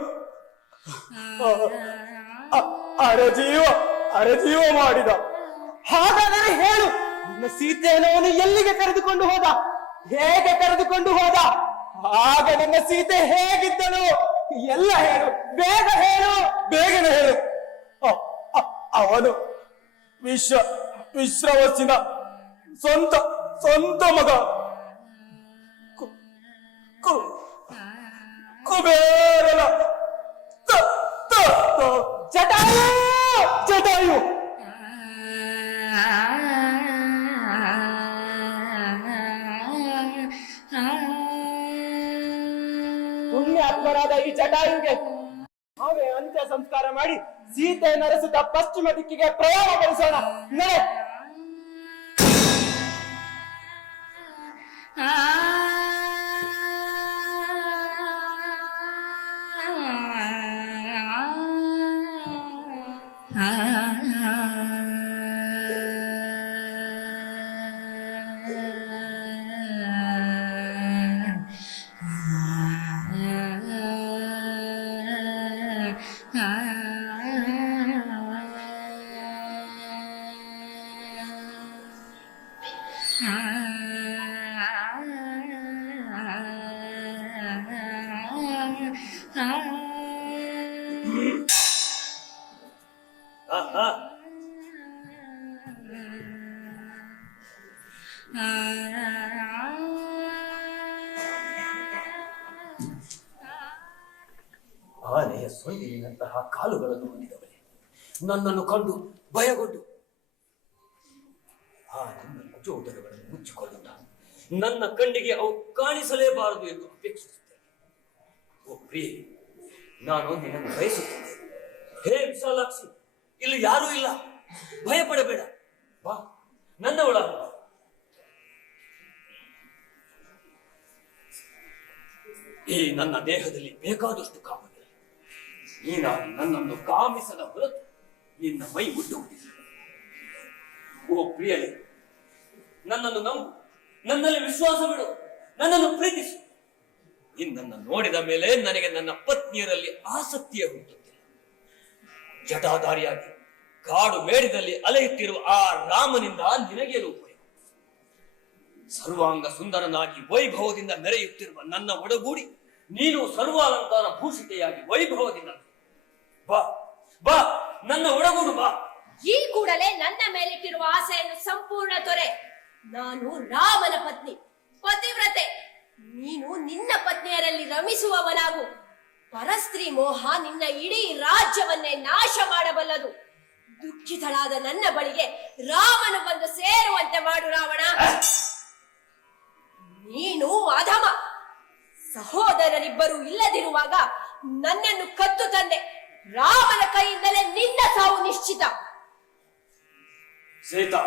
ಅರೆಜೀವ ಮಾಡಿದ. ಹಾಗಾದರೆ ಹೇಳು, ನಿನ್ನ ಸೀತೆಯನ್ನು ಅವನು ಎಲ್ಲಿಗೆ ಕರೆದುಕೊಂಡು ಹೋದ? ಹೇಗೆ ಕರೆದುಕೊಂಡು ಹೋದ? ಆಗ ನಿನ್ನ ಸೀತೆ ಹೇಗಿದ್ದಳು? ಎಲ್ಲ ಹೇಳು, ಬೇಗ ಹೇಳು. ಬೇಗನೆ ಹೇಳು. ಅವನು ವಿಶ್ರವಸ್ಸಿನ ಸ್ವಂತ ಮಗ ಕುಬೇರನ ಜಟಾಯು. ಜಟಾಯು. ಪುಣ್ಯಾತ್ಮರಾದ ಈ ಜಟಾಯುಗೆ ನಾವೇ ಅಂತ್ಯ ಸಂಸ್ಕಾರ ಮಾಡಿ ಸೀತೆಯನ್ನು ಅರಸುತ್ತಾ ಪಶ್ಚಿಮ ದಿಕ್ಕಿಗೆ ಪ್ರಯಾಣ ಬೆಳೆಸೋಣ. ನಡೆ. ಆನೆಯ ಸೊಂಡಿಲಿನಂತಹ ಕಾಲುಗಳನ್ನು ಹೊಂದಿದವಳೆ ನನ್ನನ್ನು ಕಂಡು ಭಯಗೊಂಡು ಆ ನನ್ನ ಕುಚೋದರಗಳನ್ನು ಮುಚ್ಚಿಕೊಳ್ಳುತ್ತ ನನ್ನ ಕಣ್ಣಿಗೆ ಅವು ಕಾಣಿಸಲೇಬಾರದು ಎಂದು ಅಪೇಕ್ಷಿಸುತ್ತೇನೆ. ಓ ಪ್ರಿಯೆ, ನಾನು ನಿನ್ನನ್ನು ಬಯಸುತ್ತೇನೆ. ಹೇ ವಿಶಾಲಾಕ್ಷಿ, ಇಲ್ಲಿ ಯಾರೂ ಇಲ್ಲ, ಭಯಪಡಬೇಡ, ಬಾ ನನ್ನ ಒಳಗೆ ಬಾ. ಈ ನನ್ನ ದೇಹದಲ್ಲಿ ಬೇಕಾದಷ್ಟು ಕಾಮವಿಲ್ಲ. ನೀನಾಗಿ ನನ್ನನ್ನು ಕಾಮಿಸದ ಹೊರತು ನಿನ್ನ ಮೈ ಮುಟ್ಟುವುದಿಲ್ಲ. ಓ ಪ್ರಿಯಳೆ, ನನ್ನನ್ನು ನಂಬು, ನನ್ನಲ್ಲಿ ವಿಶ್ವಾಸ ಬಿಡು, ನನ್ನನ್ನು ಪ್ರೀತಿಸು. ನಿನ್ನನ್ನು ನೋಡಿದ ಮೇಲೆ ನನಗೆ ನನ್ನ ಪತ್ನಿಯರಲ್ಲಿ ಆಸಕ್ತಿಯೇ ಹುಟ್ಟುತ್ತಿಲ್ಲ. ಜಟಾಧಾರಿಯಾಗಿ ಕಾಡು ಮೇಡಿದಲ್ಲಿ ಅಲೆಯುತ್ತಿರುವ ಆ ರಾಮನಿಂದ ನಿನಗೇನು ಉಪಯೋಗ? ಸರ್ವಾಂಗ ಸುಂದರನಾಗಿ ವೈಭವದಿಂದ ಮೆರೆಯುತ್ತಿರುವ ನನ್ನ ಒಡಗೂಡಿ ನೀನು ಸರ್ವಾಲಂಕಾರ ಭೂಷಿತೆಯಾಗಿ ವೈಭವದಿಂದ ಬಾ ಬಾ, ನನ್ನ ಒಡಗೂಡು ಬಾ. ಈ ಕೂಡಲೇ ನನ್ನ ಮೇಲಿಟ್ಟಿರುವ ಆಸೆಯನ್ನು ಸಂಪೂರ್ಣ ತೊರೆ. ನಾನು ರಾಮನ ಪತ್ನಿ, ಪತಿವ್ರತೆ. ನೀನು ನಿನ್ನ ಪತ್ನಿಯರಲ್ಲಿ ರಮಿಸುವವನಾಗು. ಪರಸ್ತ್ರೀ ಮೋಹ ನಿನ್ನ ಇಡೀ ರಾಜ್ಯವನ್ನೇ ನಾಶ ಮಾಡಬಲ್ಲದು. ದುಃಖಿತಳಾದ ನನ್ನ ಬಳಿಗೆ ರಾಮನು ಬಂದು ಸೇರುವಂತೆ ಮಾಡು ರಾವಣ. ನೀನು ಅಧಮ. ಸಹೋದರರಿಬ್ಬರು ಇಲ್ಲದಿರುವಾಗ ನನ್ನನ್ನು ಕದ್ದು ತಂದೆ. ರಾಮನ ಕೈಯಿಂದಲೇ ನಿನ್ನ ಸಾವು ನಿಶ್ಚಿತ. ಸೀತಾ,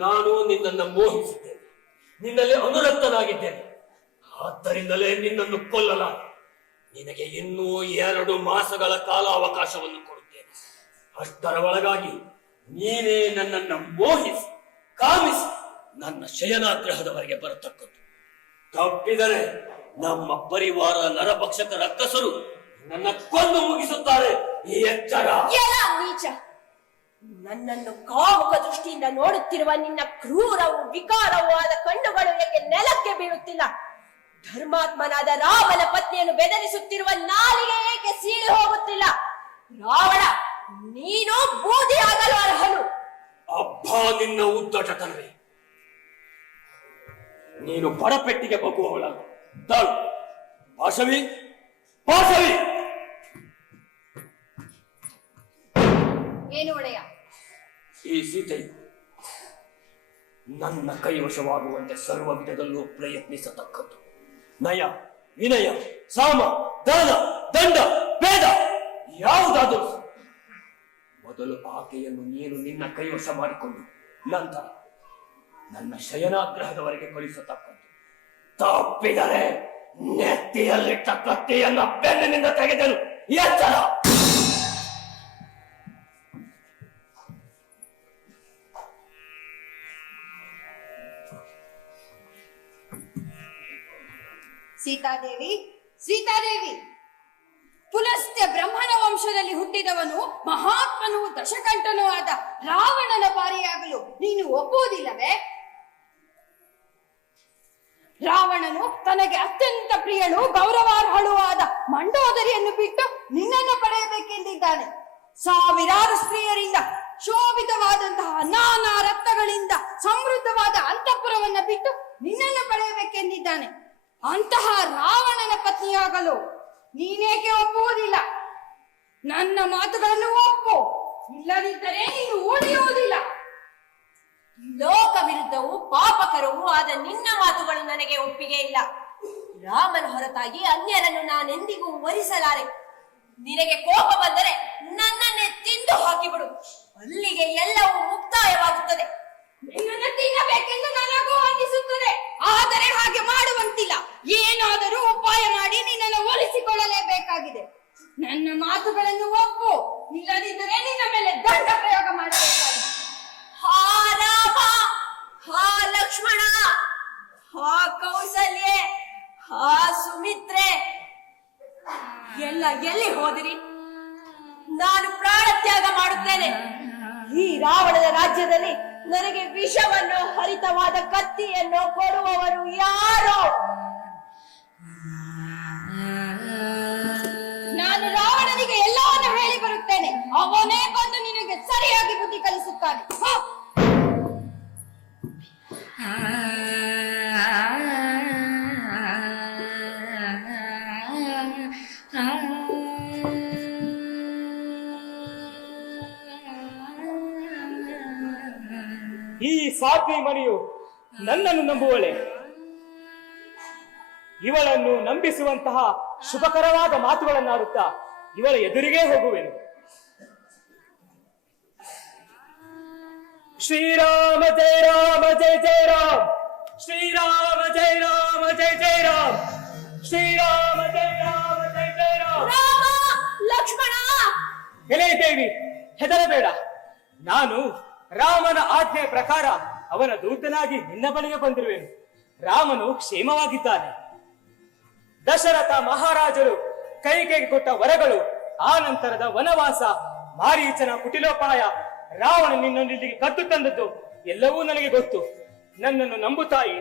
ನಾನು ನಿನ್ನನ್ನು ಮೋಹಿಸಿದ್ದೇನೆ, ನಿನ್ನಲ್ಲಿ ಅನುರಕ್ತನಾಗಿದ್ದೇನೆ. ಆದ್ದರಿಂದಲೇ ನಿನ್ನನ್ನು ಕೊಲ್ಲಲಾರೆ. ನಿನಗೆ ಇನ್ನೂ 2 ಮಾಸಗಳ ಕಾಲಾವಕಾಶವನ್ನು ಕೊಡುತ್ತೇನೆ. ಅಷ್ಟರ ಒಳಗಾಗಿ ನೀನೇ ನನ್ನನ್ನು ಮೋಹಿಸಿ ಕಾಮಿಸಿ ನನ್ನ ಶಯನಾಗ್ರಹದವರೆಗೆ ಬರತಕ್ಕದ್ದು. ತಪ್ಪಿದರೆ ನಮ್ಮ ಪರಿವಾರ ನರಭಕ್ಷಕ ರಕ್ಕಸರು ನನ್ನ ಕೊಂದು ಮುಗಿಸುತ್ತಾರೆ. ಈ ಎಚ್ಚರ. ಎಲ್ಲ ನೀಚ. ನನ್ನನ್ನು ಕಾಮುಕ ದೃಷ್ಟಿಯಿಂದ ನೋಡುತ್ತಿರುವ ನಿನ್ನ ಕ್ರೂರವೂ ವಿಕಾರವೂ ಆದ ಕಣ್ಣುಗಳು ಏಕೆ ನೆಲಕ್ಕೆ ಬೀಳುತ್ತಿಲ್ಲ? ಧರ್ಮಾತ್ಮನಾದ ರಾಮನ ಪತ್ನಿಯನ್ನು ಬೆದರಿಸುತ್ತಿರುವ ನಾಲಿಗೆ ಏಕೆ ಸೀಳಿ ಹೋಗುತ್ತಿಲ್ಲ? ರಾವಣ, ನೀನು ಬೂದಿ ಆಗಲು ಅರ್ಹನು. ಅಬ್ಬಾ, ನಿನ್ನ ಉದ್ದಟತನವೇ. ನೀನು ಬಡಪೆಟ್ಟಿಗೆ ಬಗ್ಗುವವಳಲ್ಲ. ತಾಳು ಪಾಶವಿ, ಪಾಶವಿ. ಏನು ಒಡೆಯ? ಈ ಸೀತೆಯು ನನ್ನ ಕೈವಶವಾಗುವಂತೆ ಸರ್ವ ವಿಧದಲ್ಲೂ ಪ್ರಯತ್ನಿಸತಕ್ಕದ್ದು. ನಯ, ವಿನಯ, ಸಾಮ, ದಾನ, ದಂಡ, ಭೇದ ಯಾವುದಾದರೂ ಮೊದಲು ಆಕೆಯನ್ನು ನೀನು ನಿನ್ನ ಕೈವಶ ಮಾಡಿಕೊಂಡು ನಂತರ ನನ್ನ ಶಯನಾಗ್ರಹದವರೆಗೆ ಕಳಿಸತಕ್ಕದ್ದು. ತಪ್ಪಿದರೆ ನೆತ್ತಿಯಲ್ಲಿಟ್ಟ ಕತ್ತಿಯನ್ನು ಬೆನ್ನಿನಿಂದ ತೆಗೆದನು. ಎಚ್ಚರ. ಸೀತಾದೇವಿ, ಸೀತಾದೇವಿ, ಪುಲಸ್ತ್ಯ ಬ್ರಹ್ಮನ ವಂಶದಲ್ಲಿ ಹುಟ್ಟಿದವನು ಮಹಾತ್ಮನೂ ದಶಕಂಠನೂ ಆದ ರಾವಣನ ಪಾರಿಯಾಗಲು ನೀನು ಒಪ್ಪುವುದಿಲ್ಲವೇ? ರಾವಣನು ತನಗೆ ಅತ್ಯಂತ ಪ್ರಿಯಳು ಗೌರವಾರ್ಹಳೂ ಆದ ಮಂಡೋದರಿಯನ್ನು ಬಿಟ್ಟು ನಿನ್ನನ್ನು ಪಡೆಯಬೇಕೆಂದಿದ್ದಾನೆ. ಸಾವಿರಾರು ಸ್ತ್ರೀಯರಿಂದ ಶೋಭಿತವಾದಂತಹ ನಾನಾ ರತ್ನಗಳಿಂದ ಸಮೃದ್ಧವಾದ ಅಂತಃಪುರವನ್ನ ಬಿಟ್ಟು ನಿನ್ನನ್ನು ಪಡೆಯಬೇಕೆಂದಿದ್ದಾನೆ. ಅಂತಹ ರಾವಣನ ಪತ್ನಿಯಾಗಲು ನೀನೇಕೆ ಒಪ್ಪುವುದಿಲ್ಲ? ನನ್ನ ಮಾತುಗಳನ್ನು ಒಪ್ಪು, ಇಲ್ಲದಿದ್ದರೆ ನೀನು ಉಳಿಯುವುದಿಲ್ಲ. ಲೋಕ ವಿರುದ್ಧವೂ ಪಾಪಕರವೂ ಆದ ನಿನ್ನ ಮಾತುಗಳು ನನಗೆ ಒಪ್ಪಿಗೆ ಇಲ್ಲ. ರಾಮನ ಹೊರತಾಗಿ ಅನ್ಯರನ್ನು ನಾನೆಂದಿಗೂ ವರಿಸಲಾರೆ. ನಿನಗೆ ಕೋಪ ಬಂದರೆ ನನ್ನನ್ನೇ ತಿಂದು ಹಾಕಿಬಿಡು, ಅಲ್ಲಿಗೆ ಎಲ್ಲವೂ ಮುಕ್ತಾಯವಾಗುತ್ತದೆ. ನಿನ್ನನ್ನು ತಿನ್ನಬೇಕೆಂದು ನನಗೂ ಅನ್ನಿಸುತ್ತದೆ, ಆದರೆ ಹಾಗೆ ಮಾಡುವಂತಿಲ್ಲ. ಏನಾದರೂ ಉಪಾಯ ಮಾಡಿ ನಿನ್ನನ್ನು ಒಲಿಸಿಕೊಳ್ಳಲೇಬೇಕಾಗಿದೆ. ನನ್ನ ಮಾತುಗಳನ್ನು ಒಪ್ಪು, ಇಲ್ಲದಿದ್ದರೆ ನಿನ್ನ ಮೇಲೆ ದಂಡ ಪ್ರಯೋಗ ಮಾಡಬೇಕಾಗಿದೆ. ಹಾ ರಾಮ, ಹಾ ಲಕ್ಷ್ಮಣ, ಹಾ ಕೌಸಲ್ಯೆ, ಹಾ ಸುಮಿತ್ರೆ, ಎಲ್ಲ ಎಲ್ಲಿ ಹೋದಿರಿ? ನಾನು ಪ್ರಾಣ ತ್ಯಾಗ ಮಾಡುತ್ತೇನೆ. ಈ ರಾವಣನ ರಾಜ್ಯದಲ್ಲಿ ನನಗೆ ವಿಷವನ್ನು ಹರಿತವಾದ ಕತ್ತಿಯನ್ನು ಕೊಡುವವರು ಯಾರು? ನಾನು ರಾವಣನಿಗೆ ಎಲ್ಲವನ್ನು ಹೇಳಿ ಬರುತ್ತೇನೆ, ಅವನೇ ಬಂದು ನಿನಗೆ ಸರಿಯಾಗಿ ಬುದ್ಧಿ ಕಲಿಸುತ್ತಾನೆ. ಈ ಸಾಧ್ವಿ ಮಣಿಯು ನನ್ನನ್ನು ನಂಬುವಳೆ. ಇವಳನ್ನು ನಂಬಿಸುವಂತಹ ಶುಭಕರವಾದ ಮಾತುಗಳನ್ನಾಡುತ್ತಾ ಇವಳ ಎದುರಿಗೆ ಹೋಗುವೆನು. ಶ್ರೀರಾಮ ಜಯ ರಾಮ ಜಯ ಜಯ ರಾಮ, ಶ್ರೀರಾಮ ಜಯ ರಾಮ ಜಯ ಜಯ ರಾಮ, ಶ್ರೀರಾಮ ಜಯ ರಾಮ ಜಯ ಜಯ ರಾಮ. ರಾಮ, ಲಕ್ಷ್ಮಣ, ಎಲೆ ದೇವಿ, ಹೆದರಬೇಡ. ನಾನು ರಾಮನ ಆಜ್ಞೆ ಪ್ರಕಾರ ಅವನ ದೂತನಾಗಿ ನಿನ್ನ ಬಳಿಗೆ ಬಂದಿರುವೆನು. ರಾಮನು ಕ್ಷೇಮವಾಗಿದ್ದಾನೆ. ದಶರಥ ಮಹಾರಾಜರು ಕೈಗೆ ಕೊಟ್ಟ ವರಗಳು, ಆ ನಂತರದ ವನವಾಸ, ಮಾರೀಚನ ಕುಟಿಲೋಪಾಯ, ರಾವಣ ನಿನ್ನನ್ನು ಇಲ್ಲಿಗೆ ಕತ್ತು ತಂದದ್ದು ಎಲ್ಲವೂ ನನಗೆ ಗೊತ್ತು. ನನ್ನನ್ನು ನಂಬು ತಾಯಿ.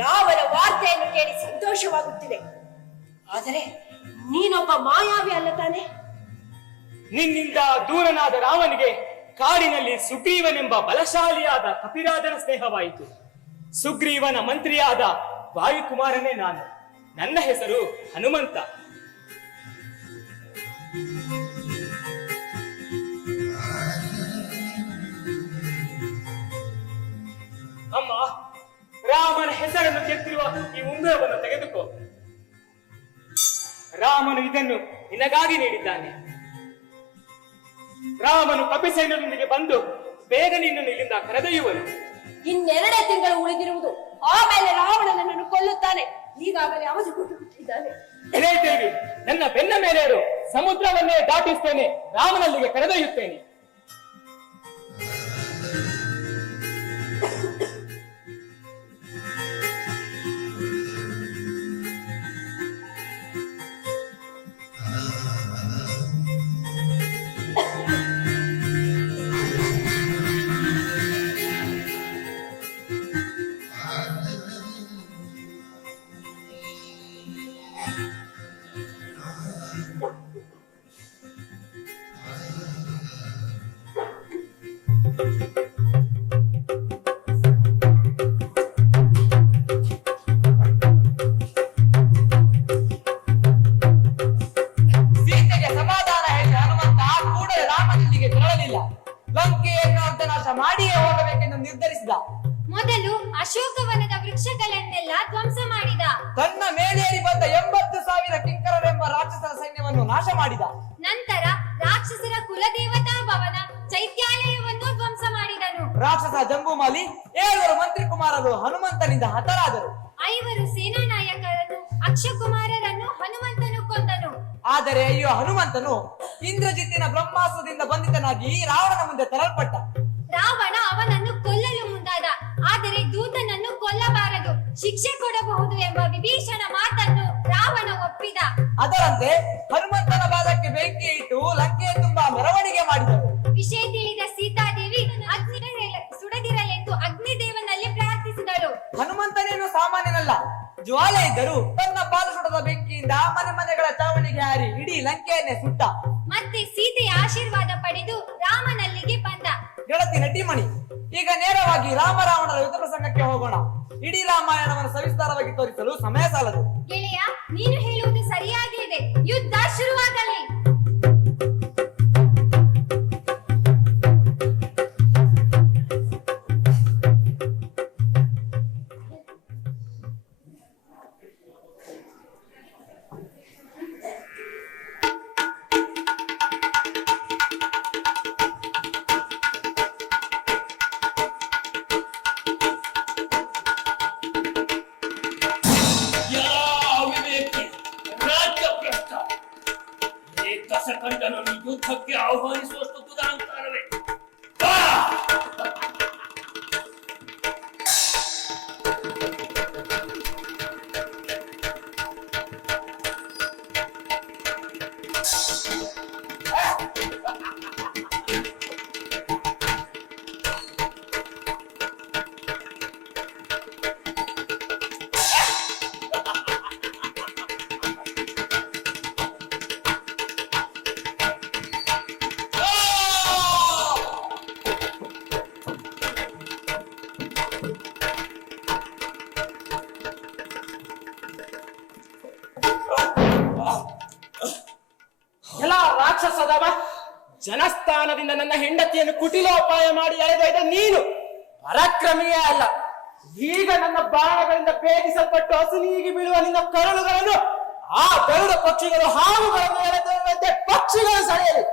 ರಾವಣ ವಾರ್ತೆಯನ್ನು ಕೇಳಿ ಸಂತೋಷವಾಗುತ್ತಿದೆ. ಆದರೆ ನೀನೊಬ್ಬ ಮಾಯಾವಿ ಅಲ್ಲ ತಾನೆ? ನಿನ್ನಿಂದ ದೂರನಾದ ರಾಮನಿಗೆ ಕಾಡಿನಲ್ಲಿ ಸುಗ್ರೀವನೆಂಬ ಬಲಶಾಲಿಯಾದ ಕಪಿರಾಜನ ಸ್ನೇಹವಾಯಿತು. ಸುಗ್ರೀವನ ಮಂತ್ರಿಯಾದ ವಾಯುಕುಮಾರನೇ ನಾನು. ನನ್ನ ಹೆಸರು ಹನುಮಂತ. ಅಮ್ಮ, ರಾಮನ ಹೆಸರನ್ನು ಕೆತ್ತಿರುವ ಈ ಉಂಗುರವನ್ನು ತೆಗೆದುಕೋ. ರಾಮನು ಇದನ್ನು ನಿನಗಾಗಿ ನೀಡಿದ್ದಾನೆ. ರಾಮನು ಕಪಿಸೈನ್ಯದೊಂದಿಗೆ ಬಂದು ಬೇಗ ನಿನ್ನನ್ನು ಇಲ್ಲಿಂದ ಕರೆದೊಯ್ಯುವನು. ಇನ್ನೆರಡೇ ತಿಂಗಳು ಉಳಿದಿರುವುದು, ಆಮೇಲೆ ರಾವಣ ನನ್ನನ್ನು ಕೊಲ್ಲುತ್ತಾನೆ. ಈಗಾಗಲೇ ಅವಧಿ ಕೊಟ್ಟು ಬಿಟ್ಟಿದ್ದಾನೆ. ದೇವಿ, ನನ್ನ ಬೆನ್ನ ಮೇಲೆ ಇರು. ಸಮುದ್ರವನ್ನೇ ದಾಟಿಸ್ತೇನೆ, ರಾಮನಲ್ಲಿಗೆ ಕರೆದೊಯ್ಯುತ್ತೇನೆ. ಸೀತೆಗೆ ಸಮಾಧಾನ ಹೇಳಿ ಹನುಮಂತ ಕೂಡಲೇ ರಾಮನಲ್ಲಿಗೆ ತೆರಳಲಿಲ್ಲ. ಲಂಕೆಯನ್ನು ಅರ್ಧನಾಶ ಮಾಡಿಯೇ ಹೋಗಬೇಕೆಂದು ನಿರ್ಧರಿಸಿದ. ಮೊದಲು ಅಶೋಕವನದ ವೃಕ್ಷಗಳನ್ನೆಲ್ಲ ಧ್ವಂಸ ಮಾಡಿದ. ತನ್ನ ಮೇಲೇರಿ ಬಂದ 80,000 ಕಿಂಕರರೆಂಬ ರಾಕ್ಷಸರ ಸೈನ್ಯವನ್ನು ನಾಶ ಮಾಡಿದ. ನಂತರ ರಾಕ್ಷಸರ ಕುಲದೇವತಾ ಭವನ ಚೈತ್ಯಾಲಯವನ್ನು ಧ್ವಂಸ ಮಾಡಿದನು. ರಾಕ್ಷಸ ಜಂಬೂಮಾಲಿ 7 ಮಂತ್ರಿ ಕುಮಾರರು ಹನುಮಂತನಿಂದ ಹತರಾದರು. 5 ಸೇನಾ ನಾಯಕರನ್ನು ಅಕ್ಷಕುಮಾರರನ್ನು ಹನುಮಂತನು ಕೊಂದನು. ಆದರೆ ಅಯ್ಯೋ ಹನುಮಂತನು ಇಂದ್ರಜಿತ್ತಿನ ಬ್ರಹ್ಮಾಸ್ತ್ರದಿಂದ ಬಂಧಿತನಾಗಿ ರಾವಣನ ಮುಂದೆ ತರಲ್ಪಟ್ಟ. ರಾವಣ ಅವನನ್ನು ಕೊಲ್ಲಲು ಮುಂದಾದ, ಆದರೆ ದೂತನನ್ನು ಕೊಲ್ಲಬಾರದು. ಶಿಕ್ಷೆ ಕೊಡಬಹುದು ಎಂಬ ವಿಭೀಷಣ ಮಾತನ್ನು ರಾವಣ ಒಪ್ಪಿದ. ಅದರಂತೆ ಹನುಮಂತನ ಬಾಲಕ್ಕೆ ಬೆಂಕಿ ಇಟ್ಟು ಲಂಕೆಯ ತುಂಬಾ ಮೆರವಣಿಗೆ ಮಾಡಿದರು. ವಿಷಯ ತಿಳಿದ ಸೀತಾದೇವಿ ಸುಡದಿರಲೆಂದು ಅಗ್ನಿದೇವನಲ್ಲಿ ಪ್ರಾರ್ಥಿಸಿದಳು. ಹನುಮಂತನೇನು ಸಾಮಾನ್ಯನಲ್ಲ, ಜ್ವಾಲೆ ಇದ್ದರು ತನ್ನ ಪಾಲು ಸುಡದ ಬೆಂಕಿಯಿಂದ ಮನೆ ಮನೆಗಳ ಚಾವಣಿಗೆ ಹಾರಿ ಇಡೀ ಲಂಕೆಯನ್ನೇ ಸುಟ್ಟ. ಮತ್ತೆ ಸೀತೆಯ ಆಶೀರ್ವಾದ ಪಡೆದು ರಾಮನಲ್ಲಿಗೆ ಬಂದ. ಗೆಳತಿ ನಟಿಮಣಿ, ಈಗ ನೇರವಾಗಿ ರಾಮರಾವಣರ ಯುದ್ಧ ಪ್ರಸಂಗಕ್ಕೆ ಹೋಗೋಣ. ಇಡೀ ರಾಮಾಯಣವನ್ನು ಸವಿಸ್ತಾರವಾಗಿ ತೋರಿಸಲು ಸಮಯ ಸಾಲದು. ಗೆಳೆಯ, ನೀನು ಹೇಳುವುದು ಸರಿಯಾಗಿ ಇದೆ. ಯುದ್ಧ ಶುರುವಾಗಲಿ. ಕಸಕಂಡನನ್ನು ಯುದ್ಧಕ್ಕೆ ಆಹ್ವಾನಿಸುವಷ್ಟು ದುರಹಂಕಾರವೇ? ಎಲ್ಲ ರಾಕ್ಷಸದವ, ಜನಸ್ಥಾನದಿಂದ ನನ್ನ ಹೆಂಡತಿಯನ್ನು ಕುಟಿಲೋಪಾಯ ಮಾಡಿ ಎಳೆದೊಯ್ದ ನೀನು ಪರಾಕ್ರಮಿಯೇ ಅಲ್ಲ. ಈಗ ನನ್ನ ಬಾಣಗಳಿಂದ ಭೇದಿಸಲ್ಪಟ್ಟು ಹಸುನೀಗಿ ಬೀಳುವ ನಿನ್ನ ಕರುಳುಗಳನ್ನು ಆ ಗರುಡ ಪಕ್ಷಿಗಳು ಹಾವುಗಳನ್ನು ಎಳೆದೊಯ್ದಂತೆ ಪಕ್ಷಿಗಳು ಸೆಳೆಯಲಿ.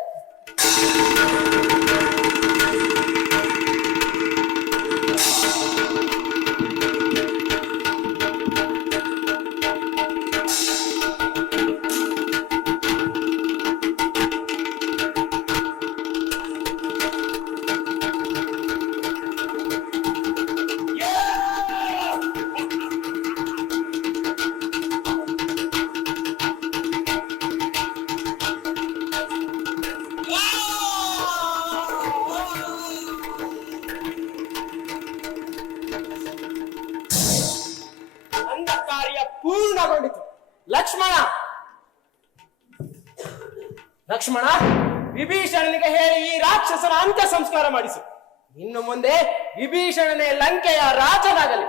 ಪೂರ್ಣಗೊಂಡಿತು. ಲಕ್ಷ್ಮಣ, ವಿಭೀಷಣನಿಗೆ ಹೇಳಿ ಈ ರಾಕ್ಷಸನ ಅಂತ್ಯ ಸಂಸ್ಕಾರ ಮಾಡಿಸು. ಇನ್ನು ಮುಂದೆ ವಿಭೀಷಣನೇ ಲಂಕೆಯ ರಾಜನಾಗಲಿ.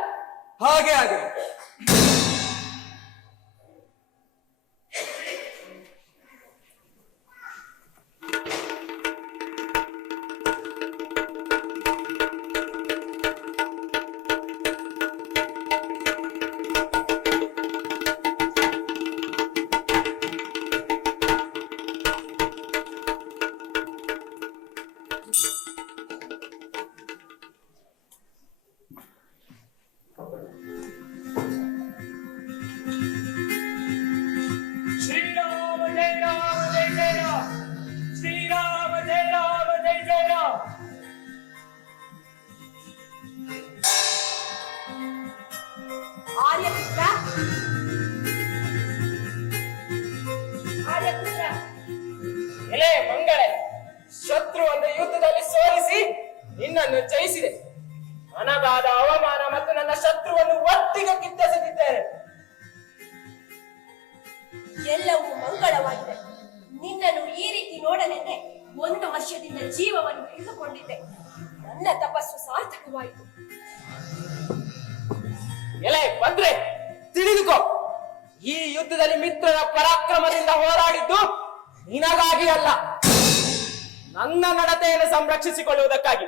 ಹಾಗೆ ಆಗಲಿ. ಎಲೆ ಮಂಗಳೆ, ಶತ್ರುವನ್ನು ಯುದ್ಧದಲ್ಲಿ ಸೋಲಿಸಿ ನಿನ್ನನ್ನು ಜಯಿಸಿದೆ. ನನಗಾದ ಅವಮಾನ ಮತ್ತು ನನ್ನ ಶತ್ರುವನ್ನು ಒಟ್ಟಿಗೆ ಕಿತ್ತೆಸೆದಿದ್ದೇನೆ. ಎಲ್ಲವೂ ಮಂಗಳವಾಗಿದೆ. ನಿನ್ನನ್ನು ಈ ರೀತಿ ನೋಡಲೆಂದೇ 1 ವರ್ಷದಿಂದ ಜೀವವನ್ನು ಹಿಡಿದುಕೊಂಡಿದ್ದೆ. ನನ್ನ ತಪಸ್ಸು ಸಾರ್ಥಕವಾಯಿತು. ಎಲೆ ಬಂದ್ರೆ ತಿಳಿದುಕೋ, ಈ ಯುದ್ಧದಲ್ಲಿ ಮಿತ್ರರ ಪರಾಕ್ರಮದಿಂದ ಹೋರಾಡಿದ್ದು ನಿನಗಾಗಿ ಅಲ್ಲ, ನನ್ನ ನಡತೆಯನ್ನು ಸಂರಕ್ಷಿಸಿಕೊಳ್ಳುವುದಕ್ಕಾಗಿ.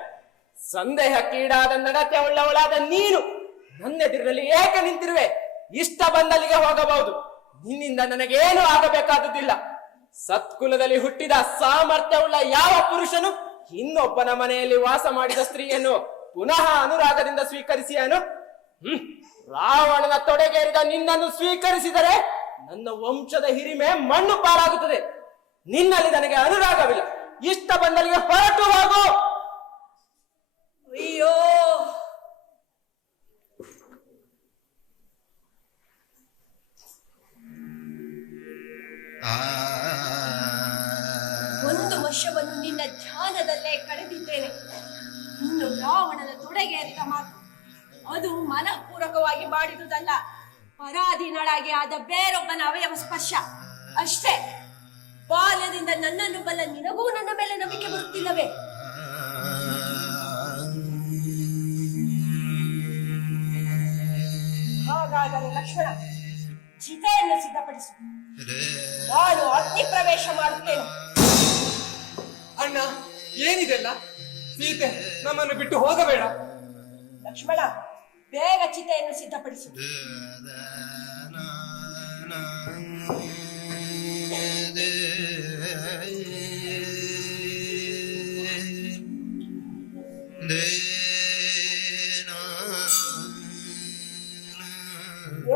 ಸಂದೇಹಕ್ಕೀಡಾದ ನಡತೆ ಉಳ್ಳವಳಾದ ನೀನು ನನ್ನೆದುರಲ್ಲಿ ಏಕೆ ನಿಂತಿರುವೆ? ಇಷ್ಟ ಬಂದಲ್ಲಿಗೆ ಹೋಗಬಹುದು. ನಿನ್ನಿಂದ ನನಗೇನು ಆಗಬೇಕಾದುದಿಲ್ಲ. ಸತ್ಕುಲದಲ್ಲಿ ಹುಟ್ಟಿದ ಸಾಮರ್ಥ್ಯವುಳ್ಳ ಯಾವ ಪುರುಷನು ಇನ್ನೊಬ್ಬನ ಮನೆಯಲ್ಲಿ ವಾಸ ಮಾಡಿದ ಸ್ತ್ರೀಯನ್ನು ಪುನಃ ಅನುರಾಗದಿಂದ ಸ್ವೀಕರಿಸಿಯನು? ರಾವಣನ ತೊಡೆಗೇರಿದ ನಿನ್ನನ್ನು ಸ್ವೀಕರಿಸಿದರೆ ನನ್ನ ವಂಶದ ಹಿರಿಮೆ ಮಣ್ಣು ಪಾಲಾಗುತ್ತದೆ. ನಿನ್ನಲ್ಲಿ ನನಗೆ ಅನುರಾಗವಿಲ್ಲ. ಇಷ್ಟ ಬಂದಲ್ಲಿಗೆ ಹೊರಟು ಹೋಗು. ಅಯ್ಯೋ, ವರ್ಷವನ್ನು ನಿನ್ನ ಧ್ಯಾನದಲ್ಲೇ ಕಳೆದಿದ್ದೇನೆ. ಇನ್ನು ರಾವಣನ ತೊಡೆಗೇರಿದ ಮಾತು ಅದು ಮನಃಪೂರ್ವಕವಾಗಿ ಮಾಡಿದುದಲ್ಲ, ಪರಾಧೀನಳಾಗಿ ಆದ ಬೇರೊಬ್ಬನ ಅವಯವ ಸ್ಪರ್ಶ ಅಷ್ಟೇ. ಬಾಲ್ಯದಿಂದ ನನ್ನನ್ನು ಬಲ್ಲ ನಿನಗೂ ನನ್ನ ಮೇಲೆ ನಂಬಿಕೆ ಬರುತ್ತಿಲ್ಲವೇ? ಹಾಗಾದರೆ ಲಕ್ಷ್ಮಣ, ಚಿತೆಯನ್ನು ಸಿದ್ಧಪಡಿಸು, ನಾನು ಅಗ್ನಿ ಪ್ರವೇಶ ಮಾಡುತ್ತೇನೆ. ಅಣ್ಣ, ಏನಿದೆಲ್ಲ? ಸೀತೆ ನಮ್ಮನ್ನು ಬಿಟ್ಟು ಹೋಗಬೇಡ. ಲಕ್ಷ್ಮಣ, ಬೇಗ ಚಿತೆಯನ್ನು ಸಿದ್ಧಪಡಿಸು.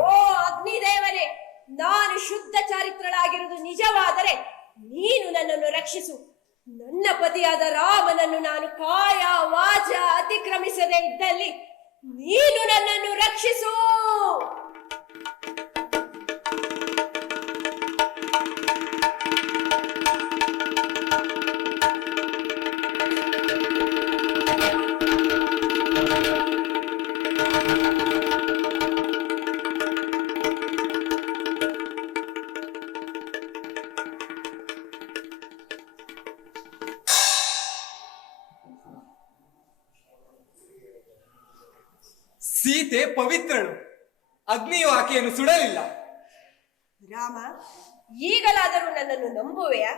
ಓ ಅಗ್ನಿದೇವನೇ, ನಾನು ಶುದ್ಧ ಚಾರಿತ್ರಳಾಗಿರುವುದು ನಿಜವಾದರೆ ನೀನು ನನ್ನನ್ನು ರಕ್ಷಿಸು. ನನ್ನ ಪತಿಯಾದ ರಾಮನನ್ನು ನಾನು ಕಾಯ ವಾಚ ಅತಿಕ್ರಮಿಸದೇ ಇದ್ದಲ್ಲಿ ನೀನು ನನ್ನನ್ನು ರಕ್ಷಿಸು. ಸೀತೆ ಪವಿತ್ರಳು, ಅಗ್ನಿಯು ಆಕೆಯನ್ನು ಸುಡಲಿಲ್ಲ. ರಾಮ, ಈಗಲಾದರೂ ನನ್ನನ್ನು ನಂಬುವೆಯಾ?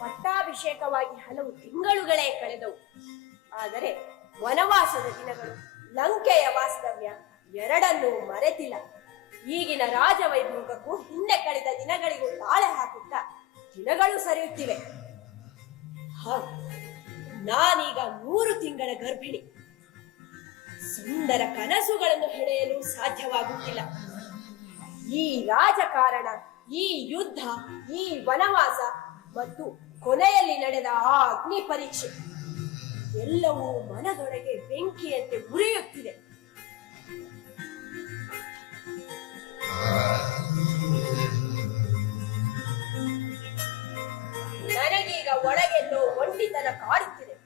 ಪಟ್ಟಾಭಿಷೇಕವಾಗಿ ಹಲವು ತಿಂಗಳುಗಳೇ ಕಳೆದವು. ಆದರೆ ವನವಾಸದ ದಿನಗಳು, ಲಂಕೆಯ ವಾಸ್ತವ್ಯ ಎರಡನ್ನೂ ಮರೆತಿಲ್ಲ. ಈಗಿನ ರಾಜವೈಭೋಗಕ್ಕೂ ಹಿಂದೆ ಕಳೆದ ದಿನಗಳಿಗೂ ತಾಳೆ ಹಾಕುತ್ತಾ ದಿನಗಳು ಸರಿಯುತ್ತಿವೆ. ನಾನೀಗ 3 ತಿಂಗಳ ಗರ್ಭಿಣಿ. ಸುಂದರ ಕನಸುಗಳನ್ನು ಹೆಣೆಯಲು ಸಾಧ್ಯವಾಗುತ್ತಿಲ್ಲ. ಈ ರಾಜಕಾರಣ, ಈ ಯುದ್ಧ, ಈ ವನವಾಸ ಮತ್ತು ಕೊನೆಯಲ್ಲಿ ನಡೆದ ಆ ಅಗ್ನಿ ಪರೀಕ್ಷೆ ಎಲ್ಲವೂ ಮನದೊಳಗೆ ಬೆಂಕಿಯಂತೆ ಉರಿಯುತ್ತಿದೆ. ನನಗೀಗ ಒಳಗೆಲ್ಲೋ ಒಂಟಿತನ ಕಾಡುತ್ತಿದೆ.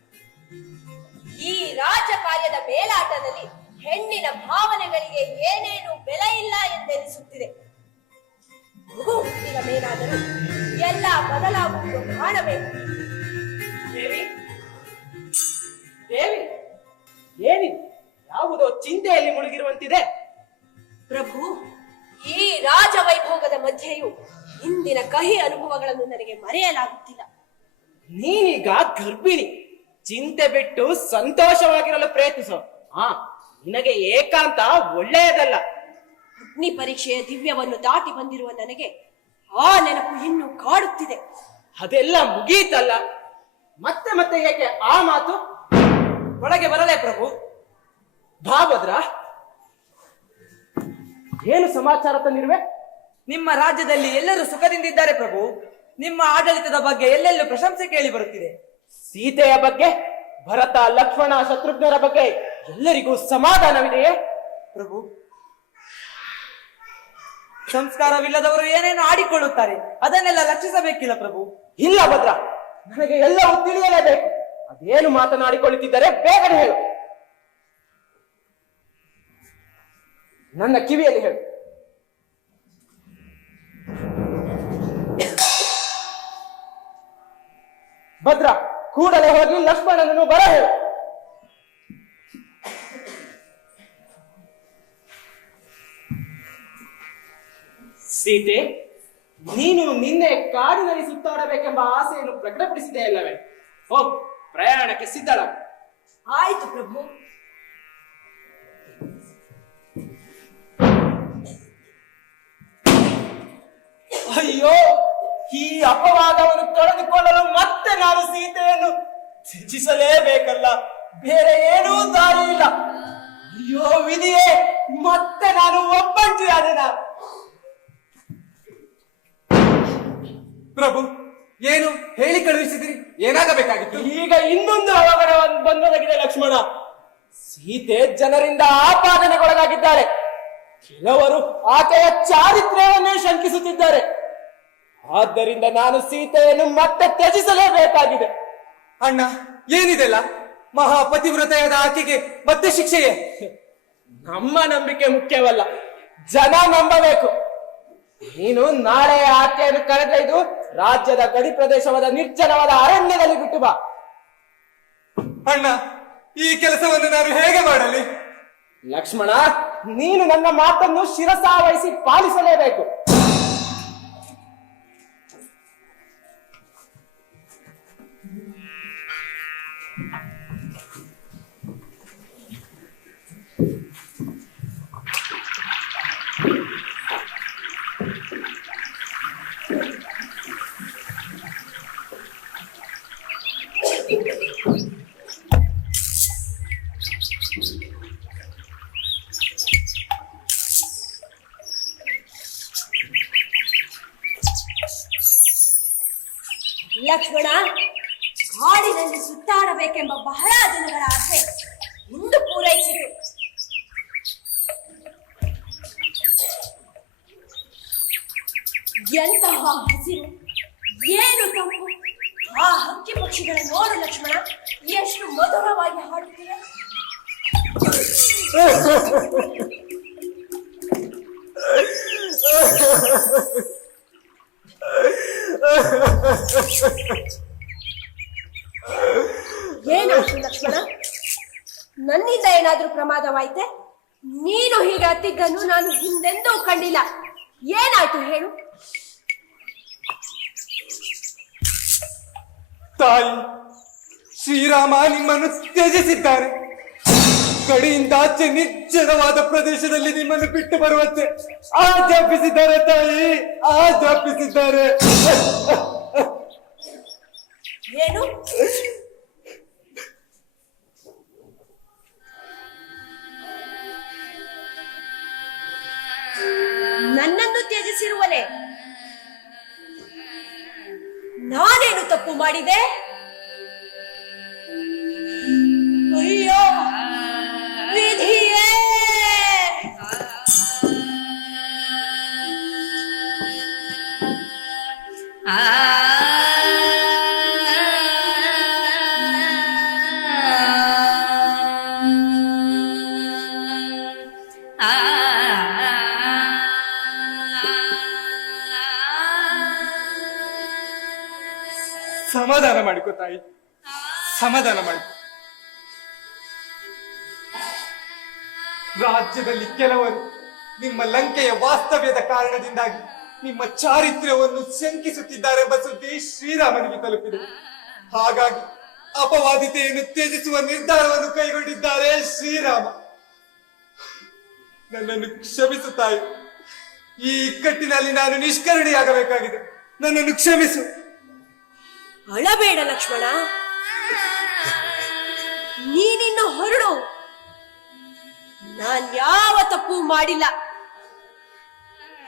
ಈ ರಾಜಕಾರ್ಯದ ಮೇಲಾಟದಲ್ಲಿ ಹೆಣ್ಣಿನ ಭಾವನೆಗಳಿಗೆ ಏನೇನು ಬೆಲೆ ಇಲ್ಲ ಎಂದೆನಿಸುತ್ತಿದೆ. ಮಗು ಹುಟ್ಟಿದ ಮೇಲಾದರೂ ಎಲ್ಲ ಬದಲಾಗುವುದು ಕಾಣಬೇಕು. ದೇವಿ, ದೇವಿ, ಏನಿದೆ? ಯಾವುದೋ ಚಿಂತೆಯಲ್ಲಿ ಮುಳುಗಿರುವಂತಿದೆ. ಪ್ರಭು, ಈ ರಾಜವೈಭೋಗದ ಮಧ್ಯೆಯೂ ಇಂದಿನ ಕಹಿ ಅನುಭವಗಳನ್ನು ನನಗೆ ಮರೆಯಲಾಗುತ್ತಿಲ್ಲ. ನೀನೀಗ ಗರ್ಭಿಣಿ. ಚಿಂತೆ ಬಿಟ್ಟು ಸಂತೋಷವಾಗಿರಲು ಪ್ರಯತ್ನಿಸು. ನಿನಗೆ ಏಕಾಂತ ಒಳ್ಳೆಯದಲ್ಲ. ಅಗ್ನಿ ಪರೀಕ್ಷೆಯ ದಿವ್ಯವನ್ನು ದಾಟಿ ಬಂದಿರುವ ನನಗೆ ಆ ನೆನಪು ಇನ್ನೂ ಕಾಡುತ್ತಿದೆ. ಅದೆಲ್ಲ ಮುಗಿಯಿತಲ್ಲ, ಮತ್ತೆ ಮತ್ತೆ ಏಕೆ ಆ ಮಾತು? ಒಳಗೆ ಬರಲೇ ಪ್ರಭು. ಬಾ ಭದ್ರ, ಏನು ಸಮಾಚಾರ ತಂದಿರುವೆ? ನಿಮ್ಮ ರಾಜ್ಯದಲ್ಲಿ ಎಲ್ಲರೂ ಸುಖದಿಂದಿದ್ದಾರೆ ಪ್ರಭು. ನಿಮ್ಮ ಆಡಳಿತದ ಬಗ್ಗೆ ಎಲ್ಲೆಲ್ಲೂ ಪ್ರಶಂಸೆ ಕೇಳಿ ಬರುತ್ತಿದೆ. ಸೀತೆಯ ಬಗ್ಗೆ, ಭರತ, ಲಕ್ಷ್ಮಣ, ಶತ್ರುಘ್ನರ ಬಗ್ಗೆ ಎಲ್ಲರಿಗೂ ಸಮಾಧಾನವಿದೆಯೇ? ಪ್ರಭು, ಸಂಸ್ಕಾರವಿಲ್ಲದವರು ಏನೇನು ಆಡಿಕೊಳ್ಳುತ್ತಾರೆ, ಅದನ್ನೆಲ್ಲ ಲಕ್ಷಿಸಬೇಕಿಲ್ಲ ಪ್ರಭು. ಇಲ್ಲ ಭದ್ರ, ನನಗೆ ಎಲ್ಲವೂ ತಿಳಿಯಲೇಬೇಕು. ಅದೇನು ಮಾತನಾಡಿಕೊಳ್ಳುತ್ತಿದ್ದರೆ ಬೇಗನೆ ಹೇಳು, ನನ್ನ ಕಿವಿಯಲ್ಲಿ ಹೇಳು. ಭದ್ರ, ಕೂಡಲೇ ಹೋಗಿ ಲಕ್ಷ್ಮಣನನ್ನು ಬರ ಹೇಳು. ಸೀತೆ, ನೀನು ನಿನ್ನೆ ಕಾಡಿನಲ್ಲಿ ಸುತ್ತಾಡಬೇಕೆಂಬ ಆಸೆಯನ್ನು ಪ್ರಕಟಪಡಿಸಿದೆ ಅಲ್ಲವೇ? ಹೋಗ್, ಪ್ರಯಾಣಕ್ಕೆ ಸಿದ್ಧಳ. ಆಯ್ತು ಪ್ರಭು. ಅಯ್ಯೋ, ಈ ಅಪವಾದವನ್ನು ತೊಳೆದುಕೊಳ್ಳಲು ಮತ್ತೆ ನಾನು ಸೀತೆಯನ್ನು ತ್ಯಜಿಸಲೇಬೇಕಲ್ಲ, ಬೇರೆ ಏನೂ ದಾರಿ ಇಲ್ಲ. ಅಯ್ಯೋ ವಿಧಿಯೇ, ಮತ್ತೆ ನಾನು ಒಬ್ಬಂಟಿಯಾದೆನ. ಪ್ರಭು, ಏನು ಹೇಳಿ ಕಳುಹಿಸಿದಿರಿ? ಏನಾಗಬೇಕಾಗಿತ್ತು? ಈಗ ಇನ್ನೊಂದು ಅವಘಡ ಬಂದೊದಗಿದೆ ಲಕ್ಷ್ಮಣ. ಸೀತೆ ಜನರಿಂದ ಆಪಾದನೆಗೊಳಗಾಗಿದ್ದಾರೆ. ಕೆಲವರು ಆಕೆಯ ಚಾರಿತ್ರ್ಯವನ್ನೇ ಶಂಕಿಸುತ್ತಿದ್ದಾರೆ. ಆದ್ದರಿಂದ ನಾನು ಸೀತೆಯನ್ನು ಮತ್ತೆ ತ್ಯಜಿಸಲೇಬೇಕಾಗಿದೆ. ಅಣ್ಣ, ಏನಿದೆಲ್ಲ? ಮಹಾಪತಿವ್ರತೆಯಾದ ಆಕೆಗೆ ಮತ್ತೆ ಶಿಕ್ಷೆಯೇ? ನಮ್ಮ ನಂಬಿಕೆ ಮುಖ್ಯವಲ್ಲ, ಜನ ನಂಬಬೇಕು. ನೀನು ನಾಳೆ ಆಕೆಯನ್ನು ಕರೆದೊಯ್ದು ರಾಜ್ಯದ ಗಡಿ ಪ್ರದೇಶವಾದ ನಿರ್ಜನವಾದ ಅರಣ್ಯದಲ್ಲಿ ಬಿಟ್ಟು ಬಾ. ಅಣ್ಣ, ಈ ಕೆಲಸವನ್ನು ನಾನು ಹೇಗೆ ಮಾಡಲಿ? ಲಕ್ಷ್ಮಣ, ನೀನು ನನ್ನ ಮಾತನ್ನು ಶಿರಸಾವಹಿಸಿ ಪಾಲಿಸಲೇಬೇಕು. ಲಕ್ಷ್ಮಣ, ಕಾಡಿನಲ್ಲಿ ಸುತ್ತಾಡಬೇಕೆಂಬ ಬಹಳ ದಿನಗಳ ಆಸೆ ಇಂದು ಪೂರೈಸಿತು. ಎಂತಹ ಹಸಿರು, ಏನು ತಂಪು! ಆ ಹಕ್ಕಿ ಪಕ್ಷಿಗಳ ನೋಡು ಲಕ್ಷ್ಮಣ, ಎಷ್ಟು ಮಧುರವಾಗಿ ಹಾಡುತ್ತಿವೆ. ಏನಾಯ್ತು ಲಕ್ಷ್ಮಣ? ನನ್ನಿಂದ ಏನಾದ್ರೂ ಪ್ರಮಾದವಾಯ್ತೆ? ನೀನು ಹೀಗೆ ಅತ್ತಿದ್ದನ್ನು ನಾನು ಹಿಂದೆಂದೂ ಕಂಡಿಲ್ಲ. ಏನಾಯ್ತು ಹೇಳು? ತಾಯಿ, ಶ್ರೀರಾಮ ನಿಮ್ಮನ್ನು ತ್ಯಜಿಸಿದ್ದಾರೆ. ಗಡಿಯಿಂದಾಚೆ ನಿರ್ಜನವಾದ ಪ್ರದೇಶದಲ್ಲಿ ನಿಮ್ಮನ್ನು ಬಿಟ್ಟು ಬರುವಂತೆ ಆಜ್ಞಾಪಿಸಿದ್ದಾರೆ ತಾಯಿ, ಆಜ್ಞಾಪಿಸಿದ್ದಾರೆ. ಏನು? ನನ್ನನ್ನು ತ್ಯಜಿಸಿರುವನೆ? ನಾನೇನು ತಪ್ಪು ಮಾಡಿದೆ? ಅಯ್ಯೋ ವಿಧಿಯೇ! ಸಮಾಧಾನ ಮಾಡಿಕೋ ತಾಯಿ, ಸಮಾಧಾನ ಮಾಡಿಕೊ. ರಾಜ್ಯದಲ್ಲಿ ಕೆಲವರು ನಿಮ್ಮ ಲಂಕೆಯ ವಾಸ್ತವ್ಯದ ಕಾರಣದಿಂದಾಗಿ ನಿಮ್ಮ ಚಾರಿತ್ರ್ಯವನ್ನು ಶಂಕಿಸುತ್ತಿದ್ದಾರೆ ಎಂಬ ಸುದ್ದಿ ಶ್ರೀರಾಮನಿಗೆ ತಲುಪಿದೆ. ಹಾಗಾಗಿ ಅಪವಾದಿತೆಯನ್ನು ತ್ಯಜಿಸುವ ನಿರ್ಧಾರವನ್ನು ಕೈಗೊಂಡಿದ್ದಾರೆ ಶ್ರೀರಾಮ. ನನ್ನನ್ನು ಕ್ಷಮಿಸು ತಾಯಿ, ಈ ಇಕ್ಕಟ್ಟಿನಲ್ಲಿ ನಾನು ನಿಷ್ಕರುಣಿಯಾಗಬೇಕಾಗಿದೆ. ನನ್ನನ್ನು ಕ್ಷಮಿಸು. ಅಳಬೇಡ ಲಕ್ಷ್ಮಣ, ನೀನಿನ್ನು ಹೊರಡು. ನಾನ್ ಯಾವ ತಪ್ಪು ಮಾಡಿಲ್ಲ.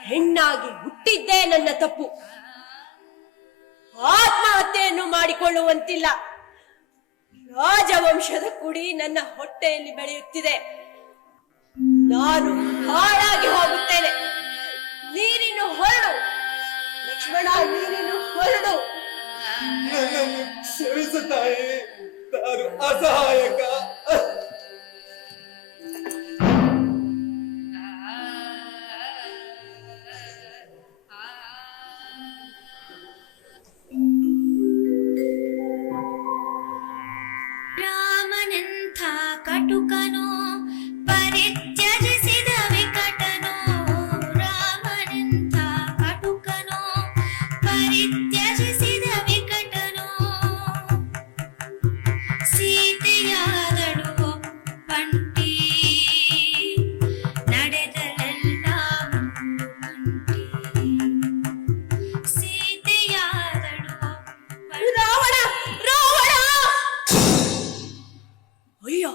ಹೆಣ್ಣಾಗಿ ಹುಟ್ಟಿದ್ದೇ ನನ್ನ ತಪ್ಪು. ಆತ್ಮಹತ್ಯೆಯನ್ನು ಮಾಡಿಕೊಳ್ಳುವಂತಿಲ್ಲ. ರಾಜವಂಶದ ಕುಡಿ ನನ್ನ ಹೊಟ್ಟೆಯಲ್ಲಿ ಬೆಳೆಯುತ್ತಿದೆ. ನಾನು ಹಾಳಾಗಿ ಹೋಗುತ್ತೇನೆ. ನೀನಿನ್ನು ಹೊರಡು ಲಕ್ಷ್ಮಣ, ನೀನಿನ್ನು ಹೊರಡು. ನನ್ನನ್ನು ಕ್ಷಮಿಸು ತಾಯಿ, ನಾನು ಅಸಹಾಯಕ. ರಾಮನೆಂಥ ಕಟುಕನೋ ಪರಿತ್ಯಜಿಸಿದ ವಿಕಟನೋ, ರಾಮನೆಂಥ ಕಟುಕನೋ ಪರಿತ್ಯಜಿಸಿದ ವಿಕಟನೋ, ಸೀತೆಯಾದಳು ಒಪ್ಪಂಟಿ ನಡೆದಲೆಲ್ಲ ಮುಂದುಂಟಿ, ಸೀತೆಯಾದಳು ಒಪ್ಪಂಟಿ. ರಾವಣ ರಾವಣ! ಅಯ್ಯೋ,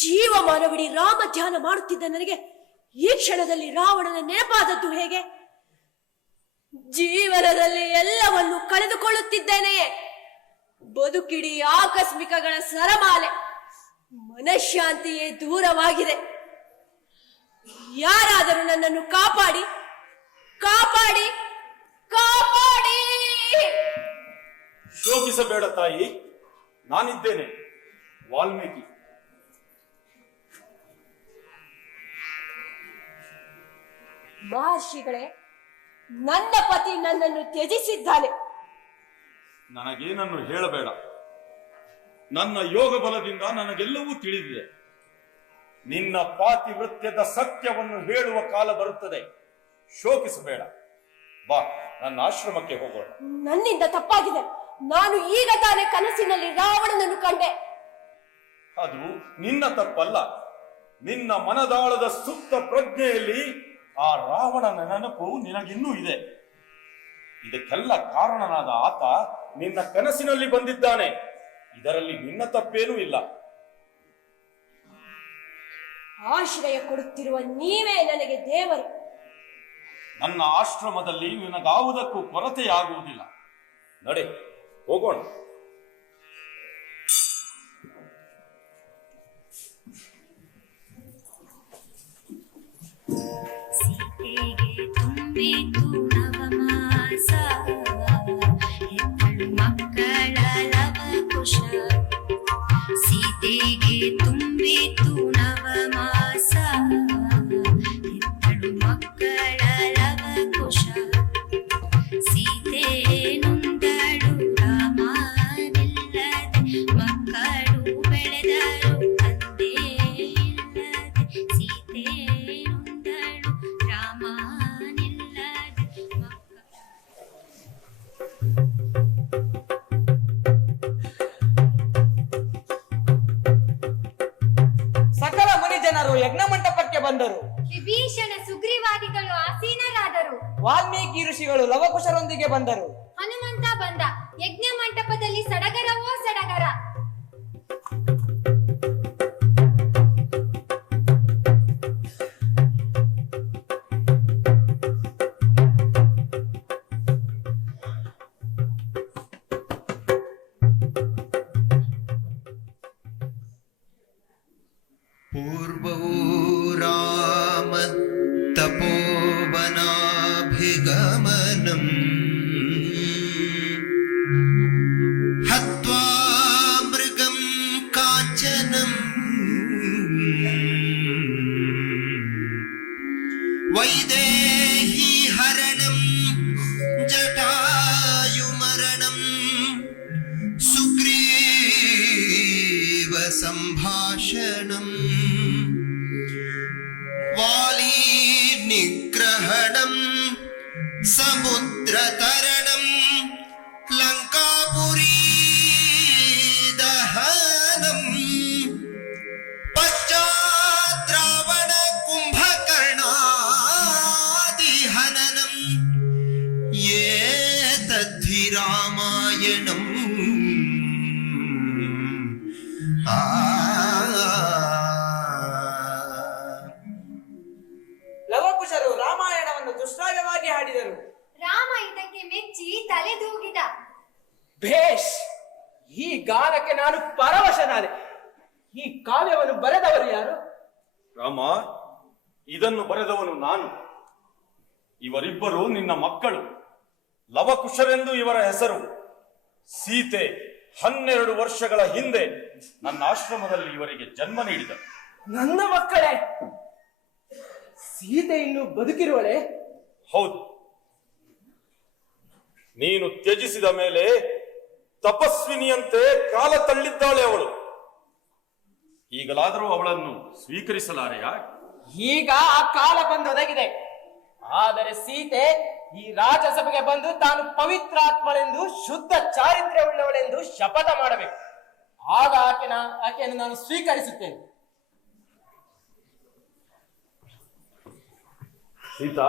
ಜೀವಮಾನವಿಡೀ ರಾಮ ಧ್ಯಾನ ಮಾಡುತ್ತಿದ್ದ ನನಗೆ ಈ ಕ್ಷಣದಲ್ಲಿ ರಾವಣನ ನೆನಪಾದದ್ದು ಹೇಗೆ? ಜೀವನದಲ್ಲಿ ಎಲ್ಲವನ್ನು ಕಳೆದುಕೊಳ್ಳುತ್ತಿದ್ದೇನೆಯೇ. ಬದುಕಿಡೀ ಆಕಸ್ಮಿಕಗಳ ಸರಮಾಲೆ. ಮನಃಶಾಂತಿಯೇ ದೂರವಾಗಿದೆ. ಯಾರಾದರೂ ನನ್ನನ್ನು ಕಾಪಾಡಿ ಕಾಪಾಡಿ ಕಾಪಾಡಿ. ಶೋಕಿಸಬೇಡ ತಾಯಿ, ನಾನಿದ್ದೇನೆ, ವಾಲ್ಮೀಕಿ. ಮಹರ್ಷಿಗಳೇ, ನನ್ನ ಪತಿ ನನ್ನನ್ನು ತ್ಯಜಿಸಿದ್ದಾನೆ. ನನಗೇನನ್ನು ಹೇಳಬೇಡ. ನನ್ನ ಯೋಗ ಬಲದಿಂದ ನನಗೆಲ್ಲವೂ ತಿಳಿದಿದೆ. ನಿನ್ನ ಪಾತಿವೃತ್ಯದ ಸತ್ಯವನ್ನು ಹೇಳುವ ಕಾಲ ಬರುತ್ತದೆ. ಶೋಕಿಸಬೇಡ, ಬಾ, ನನ್ನ ಆಶ್ರಮಕ್ಕೆ ಹೋಗೋಣ. ನನ್ನಿಂದ ತಪ್ಪಾಗಿದೆ. ನಾನು ಈಗ ತಾನೇ ಕನಸಿನಲ್ಲಿ ರಾವಣನನ್ನು ಕಂಡೆ. ಅದು ನಿನ್ನ ತಪ್ಪಲ್ಲ. ನಿನ್ನ ಮನದಾಳದ ಸುಪ್ತ ಪ್ರಜ್ಞೆಯಲ್ಲಿ ಆ ರಾವಣನ ನೆನಪು ನಿನಗಿನ್ನೂ ಇದೆ. ಇದಕ್ಕೆಲ್ಲ ಕಾರಣನಾದ ಆತ ನಿನ್ನ ಕನಸಿನಲ್ಲಿ ಬಂದಿದ್ದಾನೆ. ಇದರಲ್ಲಿ ನಿನ್ನ ತಪ್ಪೇನೂ ಇಲ್ಲ. ಆಶ್ರಯ ಕೊಡುತ್ತಿರುವ ನೀವೇ ನನಗೆ ದೇವರು. ನನ್ನ ಆಶ್ರಮದಲ್ಲಿ ನಿನಗಾವುದಕ್ಕೂ ಕೊರತೆಯಾಗುವುದಿಲ್ಲ. ನಡೆ, ಹೋಗೋಣ. ಸೀತೆಗೆ ತುಂಬಿತು ನವಮಾಸ, ಹೆತ್ತಳು ಮಕ್ಕಳ ಲವಕುಶ. ಸೀತೆಗೆ ತುಂಬಿತು ನವಮಾಸ, ಹೆತ್ತಳು ಮಕ್ಕಳ ಲವಕುಶ. ಸೀತೆ ನೊಂದಳು ರಾಮನಿಲ್ಲದೆ, ಮಕ್ಕಳು ಬೆಳೆದರು ತಂದೆ ಇಲ್ಲದೆ. ಸೀತೆ ನೊಂದಳು ರಾಮನಿಲ್ಲದೆ, ಸಕಲ ಮುನಿಜನರು ಯಜ್ಞ ಮಂಟಪಕ್ಕೆ ಬಂದರು. ವಿಭೀಷಣ ಸುಗ್ರೀವಾದಿಗಳು ಆಸೀನರಾದರು. ವಾಲ್ಮೀಕಿ ಋಷಿಗಳು ಲವಕುಶರೊಂದಿಗೆ ಬಂದರು. ಹನುಮಂತ ಬಂದ. ಯಜ್ಞ ಮಂಟಪದಲ್ಲಿ ಸಡಗರವೋ ಸಡಗರ. पूर्वो राम तपोवनाभिगमनम् हत्वा मृगं काञ्चनम् वैदेही हरणं जटायुमरणं सुग्रीव सम्भाषणम् वाली निग्रहणं समुद्रतरणं लंकापुरी दहनं पश्चात् रावण कुंभकर्णादिहननं ये तद्धि रामायणम् ಶ್ರಾವ್ಯವಾಗಿ ಹಾಡಿದರು. ರಾಮ ಇದಕ್ಕೆ ಮೆಚ್ಚಿ ತಲೆದೂಗಿದ. ಭೇಷ್, ಈ ಗಾನಕ್ಕೆ ನಾನು ಪರವಶನಾದೆ. ಈ ಕಾವ್ಯವನ್ನು ಬರೆದವರು ಯಾರು? ರಾಮ, ಇದನ್ನು ಬರೆದವನು ನಾನು. ಇವರಿಬ್ಬರು ನಿನ್ನ ಮಕ್ಕಳು. ಲವಕುಶರೆಂದು ಇವರ ಹೆಸರು. ಸೀತೆ 12 ವರ್ಷಗಳ ಹಿಂದೆ ನನ್ನ ಆಶ್ರಮದಲ್ಲಿ ಇವರಿಗೆ ಜನ್ಮ ನೀಡಿದರು. ನನ್ನ ಮಕ್ಕಳೇ? ಸೀತೆ ಇನ್ನು ಬದುಕಿರುವಳೆ? ಹೌದು. ನೀನು ತ್ಯಜಿಸಿದ ಮೇಲೆ ತಪಸ್ವಿನಿಯಂತೆ ಕಾಲ ತಳ್ಳಿದ್ದಾಳೆ ಅವಳು. ಈಗಲಾದರೂ ಅವಳನ್ನು ಸ್ವೀಕರಿಸಲಾರೆಯಾ? ಈಗ ಆ ಕಾಲ ಬಂದೊದಗಿದೆ. ಆದರೆ ಸೀತೆ ಈ ರಾಜಸಭೆಗೆ ಬಂದು ತಾನು ಪವಿತ್ರಾತ್ಮಳೆಂದು ಶುದ್ಧ ಚಾರಿತ್ರ್ಯವುಳ್ಳವಳೆಂದು ಶಪಥ ಮಾಡಬೇಕು. ಆಗ ಆಕೆಯನ್ನು ನಾನು ಸ್ವೀಕರಿಸುತ್ತೇನೆ. ಸೀತಾ,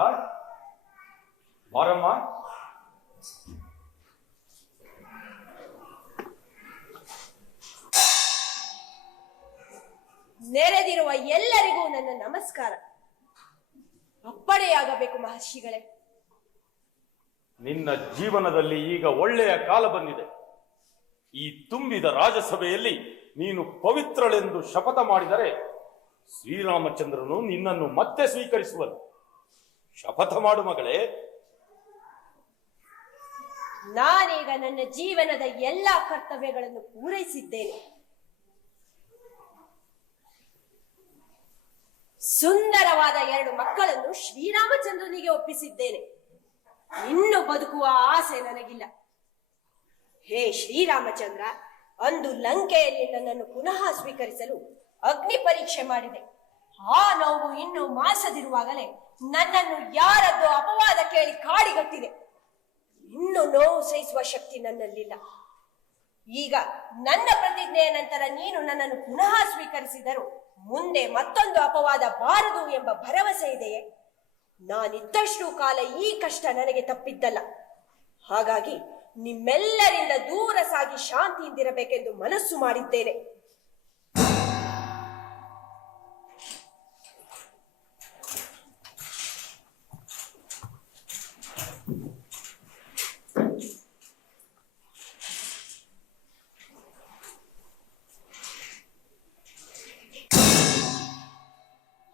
ಬಾರಮ್ಮ. ನೆರೆದಿರುವ ಎಲ್ಲರಿಗೂ ನನ್ನ ನಮಸ್ಕಾರ. ಅಪ್ಪಣೆಯಾಗಬೇಕು ಮಹರ್ಷಿಗಳೇ. ನಿನ್ನ ಜೀವನದಲ್ಲಿ ಈಗ ಒಳ್ಳೆಯ ಕಾಲ ಬಂದಿದೆ. ಈ ತುಂಬಿದ ರಾಜಸಭೆಯಲ್ಲಿ ನೀನು ಪವಿತ್ರಳೆಂದು ಶಪಥ ಮಾಡಿದರೆ ಶ್ರೀರಾಮಚಂದ್ರನು ನಿನ್ನನ್ನು ಮತ್ತೆ ಸ್ವೀಕರಿಸುವನು. ಶಪಥ ಮಾಡು ಮಗಳೇ. ನಾನೀಗ ನನ್ನ ಜೀವನದ ಎಲ್ಲಾ ಕರ್ತವ್ಯಗಳನ್ನು ಪೂರೈಸಿದ್ದೇನೆ. ಸುಂದರವಾದ 2 ಮಕ್ಕಳನ್ನು ಶ್ರೀರಾಮಚಂದ್ರನಿಗೆ ಒಪ್ಪಿಸಿದ್ದೇನೆ. ಇನ್ನು ಬದುಕುವ ಆಸೆ ನನಗಿಲ್ಲ. ಹೇ ಶ್ರೀರಾಮಚಂದ್ರ, ಅಂದು ಲಂಕೆಯಲ್ಲಿ ನನ್ನನ್ನು ಪುನಃ ಸ್ವೀಕರಿಸಲು ಅಗ್ನಿ ಪರೀಕ್ಷೆ ಮಾಡಿದೆ. ಆ ನೋವು ಇನ್ನು ಮಾಸದಿರುವಾಗಲೇ ನನ್ನನ್ನು ಯಾರದ್ದೋ ಅಪವಾದ ಕೇಳಿ ಕಾಡಿಗಟ್ಟಿದೆ. ಇನ್ನು ನೋವು ಸಹಿಸುವ ಶಕ್ತಿ ನನ್ನಲ್ಲಿಲ್ಲ. ಈಗ ನನ್ನ ಪ್ರತಿಜ್ಞೆಯ ನಂತರ ನೀನು ನನ್ನನ್ನು ಪುನಃ ಸ್ವೀಕರಿಸಿದರೂ ಮುಂದೆ ಮತ್ತೊಂದು ಅಪವಾದ ಬಾರದು ಎಂಬ ಭರವಸೆ ಇದೆಯೇ? ನಾನಿದ್ದಷ್ಟು ಕಾಲ ಈ ಕಷ್ಟ ನನಗೆ ತಪ್ಪಿದ್ದಲ್ಲ. ಹಾಗಾಗಿ ನಿಮ್ಮೆಲ್ಲರಿಂದ ದೂರ ಸಾಗಿ ಶಾಂತಿಯಿಂದಿರಬೇಕೆಂದು ಮನಸ್ಸು ಮಾಡಿದ್ದೇನೆ.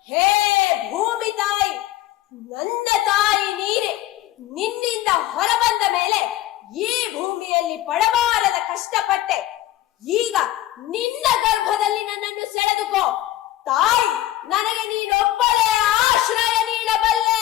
ಹೇ ಭೂಮಿ ತಾಯಿ, ನನ್ನ ತಾಯಿ ನೀರೆ, ನಿನ್ನಿಂದ ಹೊರಬಂದ ಮೇಲೆ ಈ ಭೂಮಿಯಲ್ಲಿ ಪಡಬಾರದ ಕಷ್ಟಪಟ್ಟೆ. ಈಗ ನಿನ್ನ ಗರ್ಭದಲ್ಲಿ ನನ್ನನ್ನು ಸೆಳೆದುಕೋ ತಾಯಿ. ನನಗೆ ನೀನೊಬ್ಬಳೇ ಆಶ್ರಯ ನೀಡಬಲ್ಲೆ.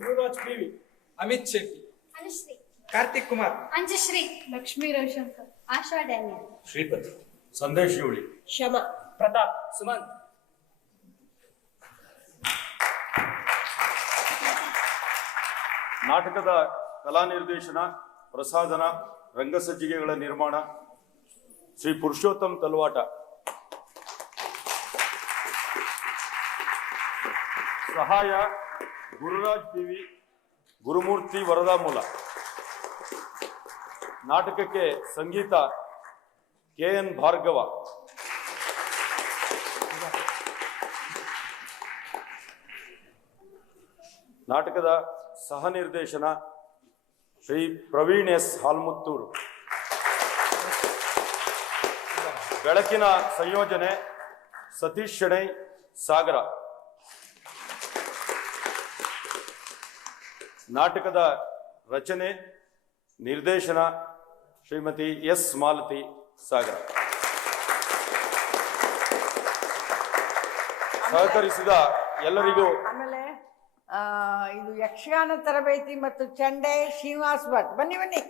ಯುವರಾಜ್ ಪಿವಿ, ಅಮಿತ್ ಶೆಟ್ಟಿ, ಅನುಶ್ರೀ, ಕಾರ್ತಿಕ್ ಕುಮಾರ್, ಅಂಜಶ್ರೀ, ಲಕ್ಷ್ಮೀ ರವಿಶಂಕರ್, ಆಶಾ ಡ್ಯಾನಿಯಲ್, ಶ್ರೀಪತಿ, ಸಂದೇಶ್ ಇವಳಿ, ಶಮ, ಪ್ರತಾಪ್, ಸುಮಂತ್. ನಾಟಕದ ಕಲಾ ನಿರ್ದೇಶನ, ಪ್ರಸಾದನ, ರಂಗಸಜ್ಜಿಗೆಗಳ ನಿರ್ಮಾಣ ಶ್ರೀ ಪುರುಷೋತ್ತಮ್ ತಲ್ವಾಟ. ಸಹಾಯ ಗುರುರಾಜ್ ಪಿವಿ, ಗುರುಮೂರ್ತಿ ವರದಾಮೂಲ. ನಾಟಕಕ್ಕೆ ಸಂಗೀತ KN ಭಾರ್ಗವ. ನಾಟಕದ ಸಹ ನಿರ್ದೇಶನ ಶ್ರೀ ಪ್ರವೀಣ್ S ಹಾಲ್ಮುತ್ತೂರು. ಬೆಳಕಿನ ಸಂಯೋಜನೆ ಸತೀಶ್ ಶೆಣೈ ಸಾಗರ. ನಾಟಕದ ರಚನೆ ನಿರ್ದೇಶನ ಶ್ರೀಮತಿ S ಮಾಲತಿ ಸಾಗರ. ಸಹಕರಿಸಿದ ಎಲ್ಲರಿಗೂ. ಆಮೇಲೆ ಇದು ಯಕ್ಷಗಾನ ತರಬೇತಿ ಮತ್ತು ಚಂಡೆ ಶ್ರೀನಿವಾಸ್ ಭಟ್. ಬನ್ನಿ ಬನ್ನಿ.